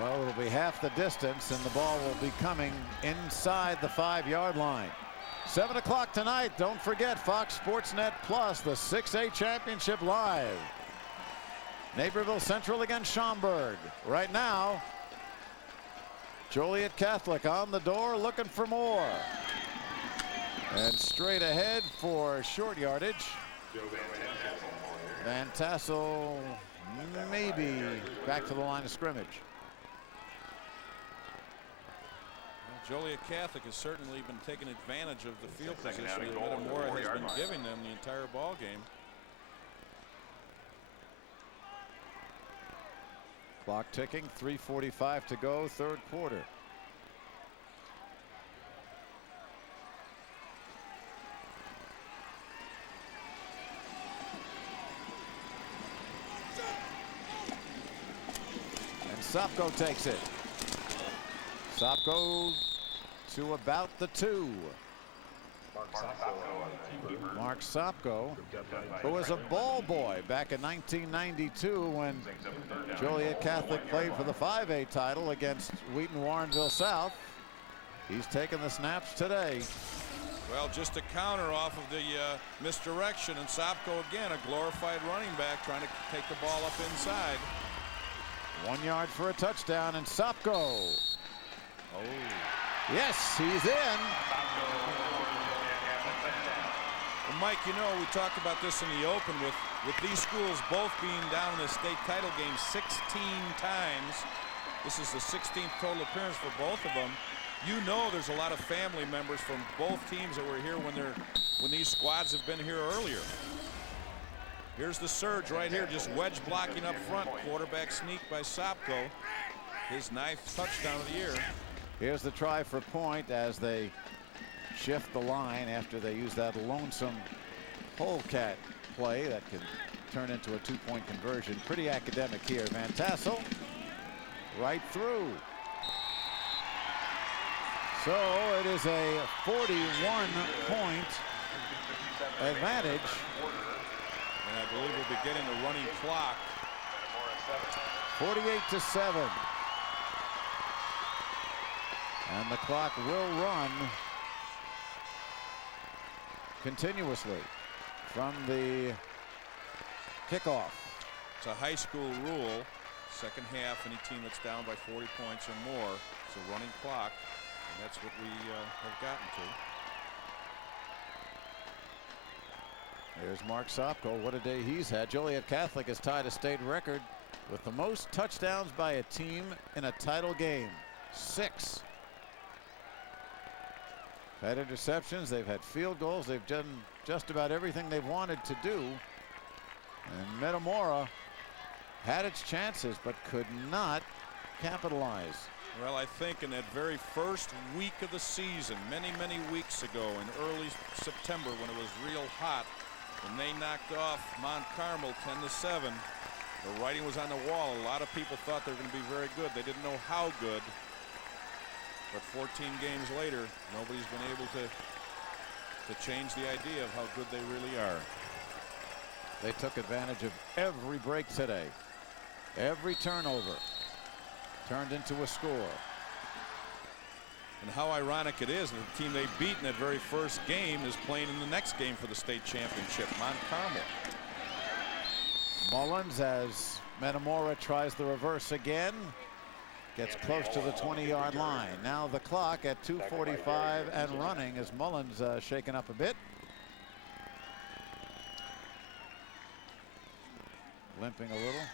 Well, it'll be half the distance, and the ball will be coming inside the 5-yard line. 7 o'clock tonight. Don't forget Fox Sports Net Plus, the 6A Championship live. Naperville Central against Schaumburg. Right now, Joliet Catholic on the door looking for more. And straight ahead for short yardage. Van Tassel maybe back to the line of scrimmage. Joliet Catholic has certainly been taking advantage of the field position that Metamora has been giving them the entire ball game. Clock ticking, 3:45 to go, 3rd quarter. And Sopko takes it. Sopko to about the 2. Mark Sopko, who was a ball boy back in 1992 when Joliet Catholic played for the 5A title against Wheaton Warrenville South. He's taking the snaps today. Well, just a counter off of the misdirection, and Sopko again, a glorified running back trying to take the ball up inside. 1 yard for a touchdown, and Sopko. Oh, yes, he's in. Well, Mike, you know, we talked about this in the open with these schools both being down in the state title game 16 times. This is the 16th total appearance for both of them. You know there's a lot of family members from both teams that were here when these squads have been here earlier. Here's the surge right here, just wedge blocking up front. Quarterback sneak by Sopko. His 9th touchdown of the year. Here's the try for point as they shift the line after they use that lonesome polecat play that can turn into a 2-point conversion. Pretty academic here. Van Tassel right through. So it is a 41-point advantage. And I believe we'll be getting the running clock. 48-7. And the clock will run continuously from the kickoff. It's a high school rule. Second half, any team that's down by 40 points or more, it's a running clock, and that's what we have gotten to. Here's Mark Sopko. What a day he's had. Joliet Catholic has tied a state record with the most touchdowns by a team in a title game. 6. Had interceptions. They've had field goals. They've done just about everything they've wanted to do. And Metamora had its chances but could not capitalize. Well, I think in that very first week of the season, many weeks ago in early September when it was real hot, when they knocked off Mount Carmel 10-7, the writing was on the wall. A lot of people thought they were going to be very good. They didn't know how good. But 14 games later, nobody's been able to change the idea of how good they really are. They took advantage of every break today. Every turnover turned into a score. And how ironic it is that the team they beat in that very first game is playing in the next game for the state championship, Mount Carmel. Mullins, as Metamora tries the reverse again, gets close to the 20-yard line. Now the clock at 2:45 and running as Mullins shaken up a bit. Limping a little.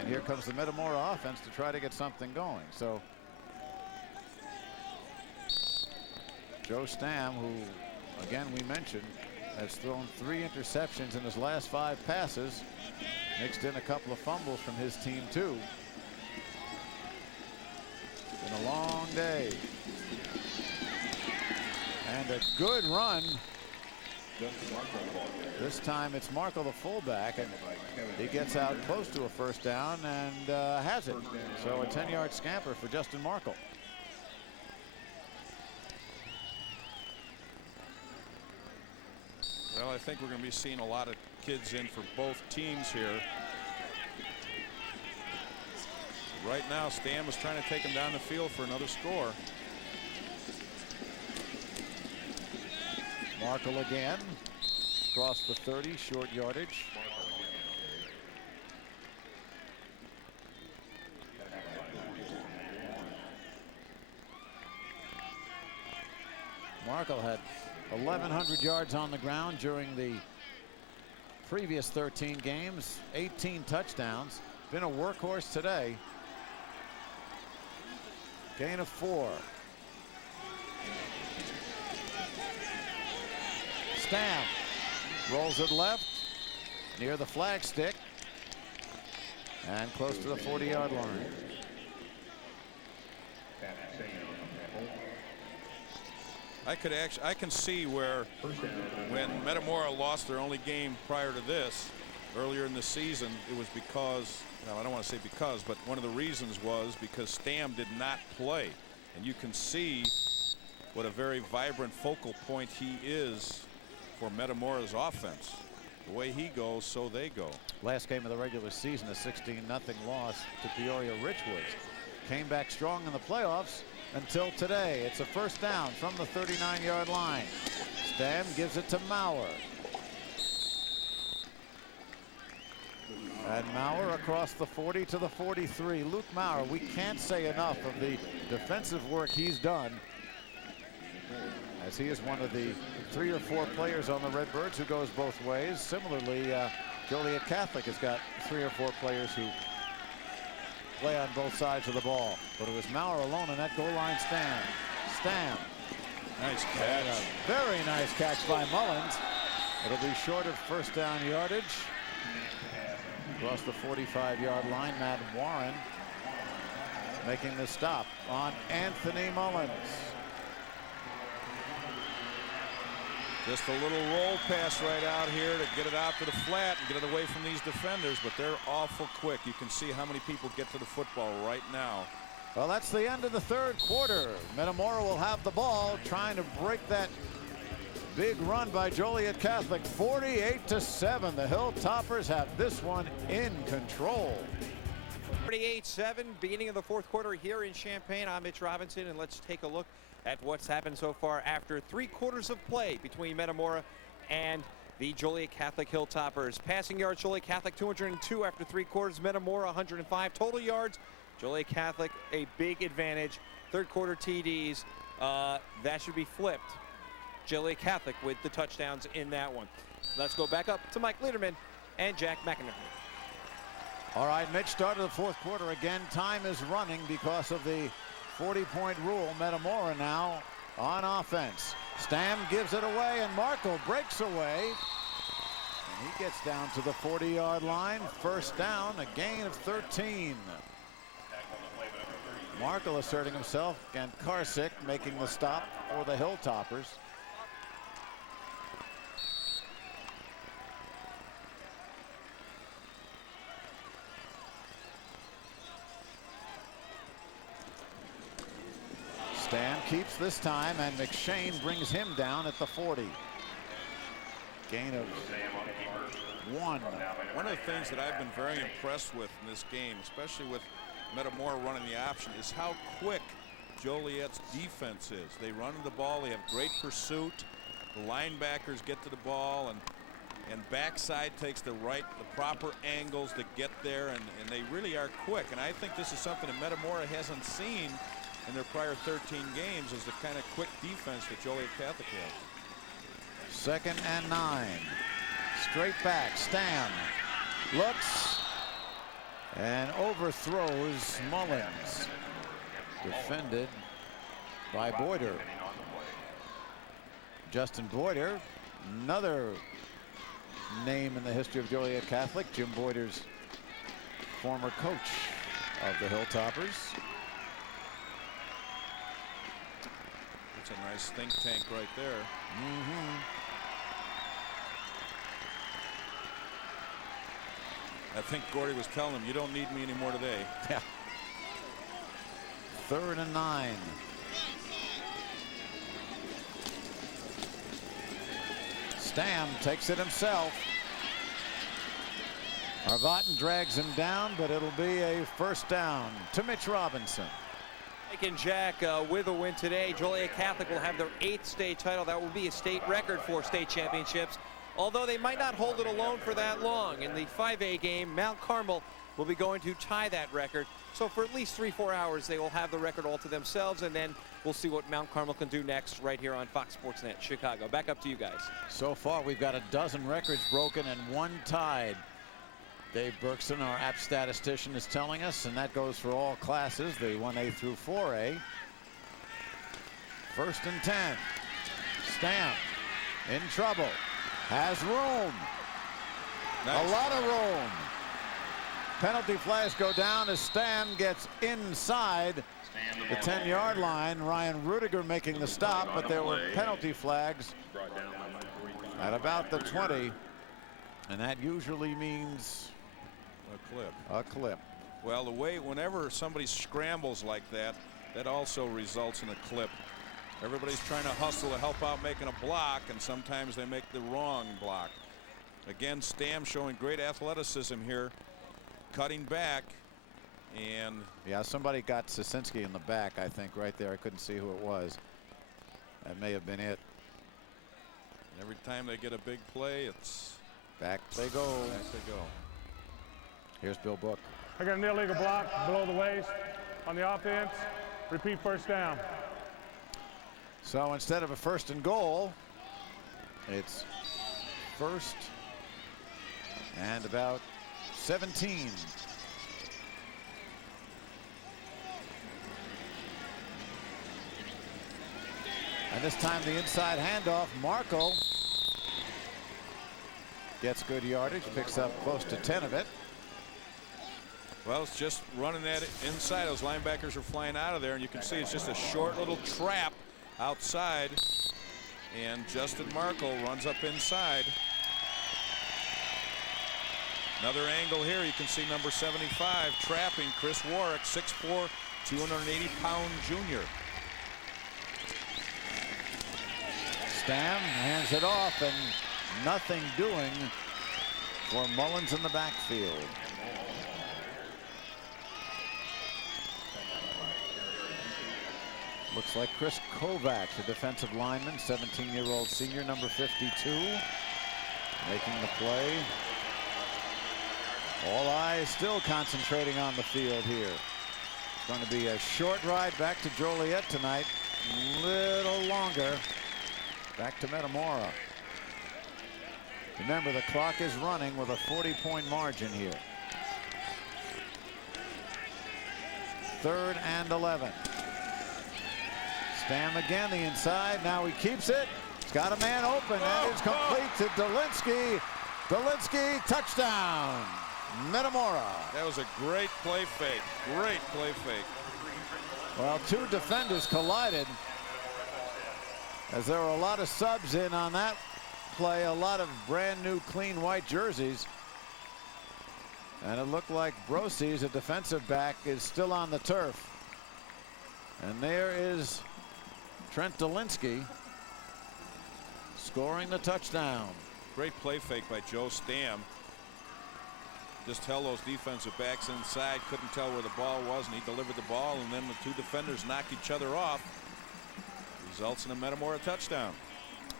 And here comes the Metamora offense to try to get something going. So Joe Stam, who again we mentioned has thrown 3 interceptions in his last 5 passes, mixed in a couple of fumbles from his team too. It's been a long day. And a good run. This time it's Markle, the fullback, and he gets out close to a first down and has it. So a 10-yard scamper for Justin Markle. Well, I think we're going to be seeing a lot of kids in for both teams here. Right now, Stam is trying to take him down the field for another score. Markle again. Across the 30, short yardage. Markle had 1,100 yards on the ground during the previous 13 games, 18 touchdowns. Been a workhorse today. Gain of 4. Stam rolls it left near the flag stick and close to the 40-yard line. I can see where when Metamora lost their only game prior to this earlier in the season, it was because, I don't want to say because, but one of the reasons was because Stam did not play. And you can see what a very vibrant focal point he is for Metamora's offense. The way he goes, so they go. Last game of the regular season, a 16-0 loss to Peoria Richwoods. Came back strong in the playoffs until today. It's a first down from the 39-yard line. Stam gives it to Maurer. And Maurer across the 40 to the 43. Luke Maurer, we can't say enough of the defensive work he's done, as he is one of the 3 or 4 players on the Redbirds who goes both ways. Similarly, Joliet Catholic has got 3 or 4 players who play on both sides of the ball. But it was Maurer alone in that goal line stand. Stam. Nice catch. A very nice catch by Mullins. It'll be short of first down yardage. Across the 45-yard line, Matt Warren making the stop on Anthony Mullins. Just a little roll pass right out here to get it out to the flat and get it away from these defenders, but they're awful quick. You can see how many people get to the football right now. Well, that's the end of the third quarter. Metamora will have the ball, trying to break that big run by Joliet Catholic. 48-7. The Hilltoppers have this one in control. 48-7, beginning of the fourth quarter here in Champaign. I'm Mitch Robinson, and let's take a look at what's happened so far after 3 quarters of play between Metamora and the Joliet Catholic Hilltoppers. Passing yards, Joliet Catholic 202 after 3 quarters, Metamora 105. Total yards, Joliet Catholic a big advantage. Third quarter TDs, that should be flipped. Joliet Catholic with the touchdowns in that one. Let's go back up to Mike Lederman and Jack McInerney. All right, Mitch, started the fourth quarter again. Time is running because of the 40-point rule. Metamora now on offense. Stam gives it away, and Markle breaks away. And he gets down to the 40-yard line. First down, a gain of 13. Markle asserting himself, and Karsick making the stop for the Hilltoppers. Stam keeps this time, and McShane brings him down at the 40. Gain of 1. One of the things that I've been very impressed with in this game, especially with Metamora running the option, is how quick Joliet's defense is. They run the ball, they have great pursuit. The linebackers get to the ball, and backside takes the proper angles to get there, and they really are quick. And I think this is something that Metamora hasn't seen in their prior 13 games, is the kind of quick defense that Joliet Catholic has. 2nd and 9. Straight back. Stam looks and overthrows Mullins. Defended by Boyder. Justin Boyder, another name in the history of Joliet Catholic. Jim Boyder's former coach of the Hilltoppers. That's a nice think tank right there. I think Gordy was telling him, you don't need me anymore today. Yeah. 3rd and 9. Stam takes it himself. Arvatten drags him down, but it'll be a first down to Mitch Robinson. Mike and Jack with a win today. Joliet Catholic will have their 8th state title. That will be a state record for state championships, although they might not hold it alone for that long. In the 5A game, Mount Carmel will be going to tie that record. So for at least 3-4 hours, they will have the record all to themselves, and then we'll see what Mount Carmel can do next right here on Fox Sports Net Chicago. Back up to you guys. So far, we've got a dozen records broken and 1 tied. Dave Berkson, our app statistician, is telling us, and that goes for all classes, the 1A through 4A. 1st and 10. Stam in trouble. Has room. Nice. A lot of room. Penalty flags go down as Stam gets inside the 10-yard line. Ryan Rudiger making the stop, but there were penalty flags at about the 20, and that usually means a clip. Well, the way whenever somebody scrambles like that, that also results in a clip. Everybody's trying to hustle to help out making a block, and sometimes they make the wrong block. Again, Stam showing great athleticism here, cutting back, and yeah, somebody got Sosinski in the back, I think, right there. I couldn't see who it was. That may have been it. Every time they get a big play, it's back they go. Back they go. Here's Bill Book. I got an illegal block below the waist on the offense. Repeat first down. So instead of a 1st and goal, it's 1st and about 17. And this time the inside handoff. Markle gets good yardage, picks up close to 10 of it. Well, it's just running that inside. Those linebackers are flying out of there, and you can see it's just a short little trap outside. And Justin Markle runs up inside. Another angle here. You can see number 75 trapping Chris Warwick, 6'4", 280-pound junior. Stam hands it off, and nothing doing for Mullins in the backfield. Looks like Chris Kovac, the defensive lineman, 17-year-old senior, number 52, making the play. All eyes still concentrating on the field here. It's going to be a short ride back to Joliet tonight. Little longer. Back to Metamora. Remember, the clock is running with a 40-point margin here. 3rd and 11. Stam again, the inside. Now he keeps it. He's got a man open. That is complete to Dolinsky. Dolinsky, touchdown. Metamora. That was a great play fake. Great play fake. Well, 2 defenders collided, as there were a lot of subs in on that play, a lot of brand new clean white jerseys. And it looked like Brosees, a defensive back, is still on the turf. And there is Trent Dolinsky scoring the touchdown. Great play fake by Joe Stam. Just held those defensive backs inside, couldn't tell where the ball was, and he delivered the ball, and then the 2 defenders knocked each other off. Results in a Metamora touchdown.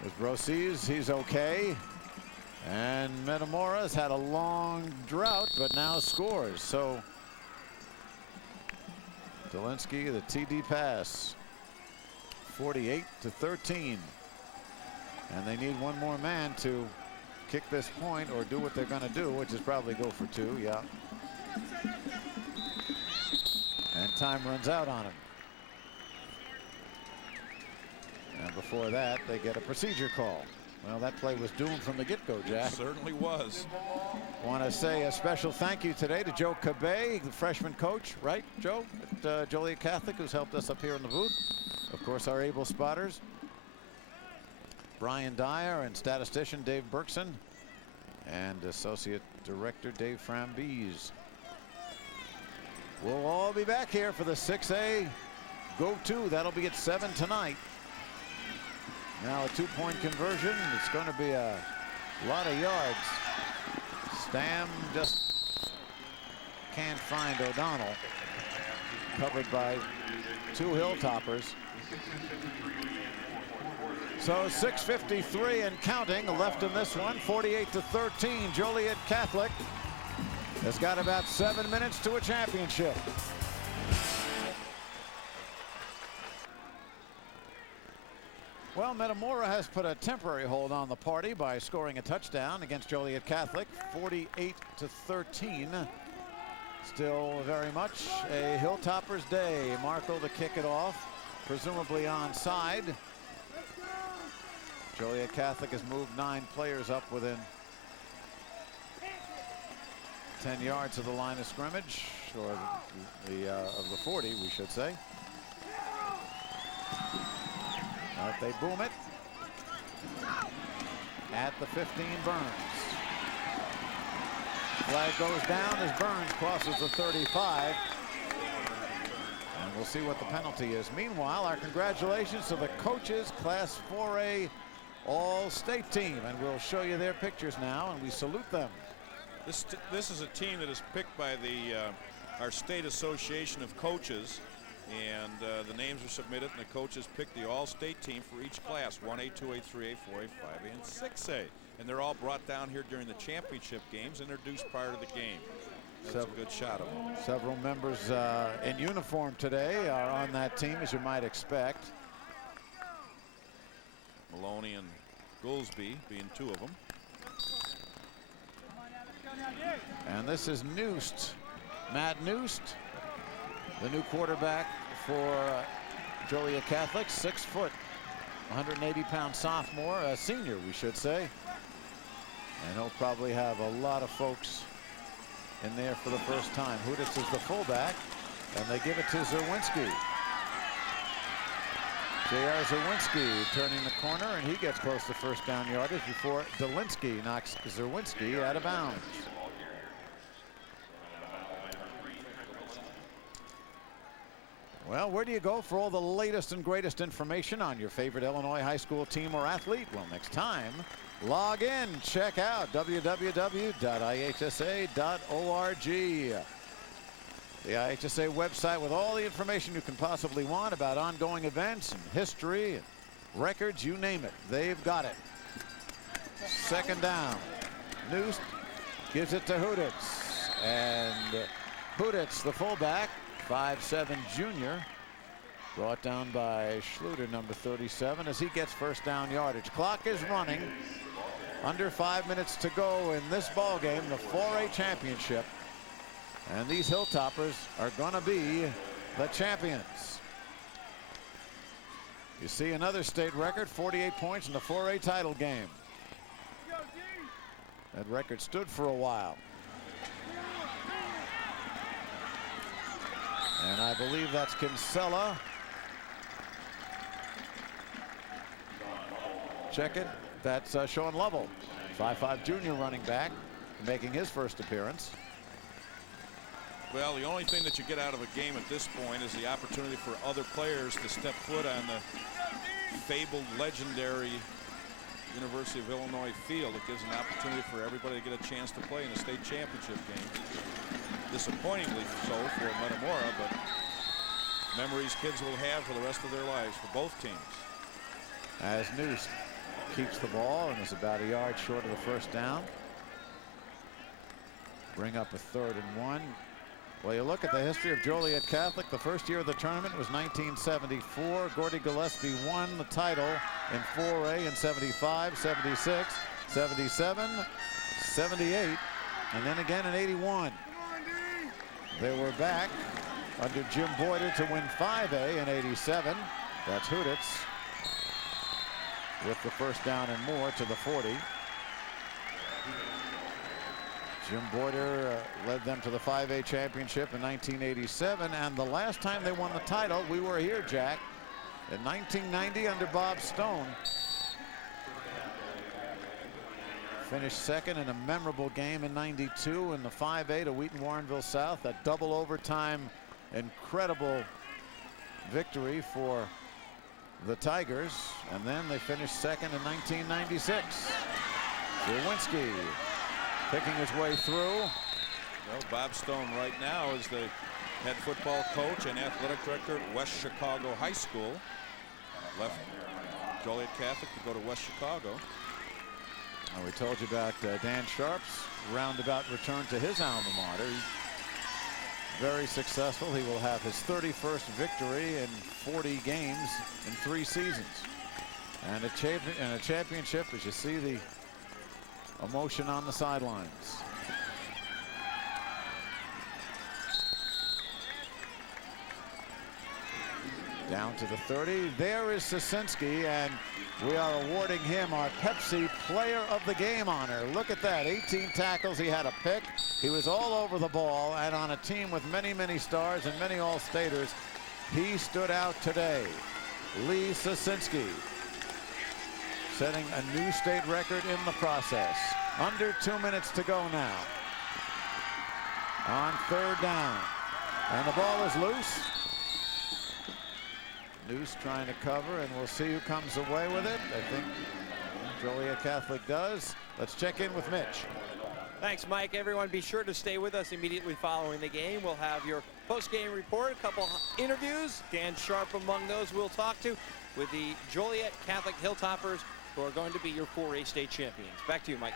There's Brosees, he's okay. And Metamora's had a long drought, but now scores. So Dolinsky, the TD pass. 48-13. And they need one more man to kick this point or do what they're going to do, which is probably go for 2. Yeah. And time runs out on him. And before that, they get a procedure call. Well, that play was doomed from the get-go, Jack. It certainly was. Want to say a special thank you today to Joe Cabay, the freshman coach, right, Joe, at Joliet Catholic, who's helped us up here in the booth. Of course, our able spotters, Brian Dyer, and statistician Dave Berkson, and associate director Dave Frambiz. We'll all be back here for the 6A go-to. That'll be at 7 tonight. Now a 2-point conversion. It's going to be a lot of yards. Stam just can't find O'Donnell. Covered by 2 Hilltoppers. So 6:53 and counting left in this one. 48-13. Joliet Catholic has got about 7 minutes to a championship. Well, Metamora has put a temporary hold on the party by scoring a touchdown against Joliet Catholic, 48-13. Still very much a Hilltoppers day. Marco to kick it off, presumably onside. Joliet Catholic has moved 9 players up within 10 yards of the line of scrimmage, or of the 40, we should say. If they boom it at the 15, Burns. Flag goes down as Burns crosses the 35. And we'll see what the penalty is. Meanwhile, our congratulations to the coaches, Class 4A All-State team. And we'll show you their pictures now, and we salute them. This is a team that is picked by our state association of coaches. And the names are submitted, and the coaches pick the all-state team for each class, 1A, 2A, 3A, 4A, 5A, and 6A. And they're all brought down here during the championship games, introduced prior to the game. That's a good shot of them. Several members in uniform today are on that team, as you might expect. Maloney and Goolsby being 2 of them. And this is Noost, Matt Noost, the new quarterback for Joliet Catholic, 6 foot, 180-pound sophomore, a senior, we should say. And he'll probably have a lot of folks in there for the first time. Huditz is the fullback, and they give it to Zerwinski. J.R. Zerwinski turning the corner, and he gets close to first down yardage before Dolinsky knocks Zerwinski out of bounds. Well, where do you go for all the latest and greatest information on your favorite Illinois high school team or athlete? Well, next time, log in, check out www.ihsa.org. The IHSA website with all the information you can possibly want about ongoing events and history and records, you name it. They've got it. 2nd down. Noost gives it to Huditz. And Huditz, the fullback, 5'7" junior, Brought down by Schluter, number 37, as he gets first down yardage. Clock is running. Under 5 minutes to go in this ball game, the 4A championship. And these Hilltoppers are going to be the champions. You see another state record, 48 points in the 4A title game. That record stood for a while. And I believe that's Kinsella. Check it. That's Sean Lovell, 5'5" junior running back, making his first appearance. Well, the only thing that you get out of a game at this point is the opportunity for other players to step foot on the fabled, legendary University of Illinois field. It gives an opportunity for everybody to get a chance to play in the state championship game. Disappointingly so for Metamora, but memories kids will have for the rest of their lives for both teams. As Noose keeps the ball and is about a yard short of the first down. Bring up a 3rd and 1. Well, you look at the history of Joliet Catholic. The first year of the tournament was 1974. Gordy Gillespie won the title in 4A in 75, 76, 77, 78, and then again in 81. They were back under Jim Boyder to win 5A in 87. That's Huditz with the first down and more to the 40. Jim Boyder led them to the 5A championship in 1987, and the last time they won the title, we were here, Jack, in 1990 under Bob Stone. Finished second in a memorable game in 92 in the 5A to Wheaton Warrenville South. That double overtime, incredible victory for the Tigers, and then they finished second in 1996. Zawinski picking his way through. Well, Bob Stone right now is the head football coach and athletic director at West Chicago High School. Left Joliet Catholic to go to West Chicago. We told you about Dan Sharp's roundabout return to his alma mater. Very successful. He will have his 31st victory in 40 games in 3 seasons. And a championship, as you see the emotion on the sidelines. Down to the 30. There is Sosinski, and we are awarding him our Pepsi Player of the Game honor. Look at that, 18 tackles, he had a pick. He was all over the ball, and on a team with many, many stars and many All-Staters, he stood out today. Lee Sosinski, setting a new state record in the process. Under 2 minutes to go now. On 3rd down, and the ball is loose. Noose trying to cover, and we'll see who comes away with it. I think Joliet Catholic does. Let's check in with Mitch. Thanks, Mike. Everyone, be sure to stay with us immediately following the game. We'll have your post-game report, a couple interviews. Dan Sharp among those we'll talk to with the Joliet Catholic Hilltoppers, who are going to be your 4A state champions. Back to you, Mike.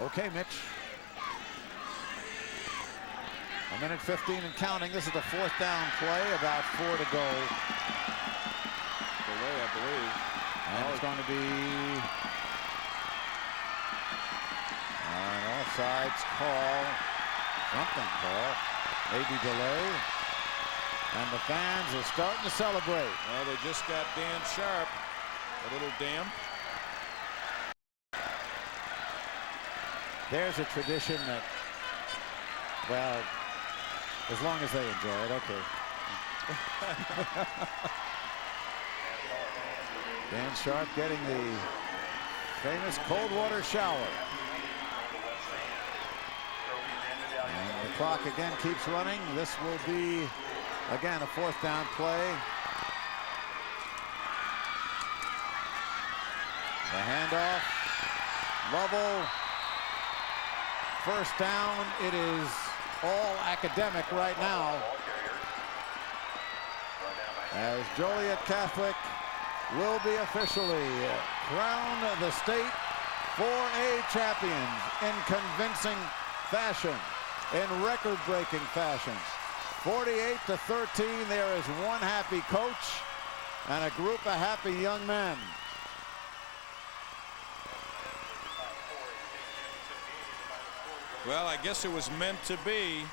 Okay, Mitch. 1:15 and counting. This is the 4th down play, about 4 to go. Delay, I believe. And it's going to be an offsides call, something call, maybe delay. And the fans are starting to celebrate. Well, they just got Dan Sharp a little damp. There's a tradition that, well, as long as they enjoy it, okay. Dan Sharp getting the famous cold water shower. And the clock again keeps running. This will be, again, a 4th down play. The handoff. Lovell. First down. It is all academic right now, as Joliet Catholic will be officially crowned the state 4A champions in convincing fashion, in record-breaking fashion. 48-13. There is one happy coach and a group of happy young men. Well, I guess it was meant to be.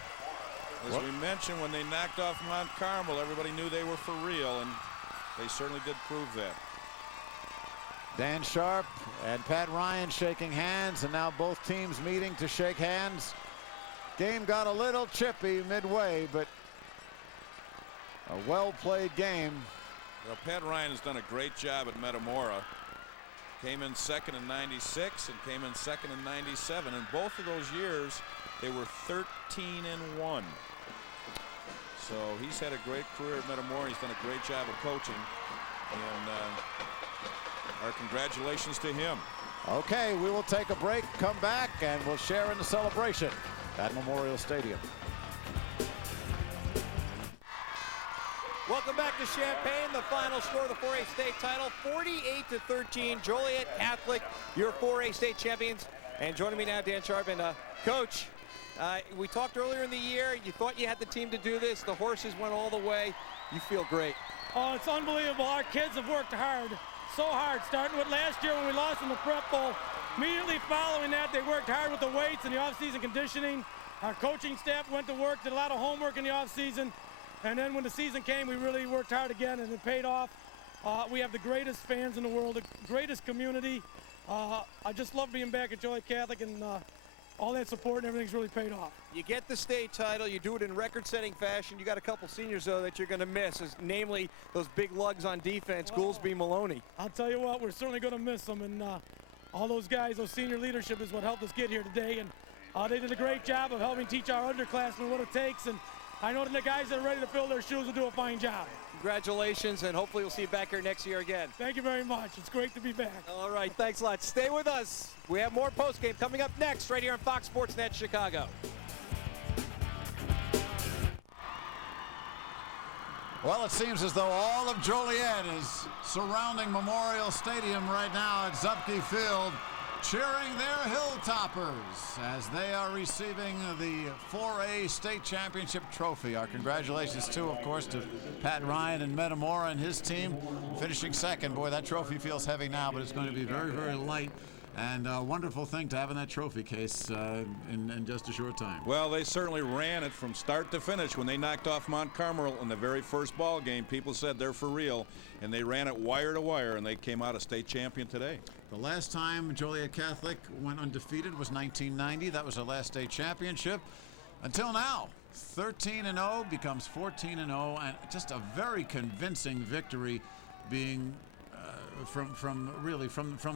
As we mentioned, when they knocked off Mount Carmel, everybody knew they were for real, and they certainly did prove that. Dan Sharp and Pat Ryan shaking hands, and now both teams meeting to shake hands. Game got a little chippy midway, but a well-played game. Well, Pat Ryan has done a great job at Metamora. Came in second in '96 and came in second in '97. In both of those years, they were 13-1. So he's had a great career at Metamora. He's done a great job of coaching. And our congratulations to him. Okay, we will take a break, come back, and we'll share in the celebration at Memorial Stadium. Welcome back to Champaign. The final score of the 4A state title, 48-13. Joliet Catholic, your 4A state champions. And joining me now, Dan Sharp. And Coach, we talked earlier in the year. You thought you had the team to do this. The horses went all the way. You feel great. Oh, it's unbelievable. Our kids have worked hard, so hard, starting with last year when we lost in the Prep Bowl. Immediately following that, they worked hard with the weights and the off-season conditioning. Our coaching staff went to work, did a lot of homework in the off-season. And then when the season came, we really worked hard again, and it paid off. We have the greatest fans in the world, the greatest community. I just love being back at Joliet Catholic, and all that support and everything's really paid off. You get the state title, you do it in record-setting fashion. You got a couple seniors, though, that you're going to miss, namely those big lugs on defense, Goolsby, Maloney. I'll tell you what, we're certainly going to miss them, and all those guys, those senior leadership is what helped us get here today, and they did a great job of helping teach our underclassmen what it takes, and I know that the guys that are ready to fill their shoes will do a fine job. Congratulations, and hopefully we'll see you back here next year again. Thank you very much. It's great to be back. All right, thanks a lot. Stay with us. We have more postgame coming up next right here on Fox Sports Net Chicago. Well, it seems as though all of Joliet is surrounding Memorial Stadium right now at Zupke Field, cheering their Hilltoppers as they are receiving the 4A state championship trophy. Our congratulations, too, of course, to Pat Ryan and Metamora and his team finishing second. Boy, that trophy feels heavy now, but it's going to be very, very light. And a wonderful thing to have in that trophy case in just a short time. Well, they certainly ran it from start to finish. When they knocked off Mount Carmel in the very first ball game, people said they're for real, and they ran it wire to wire, and they came out a state champion today. The last time Joliet Catholic went undefeated was 1990. That was their last state championship. Until now, 13-0 becomes 14-0, and just a very convincing victory being from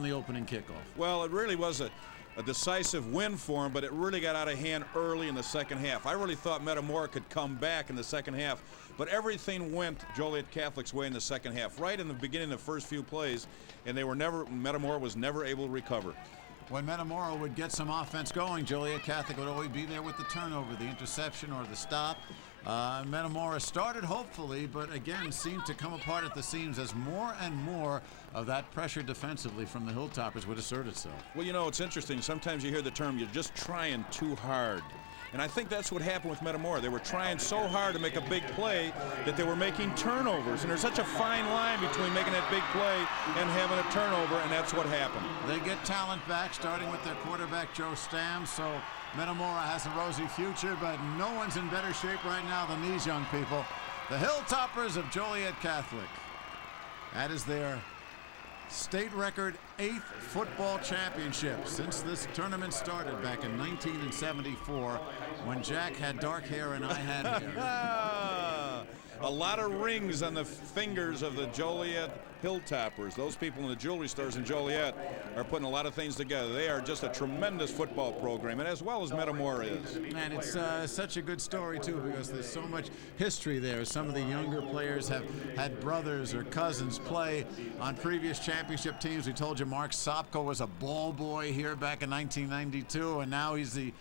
the opening kickoff. Well, it really was a decisive win for him, but it really got out of hand early in the second half. I really thought Metamora could come back in the second half, but everything went Joliet Catholic's way in the second half, right in the beginning of the first few plays, and Metamora was never able to recover. When Metamora would get some offense going, Joliet Catholic would always be there with the turnover, the interception, or the stop. Metamora started hopefully, but again seemed to come apart at the seams as more and more of that pressure defensively from the Hilltoppers would assert itself. Well, you know, it's interesting. Sometimes you hear the term, you're just trying too hard. And I think that's what happened with Metamora. They were trying so hard to make a big play that they were making turnovers. And there's such a fine line between making that big play and having a turnover, and that's what happened. They get talent back, starting with their quarterback, Joe Stam. So Metamora has a rosy future, but no one's in better shape right now than these young people. The Hilltoppers of Joliet Catholic. That is their state record 8th football championship since this tournament started back in 1974 when Jack had dark hair and I had hair. A lot of rings on the fingers of the Joliet Hilltoppers. Those people in the jewelry stores in Joliet are putting a lot of things together. They are just a tremendous football program, and as well as Metamora is. And it's such a good story, too, because there's so much history there. Some of the younger players have had brothers or cousins play on previous championship teams. We told you Mark Sopko was a ball boy here back in 1992, and now he's the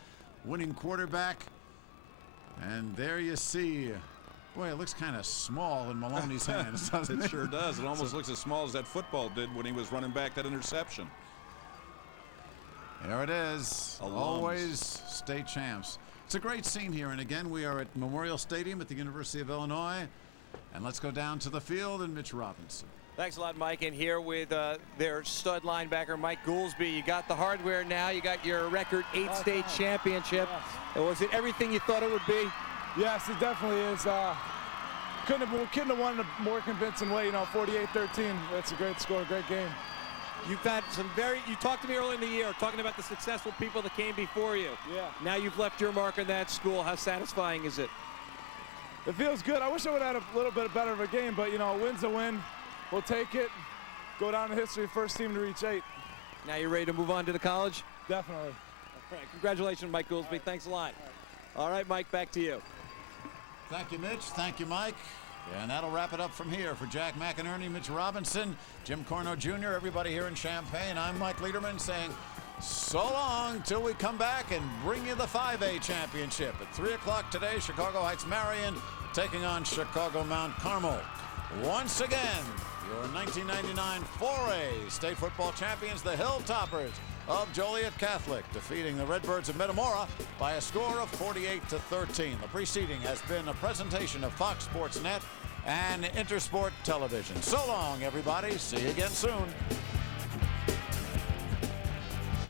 winning quarterback. And there you see. Boy, it looks kind of small in Maloney's hands, doesn't it? It sure does. It almost looks as small as that football did when he was running back that interception. There it is. Alums. Always state champs. It's a great scene here, and again, we are at Memorial Stadium at the University of Illinois. And let's go down to the field and Mitch Robinson. Thanks a lot, Mike. And here with their stud linebacker, Mike Goolsby. You got the hardware now. You got your record 8 state championship. Yes. Was it everything you thought it would be? Yes, it definitely is. Couldn't have won in a more convincing way. 48-13. That's a great score, great game. You've had you talked to me early in the year, talking about the successful people that came before you. Yeah. Now you've left your mark on that school. How satisfying is it? It feels good. I wish I would have had a little bit better of a game, but, a win's a win. We'll take it. Go down in history, first team to reach 8. Now you're ready to move on to the college? Definitely. All right. Congratulations, Mike Goolsby. Right. Thanks a lot. All right, Mike, back to you. Thank you, Mitch. Thank you, Mike. And that'll wrap it up from here. For Jack McInerney, Mitch Robinson, Jim Corno Jr., everybody here in Champaign, I'm Mike Lederman saying so long till we come back and bring you the 5A championship. At 3 o'clock today, Chicago Heights Marion taking on Chicago Mount Carmel. Once again, your 1999 4A state football champions, the Hilltoppers of Joliet Catholic, defeating the Redbirds of Metamora by a score of 48-13. The preceding has been a presentation of Fox Sports Net and Intersport Television. So long, everybody. See you again soon.